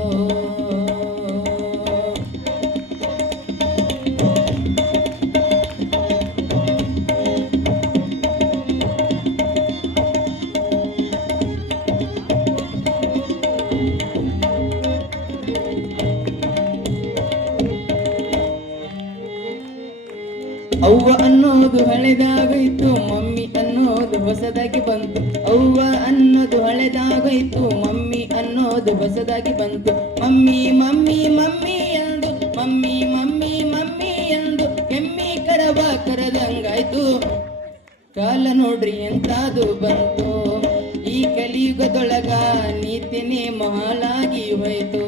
ಅವ್ವ ಅನ್ನೋದು ಹಳೆದಾಗೋಯ್ತು, ಮಮ್ಮಿ ಅನ್ನೋದು ಹೊಸದಾಗಿ ಬಂತು. ಅವ್ವ ಅನ್ನೋದು ಹಳೆದಾಗೋಯ್ತು, ಮಮ್ಮಿ ಅನ್ನೋದು ಹೊಸದಾಗಿ ಬಂತು. ಮಮ್ಮಿ ಮಮ್ಮಿ ಮಮ್ಮಿ ಎಂದು, ಮಮ್ಮಿ ಮಮ್ಮಿ ಮಮ್ಮಿ ಎಂದು ಎಮ್ಮಿ ಕರವ ಕರೆದಂಗಾಯ್ತು. ಕಾಲ ನೋಡ್ರಿ ಎಂತದು ಬಂತು, ಈ ಕಲಿಯುಗದೊಳಗ ನೀತಿನೇ ಮಹಾಳಾಗಿ ಹೋಯ್ತು.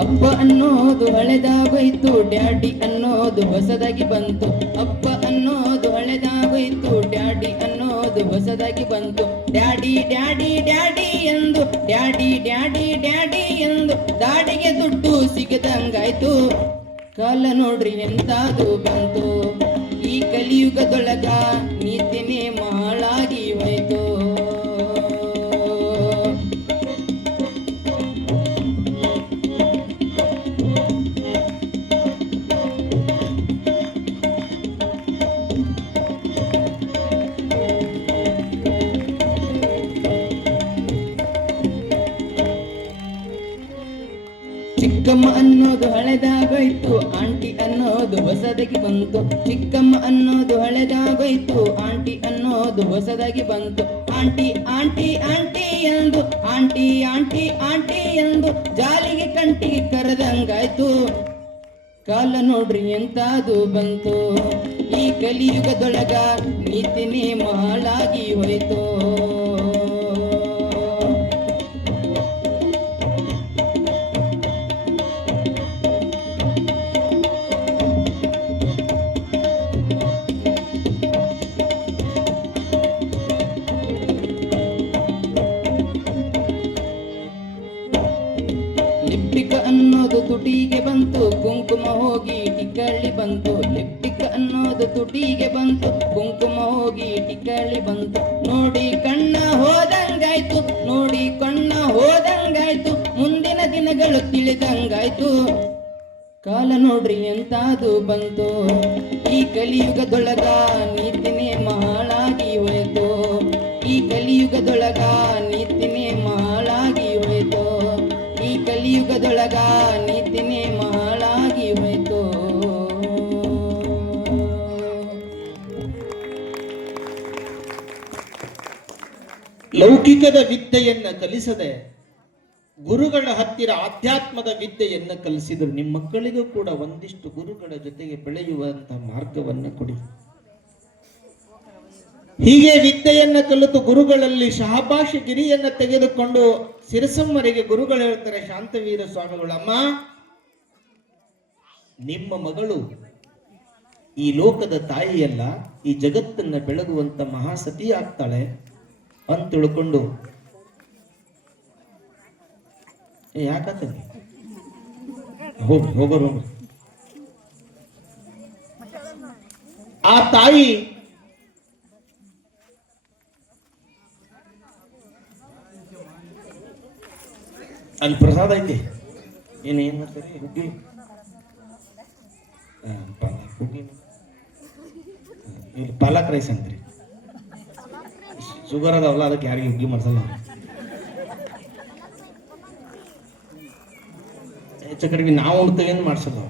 ಅಪ್ಪ ಅನ್ನೋದು ಹಳೆದಾಗೋಯ್ತು, ಡ್ಯಾಡಿ ಅನ್ನೋದು ಹೊಸದಾಗಿ ಬಂತು. ಅಪ್ಪ ಅನ್ನೋದು ಹಳೆದಾಗೋಯ್ತು, ಡ್ಯಾಡಿ ಅನ್ನೋದು ಹೊಸದಾಗಿ ಬಂತು. ಡ್ಯಾಡಿ ಡ್ಯಾಡಿ ಡ್ಯಾಡಿ ಎಂದು, ಡ್ಯಾಡಿ ಡ್ಯಾಡಿ ಡ್ಯಾಡಿ ಎಂದು ದಾಡಿಗೆ ದುಡ್ಡು ಸಿಗದಂಗಾಯ್ತು. ಕಾಲ ನೋಡ್ರಿ ಎಂತದು ಬಂತು, ಈ ಕಲಿಯುಗದೊಳಗ ನೀತಿನೇ ಮಹಾಳಾಗಿ ಹೋಯ್ತು. ಚಿಕ್ಕಮ್ಮ ಅನ್ನೋದು ಹಳೆದಾಗೋಯ್ತು, ಆಂಟಿ ಅನ್ನೋದು ಹೊಸದಾಗಿ ಬಂತು. ಚಿಕ್ಕಮ್ಮ ಅನ್ನೋದು ಹಳೆದಾಗೋಯ್ತು, ಆಂಟಿ ಅನ್ನೋದು ಹೊಸದಾಗಿ ಬಂತು. ಆಂಟಿ ಆಂಟಿ ಆಂಟಿ ಎಂದು, ಆಂಟಿ ಆಂಟಿ ಆಂಟಿ ಎಂದು ಜಾಲಿಗೆ ಕಂಟಿಗೆ ಕರೆದಂಗಾಯ್ತು. ಕಾಲ ನೋಡ್ರಿ ಎಂತಾದು ಬಂತು, ಈ ಕಲಿಯುಗದೊಳಗ ನೀತಿನೇ ಮಹಾಳಾಗಿ ಹೋಯ್ತು. ಲಿಪ್ಟಿಕ ಅನ್ನೋದು ತುಟಿಗೆ ಬಂತು, ಕುಂಕುಮ ಹೋಗಿ ಟಿಕ್ಕಳ್ಳಿ ಬಂತು. ಲಿಪ್ಟಿಕ ಅನ್ನೋದು ತುಟಿಗೆ ಬಂತು, ಕುಂಕುಮ ಹೋಗಿ ಟಿಕ್ಕಳ್ಳಿ ಬಂತು. ನೋಡಿ ಕಣ್ಣ ಹೋದಂಗಾಯ್ತು, ನೋಡಿ ಕಣ್ಣ ಹೋದಂಗಾಯ್ತು, ಮುಂದಿನ ದಿನಗಳು ತಿಳಿದಂಗಾಯ್ತು. ಕಾಲ ನೋಡ್ರಿ ಎಂತಾದು ಬಂತು, ಈ ಕಲಿಯುಗದೊಳಗ ನೀತಿನೇ ಮಹಾಳಾಗಿ ಹೋಯ್ತು. ಈ ಕಲಿಯುಗದೊಳಗ ನೀತಿನೇ ಮಹಾಳಾಗಿ ಹೋಯ್ತು. ಈ ಕಲಿಯುಗದೊಳಗ ನೀತಿನೇ ಮಹಾಳಾಗಿ ಹೋಯ್ತು. ಲೌಕಿಕದ ವಿದ್ಯೆಯನ್ನ ಕಲಿಸದೆ ಗುರುಗಳ ಹತ್ತಿರ ಆಧ್ಯಾತ್ಮದ ವಿದ್ಯೆಯನ್ನ ಕಲಿಸಿದ್ರು. ನಿಮ್ಮ ಮಕ್ಕಳಿಗೂ ಕೂಡ ಒಂದಿಷ್ಟು ಗುರುಗಳ ಜೊತೆಗೆ ಬೆಳೆಯುವಂತ ಮಾರ್ಗವನ್ನ ಕೊಡಿ. ಹೀಗೆ ವಿದ್ಯೆಯನ್ನ ಕಲಿತು ಗುರುಗಳಲ್ಲಿ ಶಹಬಾಷ್ ಗಿರಿಯನ್ನ ತೆಗೆದುಕೊಂಡು ಸಿರಸಮ್ಮರಿಗೆ ಗುರುಗಳು ಹೇಳ್ತಾರೆ, ಶಾಂತವೀರ ಸ್ವಾಮಿಗಳು, ಅಮ್ಮ ನಿಮ್ಮ ಮಗಳು ಈ ಲೋಕದ ತಾಯಿಯಲ್ಲ, ಈ ಜಗತ್ತನ್ನ ಬೆಳಗುವಂತ ಮಹಾಸತಿ ಆಗ್ತಾಳೆ ಅಂತ ತಿಳ್ಕೊಂಡು ಯಾಕತ್ತ ಹೋಗೋರು ಆ ತಾಯಿ ಅಲ್ಲಿ ಪ್ರಸಾದ ಐತಿ. ಏನ್ ಮಾಡ್ತಾರೆ ಹುಗ್ಗಿ ಹುಗ್ಗಿ ಇಲ್ಲಿ ಪಾಲಕ್ ರೈಸ್ ಅಂತ್ರಿ. ಶುಗರ್ ಅದಾವಲ್ಲ, ಅದಕ್ಕೆ ಯಾರಿಗೆ ಹುಗ್ಗಿ ಮಾಡ್ಸಲ್ಲ. ಹೆಚ್ಚು ಕಡೆಗೆ ನಾವು ಉಣ್ತೇವೆ ಅಂತ ಮಾಡ್ಸಲ್ಲ.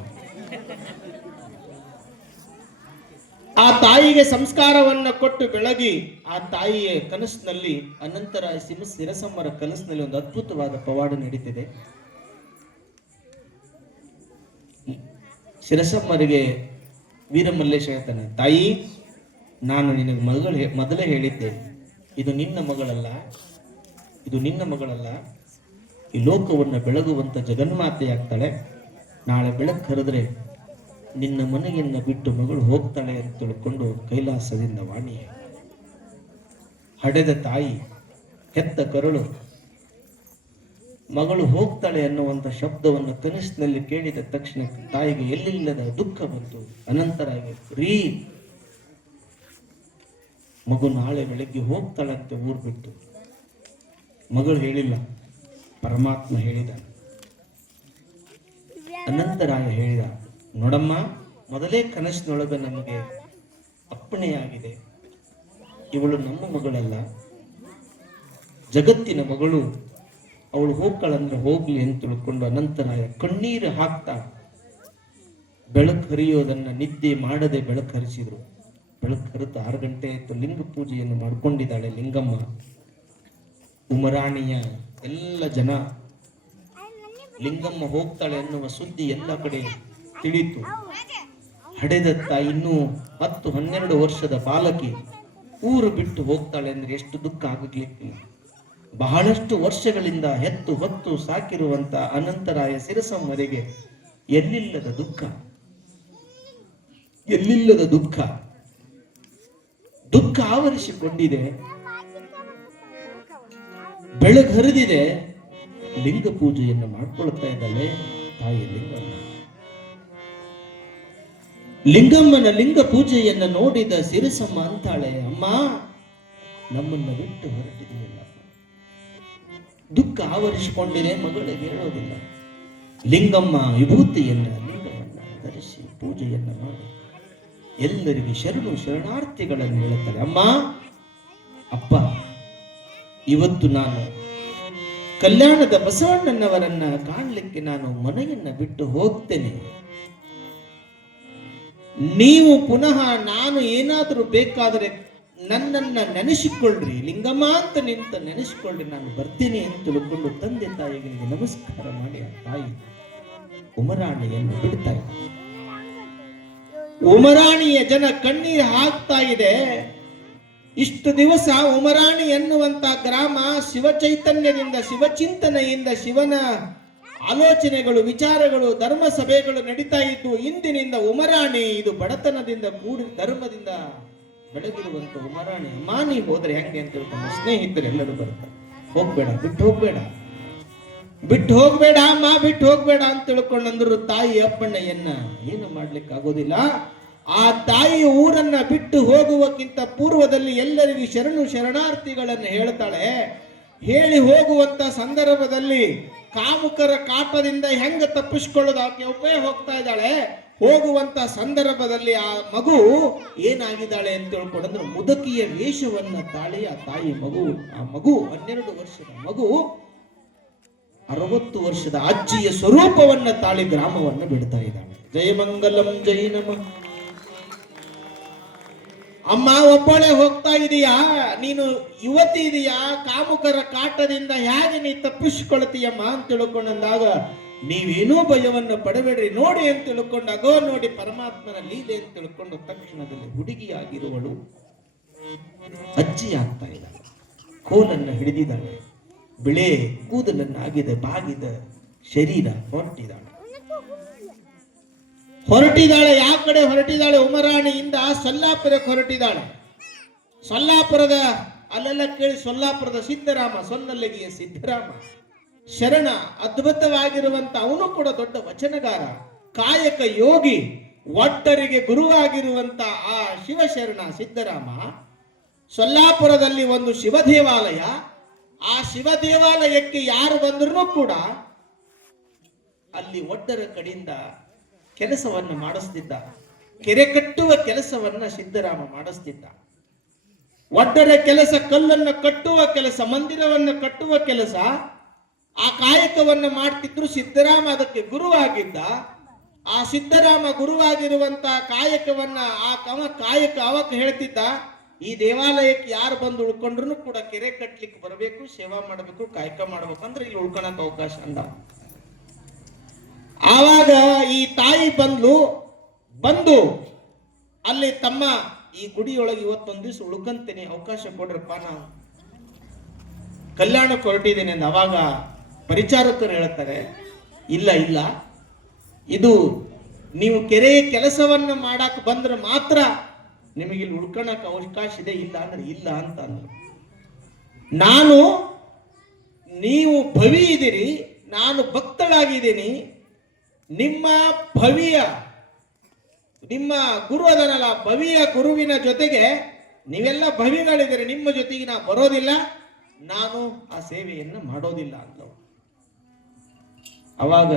ಆ ತಾಯಿಗೆ ಸಂಸ್ಕಾರವನ್ನ ಕೊಟ್ಟು ಬೆಳಗಿ ಆ ತಾಯಿಯ ಕನಸಿನಲ್ಲಿ ಅನಂತರ ಸಿರಸಮ್ಮರ ಕನಸಿನಲ್ಲಿ ಒಂದು ಅದ್ಭುತವಾದ ಪವಾಡ ನಡೀತಿದೆ. ಸಿರಸಮ್ಮರಿಗೆ ವೀರಮಲ್ಲೇಶ ಹೇಳ್ತಾನೆ, ತಾಯಿ ನಾನು ನಿನಗೆ ಮೊದಲೇ ಹೇಳಿದ್ದೆ, ಇದು ನಿನ್ನ ಮಗಳಲ್ಲ, ಇದು ನಿನ್ನ ಮಗಳಲ್ಲ, ಈ ಲೋಕವನ್ನು ಬೆಳಗುವಂತ ಜಗನ್ಮಾತೆ ಆಗ್ತಾಳೆ. ನಾಳೆ ಬೆಳಕು ಹರಿದ್ರೆ ನಿನ್ನ ಮನೆಯನ್ನ ಬಿಟ್ಟು ಮಗಳು ಹೋಗ್ತಾಳೆ ಅಂತ ತಿಳ್ಕೊಂಡು ಕೈಲಾಸದಿಂದ ವಾಣಿ ಹಡೆದ ತಾಯಿ, ಹೆತ್ತ ಕರುಳು, ಮಗಳು ಹೋಗ್ತಾಳೆ ಅನ್ನುವಂಥ ಶಬ್ದವನ್ನು ಕನಸಿನಲ್ಲಿ ಕೇಳಿದ ತಕ್ಷಣ ತಾಯಿಗೆ ಎಲ್ಲಿಲ್ಲದ ದುಃಖ ಬಂತು. ಅನಂತರ ರೀ ಮಗು ನಾಳೆ ಬೆಳಗ್ಗೆ ಹೋಗ್ತಾಳಂತೆ ಊರು ಬಿಟ್ಟು. ಮಗಳು ಹೇಳಿಲ್ಲ, ಪರಮಾತ್ಮ ಹೇಳಿದ. ಅನಂತರಾಯ ಹೇಳಿದ, ನೋಡಮ್ಮ, ಮೊದಲೇ ಕನಸಿನೊಳಗೆ ನಮಗೆ ಅಪ್ಪಣೆಯಾಗಿದೆ, ಇವಳು ನಮ್ಮ ಮಗಳಲ್ಲ, ಜಗತ್ತಿನ ಮಗಳು, ಅವಳು ಹೋಗ್ತಾಳಂದ್ರೆ ಹೋಗ್ಲಿ ಅಂತ ತಿಳ್ಕೊಂಡು ಅನಂತರಾಯ ಕಣ್ಣೀರು ಹಾಕ್ತಾ ಬೆಳಕು ಹರಿಯೋದನ್ನ ನಿದ್ದೆ ಮಾಡದೆ ಬೆಳಕು ಹರಿಸಿದ್ರು. ಬೆಳಕು ಹರಿದು 6 ಗಂಟೆ ಆಯ್ತು. ಲಿಂಗ ಪೂಜೆಯನ್ನು ಮಾಡ್ಕೊಂಡಿದ್ದಾಳೆ ಲಿಂಗಮ್ಮ. ಉಮರಾಣಿಯ ಎಲ್ಲ ಜನ ಲಿಂಗಮ್ಮ ಹೋಗ್ತಾಳೆ ಅನ್ನುವ ಸುದ್ದಿ ಎಲ್ಲ ಕಡೆ ತಿಳಿತು. ಹಡೆದತ್ತ ಇನ್ನೂ 10-12 ವರ್ಷದ ಬಾಲಕಿ ಊರು ಬಿಟ್ಟು ಹೋಗ್ತಾಳೆ ಅಂದ್ರೆ ಎಷ್ಟು ದುಃಖ ಆಗಲಿಕ್ಕಿಲ್ಲ. ಬಹಳಷ್ಟು ವರ್ಷಗಳಿಂದ ಹೆತ್ತು ಹೊತ್ತು ಸಾಕಿರುವಂತ ಅನಂತರಾಯ ಸಿರಸಮ್ಮರಿಗೆ ಎಲ್ಲಿಲ್ಲದ ದುಃಖ, ಎಲ್ಲಿಲ್ಲದ ದುಃಖ ದುಃಖ ಆವರಿಸಿಕೊಂಡಿದೆ. ಬೆಳಕು ಹರಿದಿದೆ. ಲಿಂಗ ಪೂಜೆಯನ್ನು ಮಾಡ್ಕೊಳ್ತಾ ಇದ್ದಾಳೆ ತಾಯಿ ಲಿಂಗಮ್ಮ. ಲಿಂಗಮ್ಮನ ಲಿಂಗ ಪೂಜೆಯನ್ನ ನೋಡಿದ ಸಿರಸಮ್ಮ ಅಂತಾಳೆ, ಅಮ್ಮ ನಮ್ಮನ್ನ ಬಿಟ್ಟು ಹೊರಟಿದೆಯಲ್ಲ. ದುಃಖ ಆವರಿಸಿಕೊಂಡಿದೆ, ಮಗಳಿಗೆ ಹೇಳೋದಿಲ್ಲ. ಲಿಂಗಮ್ಮ ವಿಭೂತಿಯನ್ನ ಲಿಂಗವನ್ನ ಧರಿಸಿ ಪೂಜೆಯನ್ನ ಮಾಡಿ ಎಲ್ಲರಿಗೆ ಶರಣಾರ್ಥಿಗಳನ್ನು ಹೇಳ್ತಾರೆ. ಅಮ್ಮ, ಅಪ್ಪ, ಇವತ್ತು ನಾನು ಕಲ್ಯಾಣದ ಬಸವಣ್ಣನವರನ್ನ ಕಾಣಲಿಕ್ಕೆ ನಾನು ಮನೆಯನ್ನ ಬಿಟ್ಟು ಹೋಗ್ತೇನೆ. ನೀವು ಪುನಃ ನಾನು ಏನಾದರೂ ಬೇಕಾದರೆ ನನ್ನನ್ನ ನೆನೆಸಿಕೊಳ್ಳ್ರಿ, ಲಿಂಗಮ್ಮ ಅಂತ ನಿಂತ ನೆನೆಸಿಕೊಳ್ಳ್ರಿ, ನಾನು ಬರ್ತೀನಿ ಅಂತ ತಿಳ್ಕೊಂಡು ತಂದೆ ತಾಯಿಗಳಿಗೆ ನಮಸ್ಕಾರ ಮಾಡಿ ಆ ತಾಯಿ ಉಮರಾಣಿಯನ್ನು ಬಿಡ್ತಾ ಇದ್ದಾರೆ. ಉಮರಾಣಿಯ ಜನ ಕಣ್ಣೀರು ಹಾಕ್ತಾ ಇದೆ. ಇಷ್ಟು ದಿವಸ ಉಮರಾಣಿ ಎನ್ನುವಂತ ಗ್ರಾಮ ಶಿವಚೈತನ್ಯದಿಂದ, ಶಿವಚಿಂತನೆಯಿಂದ, ಶಿವನ ಆಲೋಚನೆಗಳು, ವಿಚಾರಗಳು, ಧರ್ಮ ಸಭೆಗಳು ನಡೀತಾ ಇದ್ದು. ಇಂದಿನಿಂದ ಉಮರಾಣಿ ಇದು ಬಡತನದಿಂದ ಕೂಡಿ ಧರ್ಮದಿಂದ ಬೆಳಗಿರುವಂತ ಉಮರಾಣಿ. ಅಮ್ಮ ನೀ ಹೋದ್ರೆ ಹೆಂಗೆ ಅಂತ ತಿಳ್ಕೊಂಡು ಸ್ನೇಹಿತರು ಎಲ್ಲರೂ ಬರ್ತಾರೆ. ಹೋಗ್ಬೇಡ, ಬಿಟ್ಟು ಹೋಗ್ಬೇಡ, ಬಿಟ್ಟು ಹೋಗ್ಬೇಡ ಅಮ್ಮ, ಬಿಟ್ಟು ಹೋಗ್ಬೇಡ ಅಂತ ತಿಳ್ಕೊಂಡಂದ್ರು ತಾಯಿ ಅಪ್ಪಣ್ಣಯ್ಯನ್ನ ಏನು ಮಾಡ್ಲಿಕ್ಕೆ ಆಗೋದಿಲ್ಲ. ಆ ತಾಯಿ ಊರನ್ನ ಬಿಟ್ಟು ಹೋಗುವಕ್ಕಿಂತ ಪೂರ್ವದಲ್ಲಿ ಎಲ್ಲರಿಗೂ ಶರಣಾರ್ಥಿಗಳನ್ನು ಹೇಳ್ತಾಳೆ. ಹೇಳಿ ಹೋಗುವಂತ ಸಂದರ್ಭದಲ್ಲಿ ಕಾಮುಕರ ಕಾಟದಿಂದ ಹೆಂಗ ತಪ್ಪಿಸ್ಕೊಳ್ಳೋದು ಆಕೆ ಒಬ್ಬೇ ಹೋಗ್ತಾ ಇದ್ದಾಳೆ. ಹೋಗುವಂತ ಸಂದರ್ಭದಲ್ಲಿ ಆ ಮಗು ಏನಾಗಿದ್ದಾಳೆ ಅಂತ ತಿಳ್ಕೊಂಡ್ರೆ ಮುದಕಿಯ ವೇಷವನ್ನ ತಾಳಿ ಆ ತಾಯಿ ಆ ಮಗು 12 ವರ್ಷದ ಮಗು 60 ವರ್ಷದ ಅಜ್ಜಿಯ ಸ್ವರೂಪವನ್ನ ತಾಳಿ ಗ್ರಾಮವನ್ನು ಬಿಡ್ತಾ ಇದ್ದಾಳೆ. ಜಯಮಂಗಲಂ ಜೈ ನಮಃ. ಅಮ್ಮ ಒಬ್ಬಳೆ ಹೋಗ್ತಾ ಇದೀಯಾ, ನೀನು ಯುವತಿ ಇದೆಯಾ, ಕಾಮುಕರ ಕಾಟದಿಂದ ಹೇಗೆ ನೀ ತಪ್ಪಿಸಿಕೊಳ್ತೀಯಮ್ಮ ಅಂತ ತಿಳ್ಕೊಂಡಂದಾಗ ನೀವೇನೂ ಭಯವನ್ನ ಪಡಬೇಡ್ರಿ ನೋಡಿ ಅಂತ ತಿಳ್ಕೊಂಡಾಗೋ ನೋಡಿ ಪರಮಾತ್ಮನ ಲೀಲೆ ಅಂತ ತಿಳ್ಕೊಂಡು ತಕ್ಷಣದಲ್ಲಿ ಹುಡುಗಿಯಾಗಿರುವಳು ಅಜ್ಜಿ ಆಗ್ತಾ ಇದ್ದಾಳೆ. ಕೋಲನ್ನ ಹಿಡಿದಿದ್ದಾಳೆ, ಬಿಳೆ ಕೂದಲನ್ನಾಗಿದೆ, ಬಾಗಿದ ಶರೀರ ಹೊರಟಿದ್ದಾಳೆ. ಯಾವ ಕಡೆ ಹೊರಟಿದ್ದಾಳೆ? ಉಮರಾಣಿಯಿಂದ ಸೊಲ್ಲಾಪುರಕ್ಕೆ ಹೊರಟಿದ್ದಾಳೆ. ಸೊಲ್ಲಾಪುರದ ಅಲ್ಲೆಲ್ಲ ಕೇಳಿ ಸೊಲ್ಲಾಪುರದ ಸಿದ್ದರಾಮ, ಸೊನ್ನಲ್ಲಿಗೆಯ ಸಿದ್ದರಾಮ ಶರಣ, ಅದ್ಭುತವಾಗಿರುವಂತ ಅವನು ಕೂಡ ದೊಡ್ಡ ವಚನಗಾರ, ಕಾಯಕ ಯೋಗಿ, ಒಟ್ಟರಿಗೆ ಗುರುವಾಗಿರುವಂತ ಆ ಶಿವಶರಣ ಸಿದ್ದರಾಮ. ಸೊಲ್ಲಾಪುರದಲ್ಲಿ ಒಂದು ಶಿವ ದೇವಾಲಯ. ಆ ಶಿವ ದೇವಾಲಯಕ್ಕೆ ಯಾರು ಬಂದ್ರೂ ಕೂಡ ಅಲ್ಲಿ ಒಡ್ಡರ ಕಡೆಯಿಂದ ಕೆಲಸವನ್ನ ಮಾಡಿಸ್ತಿದ್ದ. ಕೆರೆ ಕಟ್ಟುವ ಕೆಲಸವನ್ನ ಸಿದ್ದರಾಮ ಮಾಡಿಸ್ತಿದ್ದ. ಒಡ್ಡರ ಕೆಲಸ, ಕಲ್ಲನ್ನು ಕಟ್ಟುವ ಕೆಲಸ, ಮಂದಿರವನ್ನು ಕಟ್ಟುವ ಕೆಲಸ, ಆ ಕಾಯಕವನ್ನು ಮಾಡ್ತಿದ್ರು. ಸಿದ್ದರಾಮ ಅದಕ್ಕೆ ಗುರುವಾಗಿದ್ದ. ಆ ಸಿದ್ದರಾಮ ಗುರುವಾಗಿರುವಂತ ಕಾಯಕವನ್ನ ಕಾಯಕ ಅವಕ್ಕೆ ಹೇಳ್ತಿದ್ದ, ಈ ದೇವಾಲಯಕ್ಕೆ ಯಾರು ಬಂದು ಉಳ್ಕೊಂಡ್ರು ಕೂಡ ಕೆರೆ ಕಟ್ಲಿಕ್ಕೆ ಬರಬೇಕು, ಸೇವಾ ಮಾಡಬೇಕು, ಕಾಯಕ ಮಾಡಬೇಕು, ಅಂದ್ರೆ ಇಲ್ಲಿ ಉಳ್ಕೊಳಕ್ ಅವಕಾಶ ಅಂದ. ಆವಾಗ ಈ ತಾಯಿ ಬಂದು ಅಲ್ಲಿ ತಮ್ಮ ಈ ಗುಡಿಯೊಳಗೆ ಇವತ್ತೊಂದು ದಿವಸ ಉಳ್ಕಂತೇನೆ, ಅವಕಾಶ ಕೊಡ್ರಪ್ಪ, ನಾವು ಕಲ್ಯಾಣಕ್ಕೆ ಹೊರಟಿದ್ದೇನೆ ಅಂತ. ಅವಾಗ ಪರಿಚಾರಕರು ಹೇಳ್ತಾರೆ, ಇಲ್ಲ ಇಲ್ಲ, ಇದು ನೀವು ಕೆರೆಯ ಕೆಲಸವನ್ನ ಮಾಡಕ್ ಬಂದ್ರೆ ಮಾತ್ರ ನಿಮಗೆ ಇಲ್ಲಿ ಉಳ್ಕೊಳಕ್ ಅವಕಾಶ ಇದೆ, ಇಲ್ಲ ಅಂದ್ರೆ ಇಲ್ಲ ಅಂತ ಅಂದ್ರು. ನೀವು ಭವಿ ಇದ್ದೀರಿ, ನಾನು ಭಕ್ತಳಾಗಿದ್ದೀನಿ. ನಿಮ್ಮ ಗುರು ಅದನಲ್ಲ, ಭವಿಯ ಗುರುವಿನ ಜೊತೆಗೆ ನೀವೆಲ್ಲ ಭವಿಗಳಿದ್ದೀರಿ, ನಿಮ್ಮ ಜೊತೆಗೆ ನಾ ಬರೋದಿಲ್ಲ, ನಾನು ಆ ಸೇವೆಯನ್ನು ಮಾಡೋದಿಲ್ಲ ಅಂದವು. ಅವಾಗ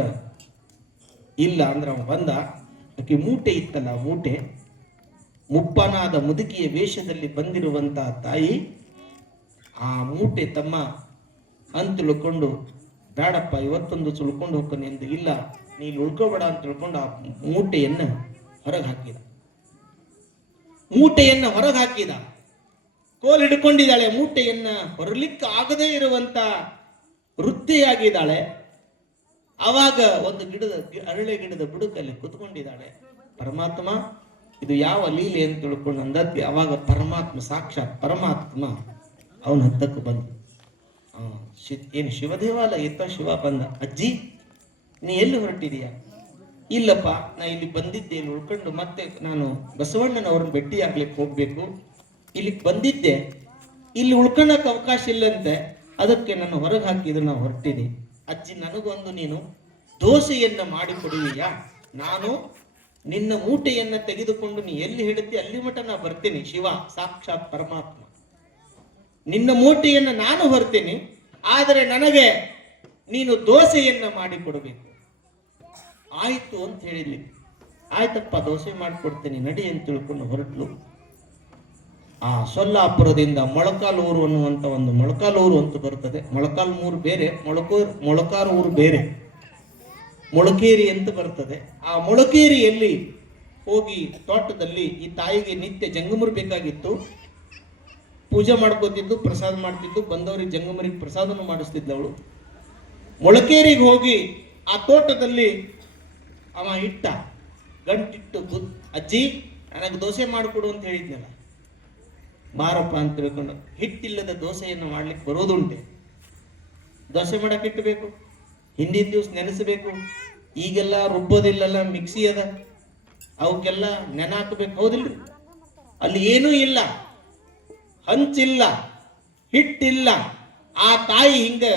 ಇಲ್ಲ ಅಂದ್ರೆ ಅವ ಬಂದ. ಆಕೆ ಮೂಟೆ ಇತ್ತಲ್ಲ, ಮೂಟೆ, ಮುಪ್ಪನಾದ ಮುದುಕಿಯ ವೇಷದಲ್ಲಿ ಬಂದಿರುವಂತಹ ತಾಯಿ ಆ ಮೂಟೆ ತಮ್ಮ ಅಂತ ತಿಳ್ಕೊಂಡು, ಬೇಡಪ್ಪ ಇವತ್ತೊಂದು ಉಳ್ಕೊಂಡು ಹೋಗ್ತಾನೆ ಎಂದು, ಇಲ್ಲ ನೀನು ಉಳ್ಕೋಬೇಡ ಅಂತ ತಿಳ್ಕೊಂಡು ಆ ಮೂಟೆಯನ್ನ ಹೊರಗೆ ಹಾಕಿದ. ಕೋಲ್ ಹಿಡ್ಕೊಂಡಿದ್ದಾಳೆ. ಮೂಟೆಯನ್ನ ಹೊರಲಿಕ್ಕೆ ಆಗದೇ ಇರುವಂತ ವೃತ್ತಿಯಾಗಿದ್ದಾಳೆ. ಆವಾಗ ಒಂದು ಅರಳೆ ಗಿಡದ ಬುಡಕಲ್ಲಿ ಕುತ್ಕೊಂಡಿದ್ದಾಳೆ. ಪರಮಾತ್ಮ ಇದು ಯಾವ ಲೀಲೆ ಅಂತ ತಿಳ್ಕೊಂಡು ಅಂದಕ್ಕೆ ಅವಾಗ ಪರಮಾತ್ಮ, ಸಾಕ್ಷಾತ್ ಪರಮಾತ್ಮ ಅವನ ಹತ್ತಕ್ಕೆ ಬಂದ. ಏನು ಶಿವ ದೇವಾಲಯ ಇತ್ತ? ಶಿವ ಬಂದ. ಅಜ್ಜಿ ನೀ ಎಲ್ಲಿ ಹೊರಟಿದೀಯ? ಇಲ್ಲಪ್ಪ, ನಾ ಇಲ್ಲಿ ಬಂದಿದ್ದೆ, ಇಲ್ಲಿ ಉಳ್ಕೊಂಡು ಮತ್ತೆ ನಾನು ಬಸವಣ್ಣನವ್ರನ್ನ ಭೇಟಿ ಆಗ್ಲಿಕ್ಕೆ ಹೋಗ್ಬೇಕು, ಇಲ್ಲಿಗೆ ಬಂದಿದ್ದೆ, ಇಲ್ಲಿ ಉಳ್ಕೊಳಕ್ ಅವಕಾಶ ಇಲ್ಲಂತೆ, ಅದಕ್ಕೆ ನನ್ನ ಹೊರಗೆ ಹಾಕಿದ್ರು, ನಾವು ಹೊರಟಿದೆ. ಅಜ್ಜಿ ನನಗೊಂದು ನೀನು ದೋಸೆಯನ್ನ ಮಾಡಿ ಕೊಡುವಿಯಾ? ನಾನು ನಿನ್ನ ಮೂಟೆಯನ್ನ ತೆಗೆದುಕೊಂಡು ನೀ ಎಲ್ಲಿ ಹೇಳ್ತಿ ಅಲ್ಲಿ ಮಠ ನಾ ಬರ್ತೀನಿ. ಶಿವ ಸಾಕ್ಷಾತ್ ಪರಮಾತ್ಮ, ನಿನ್ನ ಮೂಟೆಯನ್ನ ನಾನು ಹೊರ್ತೀನಿ, ಆದರೆ ನನಗೆ ನೀನು ದೋಸೆಯನ್ನ ಮಾಡಿ ಕೊಡಬೇಕು. ಆಯ್ತು ಅಂತ ಹೇಳಿದ್ಲಿ. ಆಯ್ತಪ್ಪ, ದೋಸೆ ಮಾಡಿಕೊಡ್ತೇನೆ ನಡಿ ಅಂತ ತಿಳ್ಕೊಂಡು ಹೊರಟ್ಲು. ಆ ಸೊಲ್ಲಾಪುರದಿಂದ ಮೊಳಕಾಲೂರು ಅನ್ನುವಂಥ ಒಂದು ಮೊಳಕಾಲೂರು ಅಂತ ಬರ್ತದೆ. ಮೊಳಕಾಲ್ಮೂರು ಬೇರೆ, ಮೊಳಕಾಲೂರು ಬೇರೆ, ಮೊಳಕೇರಿ ಅಂತ ಬರ್ತದೆ. ಆ ಮೊಳಕೇರಿಯಲ್ಲಿ ಹೋಗಿ ತೋಟದಲ್ಲಿ ಈ ತಾಯಿಗೆ ನಿತ್ಯ ಜಂಗಮರು ಬೇಕಾಗಿತ್ತು. ಪೂಜೆ ಮಾಡ್ಕೋತಿದ್ದು, ಪ್ರಸಾದ ಮಾಡ್ತಿದ್ದು, ಬಂದವರಿಗೆ ಜಂಗಮರಿಗೆ ಪ್ರಸಾದನು ಮಾಡಿಸ್ತಿದ್ದವಳು. ಮೊಳಕೇರಿಗೆ ಹೋಗಿ ಆ ತೋಟದಲ್ಲಿ ಅವ ಇಟ್ಟ ಗಂಟಿಟ್ಟು ಅಜ್ಜಿ ನನಗೆ ದೋಸೆ ಮಾಡಿಕೊಡು ಅಂತ ಹೇಳಿದ್ನಲ್ಲ, ಬಾರಪ್ಪ ಅಂತ ತಿಳ್ಕೊಂಡು. ಹಿಟ್ಟಿಲ್ಲದ ದೋಸೆಯನ್ನು ಮಾಡ್ಲಿಕ್ಕೆ ಬರೋದುಂಟೆ. ದೋಸೆ ಮಾಡಕ್ಕೆ ಹಿಟ್ಟು ಬೇಕು, ಹಿಂದಿನ ದಿವಸ ನೆನೆಸಬೇಕು. ಈಗೆಲ್ಲ ರುಬ್ಬೋದಿಲ್ಲಲ್ಲ, ಮಿಕ್ಸಿ ಅದ, ಅವಕ್ಕೆಲ್ಲ ನೆನೆ ಹಾಕಬೇಕು. ಹೌದಿಲ್ರಿ? ಅಲ್ಲಿ ಏನೂ ಇಲ್ಲ, ಹಂಚಿಲ್ಲ, ಹಿಟ್ಟಿಲ್ಲ. ಆ ತಾಯಿ ಹಿಂಗೆ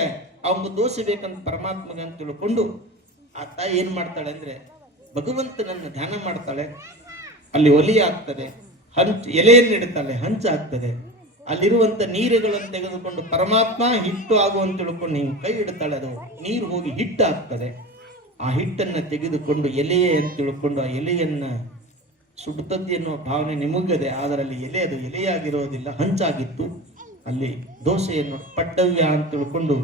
ಅವಂಗ ದೋಸೆ ಬೇಕಂತ ಪರಮಾತ್ಮಗೆ ಅಂತ ತಿಳ್ಕೊಂಡು ಆ ತಾಯಿ ಏನ್ ಮಾಡ್ತಾಳೆ ಅಂದ್ರೆ ಭಗವಂತನನ್ನು ಧ್ಯಾನ ಮಾಡ್ತಾಳೆ. ಅಲ್ಲಿ ಒಲಿ ಆಗ್ತದೆ, ಎಲೆಯನ್ನು ಇಡ್ತಾಳೆ, ಹಂಚು ಆಗ್ತದೆ. ಅಲ್ಲಿರುವಂತ ನೀರುಗಳನ್ನು ತೆಗೆದುಕೊಂಡು ಪರಮಾತ್ಮ ಹಿಟ್ಟು ಆಗುವಂತ ತಿಳ್ಕೊಂಡು ಹಿಂಗೆ ಕೈ ಇಡ್ತಾಳೆ, ಅದು ನೀರು ಹೋಗಿ ಹಿಟ್ಟು ಆಗ್ತದೆ. ಆ ಹಿಟ್ಟನ್ನ ತೆಗೆದುಕೊಂಡು ಎಲೆಯೇ ಅಂತ ತಿಳ್ಕೊಂಡು ಆ ಎಲೆಯನ್ನ ಸುಡುತ್ತದೆ ಎನ್ನುವ ಭಾವನೆ ನಿಮಗದೆ. ಅದರಲ್ಲಿ ಎಲೆ ಅದು ಎಲೆಯಾಗಿರೋದಿಲ್ಲ, ಹಂಚಾಗಿತ್ತು. ಅಲ್ಲಿ ದೋಸೆಯನ್ನು ಪಡ್ಡವ್ಯ ಅಂತ ತಿಳ್ಕೊಂಡು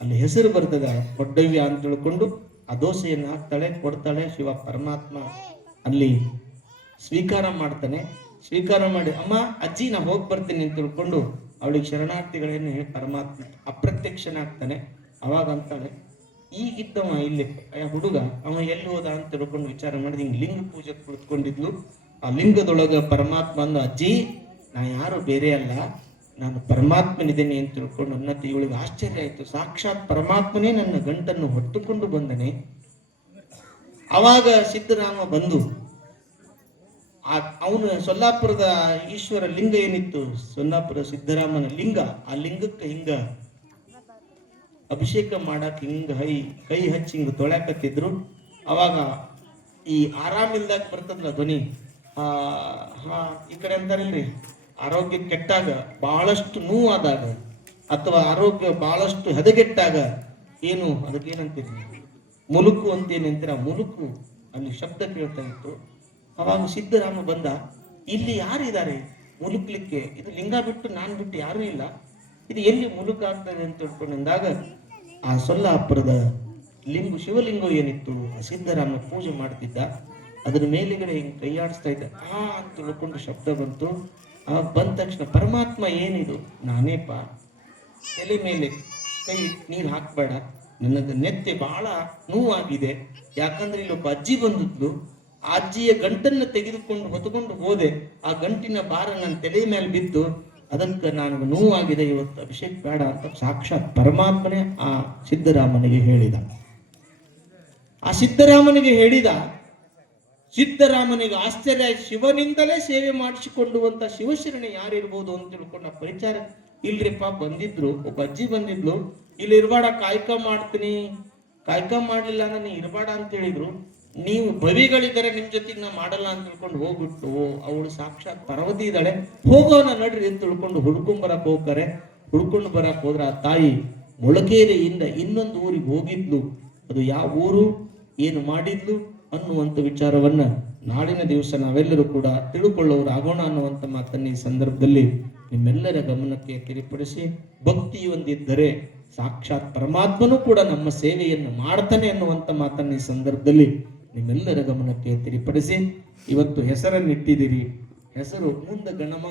ಅಲ್ಲಿ ಹೆಸರು ಬರ್ತದೆ, ಪಡ್ಡವ್ಯ ಅಂತ ತಿಳ್ಕೊಂಡು ಆ ದೋಸೆಯನ್ನು ಹಾಕ್ತಾಳೆ, ಕೊಡ್ತಾಳೆ. ಶಿವ ಪರಮಾತ್ಮ ಅಲ್ಲಿ ಸ್ವೀಕಾರ ಮಾಡ್ತಾನೆ. ಸ್ವೀಕಾರ ಮಾಡಿ ಅಮ್ಮ ಅಜ್ಜಿ ನಾ ಹೋಗಿ ಬರ್ತೀನಿ ಅಂತ ತಿಳ್ಕೊಂಡು ಅವಳಿಗೆ ಶರಣಾರ್ಥಿಗಳೇನು ಹೇಳಿ ಪರಮಾತ್ಮ ಅಪ್ರತ್ಯಕ್ಷನಾಗ್ತಾನೆ. ಅವಾಗ ಅಂತಾಳೆ, ಈಗಿದ್ದವ ಇಲ್ಲಿ ಹುಡುಗ ಅವ ಎಲ್ಲಿ ಹೋದ ಅಂತ ತಿಳ್ಕೊಂಡು ವಿಚಾರ ಮಾಡಿದ ಹಿಂಗೆ ಲಿಂಗ ಪೂಜೆ ಕುಳಿತುಕೊಂಡಿದ್ಲು. ಆ ಲಿಂಗದೊಳಗ ಪರಮಾತ್ಮ ಅಂದ, ಅಜ್ಜಿ ನಾ ಯಾರು ಬೇರೆ ಅಲ್ಲ, ನಾನು ಪರಮಾತ್ಮನಿದ್ದೇನೆ ಅಂತ ತಿಳ್ಕೊಂಡು ಅನ್ನತ್ತೆ. ಇವಳಿಗೆ ಆಶ್ಚರ್ಯ ಆಯ್ತು, ಸಾಕ್ಷಾತ್ ಪರಮಾತ್ಮನೇ ನನ್ನ ಗಂಟನ್ನು ಹೊತ್ತುಕೊಂಡು ಬಂದನೆ. ಅವಾಗ ಸಿದ್ದರಾಮ ಬಂದು ಅವನು ಸೊಲ್ಲಾಪುರದ ಈಶ್ವರ ಲಿಂಗ ಏನಿತ್ತು, ಸೊಲ್ಲಾಪುರ ಸಿದ್ದರಾಮನ ಲಿಂಗ, ಆ ಲಿಂಗಕ್ಕೆ ಹಿಂಗ ಅಭಿಷೇಕ ಮಾಡಕ್ ಹಿಂಗ ಕೈ ಹಚ್ಚಿ ಹಿಂಗ ತೊಳ್ಯಾಕತ್ತಿದ್ರು. ಅವಾಗ ಈ ಆರಾಮಿಲ್ದಾಗ ಬರ್ತದಲ್ಲ ಧ್ವನಿ, ಈ ಕಡೆ ಅಂತಾರಿಲ್ರಿ, ಆರೋಗ್ಯ ಕೆಟ್ಟಾಗ, ಬಹಳಷ್ಟು ನೋವಾದಾಗ, ಅಥವಾ ಆರೋಗ್ಯ ಬಹಳಷ್ಟು ಹದಗೆಟ್ಟಾಗ ಏನು ಅದಕ್ಕೇನಂತೀರಿ, ಮುಲುಕು ಅಂತ ಏನಂತೀರ, ಮುಲುಕು ಅಲ್ಲಿ ಶಬ್ದ ಕೇಳ್ತಾ ಇತ್ತು. ಅವಾಗ ಸಿದ್ದರಾಮ ಬಂದ, ಇಲ್ಲಿ ಯಾರಿದ್ದಾರೆ ಮುಲುಕ್ಲಿಕ್ಕೆ? ಇದು ಲಿಂಗ ಬಿಟ್ಟು ನಾನು ಬಿಟ್ಟು ಯಾರೂ ಇಲ್ಲ, ಇದು ಎಲ್ಲಿ ಮುಲುಕು ಆಗ್ತದೆ ಅಂತ ತಿಳ್ಕೊಂಡು ಅಂದಾಗ ಆ ಸೊಲ್ಲಾಪುರದ ಶಿವಲಿಂಗ ಏನಿತ್ತು, ಆ ಸಿದ್ದರಾಮ ಪೂಜೆ ಮಾಡ್ತಿದ್ದ, ಅದ್ರ ಮೇಲಿಗಡೆ ಹಿಂಗೆ ಕೈಯಾಡಿಸ್ತಾ ಇದ್ದ. ಅಂತ ತಿಳ್ಕೊಂಡು ಶಬ್ದ ಬಂತು. ಆವಾಗ ಬಂದ ತಕ್ಷಣ ಪರಮಾತ್ಮ ಏನಿದು, ನಾನೇಪ, ಎಲೆ ಮೇಲೆ ಕೈ ನೀರು ಹಾಕ್ಬೇಡ, ನನ್ನದು ನೆತ್ತೆ ಬಹಳ ನೋವಾಗಿದೆ. ಯಾಕಂದ್ರೆ ಇಲ್ಲೊಬ್ಬ ಅಜ್ಜಿ ಬಂದಿದ್ಲು, ಆ ಅಜ್ಜಿಯ ಗಂಟನ್ನು ತೆಗೆದುಕೊಂಡು ಹೊತ್ತುಕೊಂಡು ಹೋದೆ, ಆ ಗಂಟಿನ ಭಾರ ನನ್ನ ತಲೆ ಮೇಲೆ ಬಿದ್ದು, ಅದಕ್ಕೆ ನನಗೆ ನೋವಾಗಿದೆ, ಇವತ್ತು ಅಭಿಷೇಕ ಬೇಡ ಅಂತ ಸಾಕ್ಷಾತ್ ಪರಮಾತ್ಮನೇ ಆ ಸಿದ್ದರಾಮನಿಗೆ ಹೇಳಿದ. ಆ ಸಿದ್ದರಾಮನಿಗೆ ಹೇಳಿದ. ಸಿದ್ದರಾಮನಿಗೆ ಆಶ್ಚರ್ಯ, ಶಿವನಿಂದಲೇ ಸೇವೆ ಮಾಡಿಸಿಕೊಳ್ಳುವಂತ ಶಿವಶರಣೆ ಯಾರಿರ್ಬೋದು ಅಂತ ತಿಳ್ಕೊಂಡ. ಪರಿಚಾರ ಇಲ್ರಿಪ್ಪ, ಬಂದಿದ್ರು, ಒಬ್ಬ ಅಜ್ಜಿ ಬಂದಿದ್ಲು, ಇಲ್ಲಿ ಇರ್ಬೇಡ, ಕಾಯ್ಕ ಮಾಡ್ತೀನಿ, ಕಾಯ್ಕ ಮಾಡ್ಲಿಲ್ಲ ನಾನು ಇರ್ಬೇಡ ಅಂತ ಹೇಳಿದ್ರು. ನೀವು ಭವಿಗಳಿದ್ದಾರೆ ನಿಮ್ ಜೊತೆಗೆ ನಾ ಮಾಡಲ್ಲ ಅಂತ ತಿಳ್ಕೊಂಡು ಹೋಗ್ಬಿಟ್ಟು, ಅವಳು ಸಾಕ್ಷಾತ್ ಪಾರ್ವತಿ ಇದ್ದಾಳೆ, ಹೋಗೋಣ ನಡ್ರಿ ಅಂತ ತಿಳ್ಕೊಂಡು ಹುಡ್ಕೊಂಡ್ ಬರಕ್ ಹೋಗ್ತಾರೆ. ಹುಡ್ಕೊಂಡು ಬರಕ್ ಹೋದ್ರ ಆ ತಾಯಿ ಮೊಳಕೇರಿಯಿಂದ ಇನ್ನೊಂದು ಊರಿಗೆ ಹೋಗಿದ್ಲು. ಅದು ಯಾವ ಊರು, ಏನು ಮಾಡಿದ್ಲು ಅನ್ನುವಂಥ ವಿಚಾರವನ್ನ ನಾಳಿನ ದಿವಸ ನಾವೆಲ್ಲರೂ ಕೂಡ ತಿಳ್ಕೊಳ್ಳೋರಾಗೋಣ ಅನ್ನುವಂಥ ಮಾತನ್ನ ಈ ಸಂದರ್ಭದಲ್ಲಿ ನಿಮ್ಮೆಲ್ಲರ ಗಮನಕ್ಕೆ ಕಿರಿಪಡಿಸಿ, ಭಕ್ತಿ ಹೊಂದಿದ್ದರೆ ಸಾಕ್ಷಾತ್ ಪರಮಾತ್ಮನೂ ಕೂಡ ನಮ್ಮ ಸೇವೆಯನ್ನು ಮಾಡ್ತಾನೆ ಅನ್ನುವಂಥ ಮಾತನ್ನ ಈ ಸಂದರ್ಭದಲ್ಲಿ ನಿಮ್ಮೆಲ್ಲರ ಗಮನಕ್ಕೆ ತಿರುಪಡಿಸಿ, ಇವತ್ತು ಹೆಸರನ್ನಿಟ್ಟಿದ್ದೀರಿ. ಹೆಸರು ಮುಂದೆ ಗಣಮಗ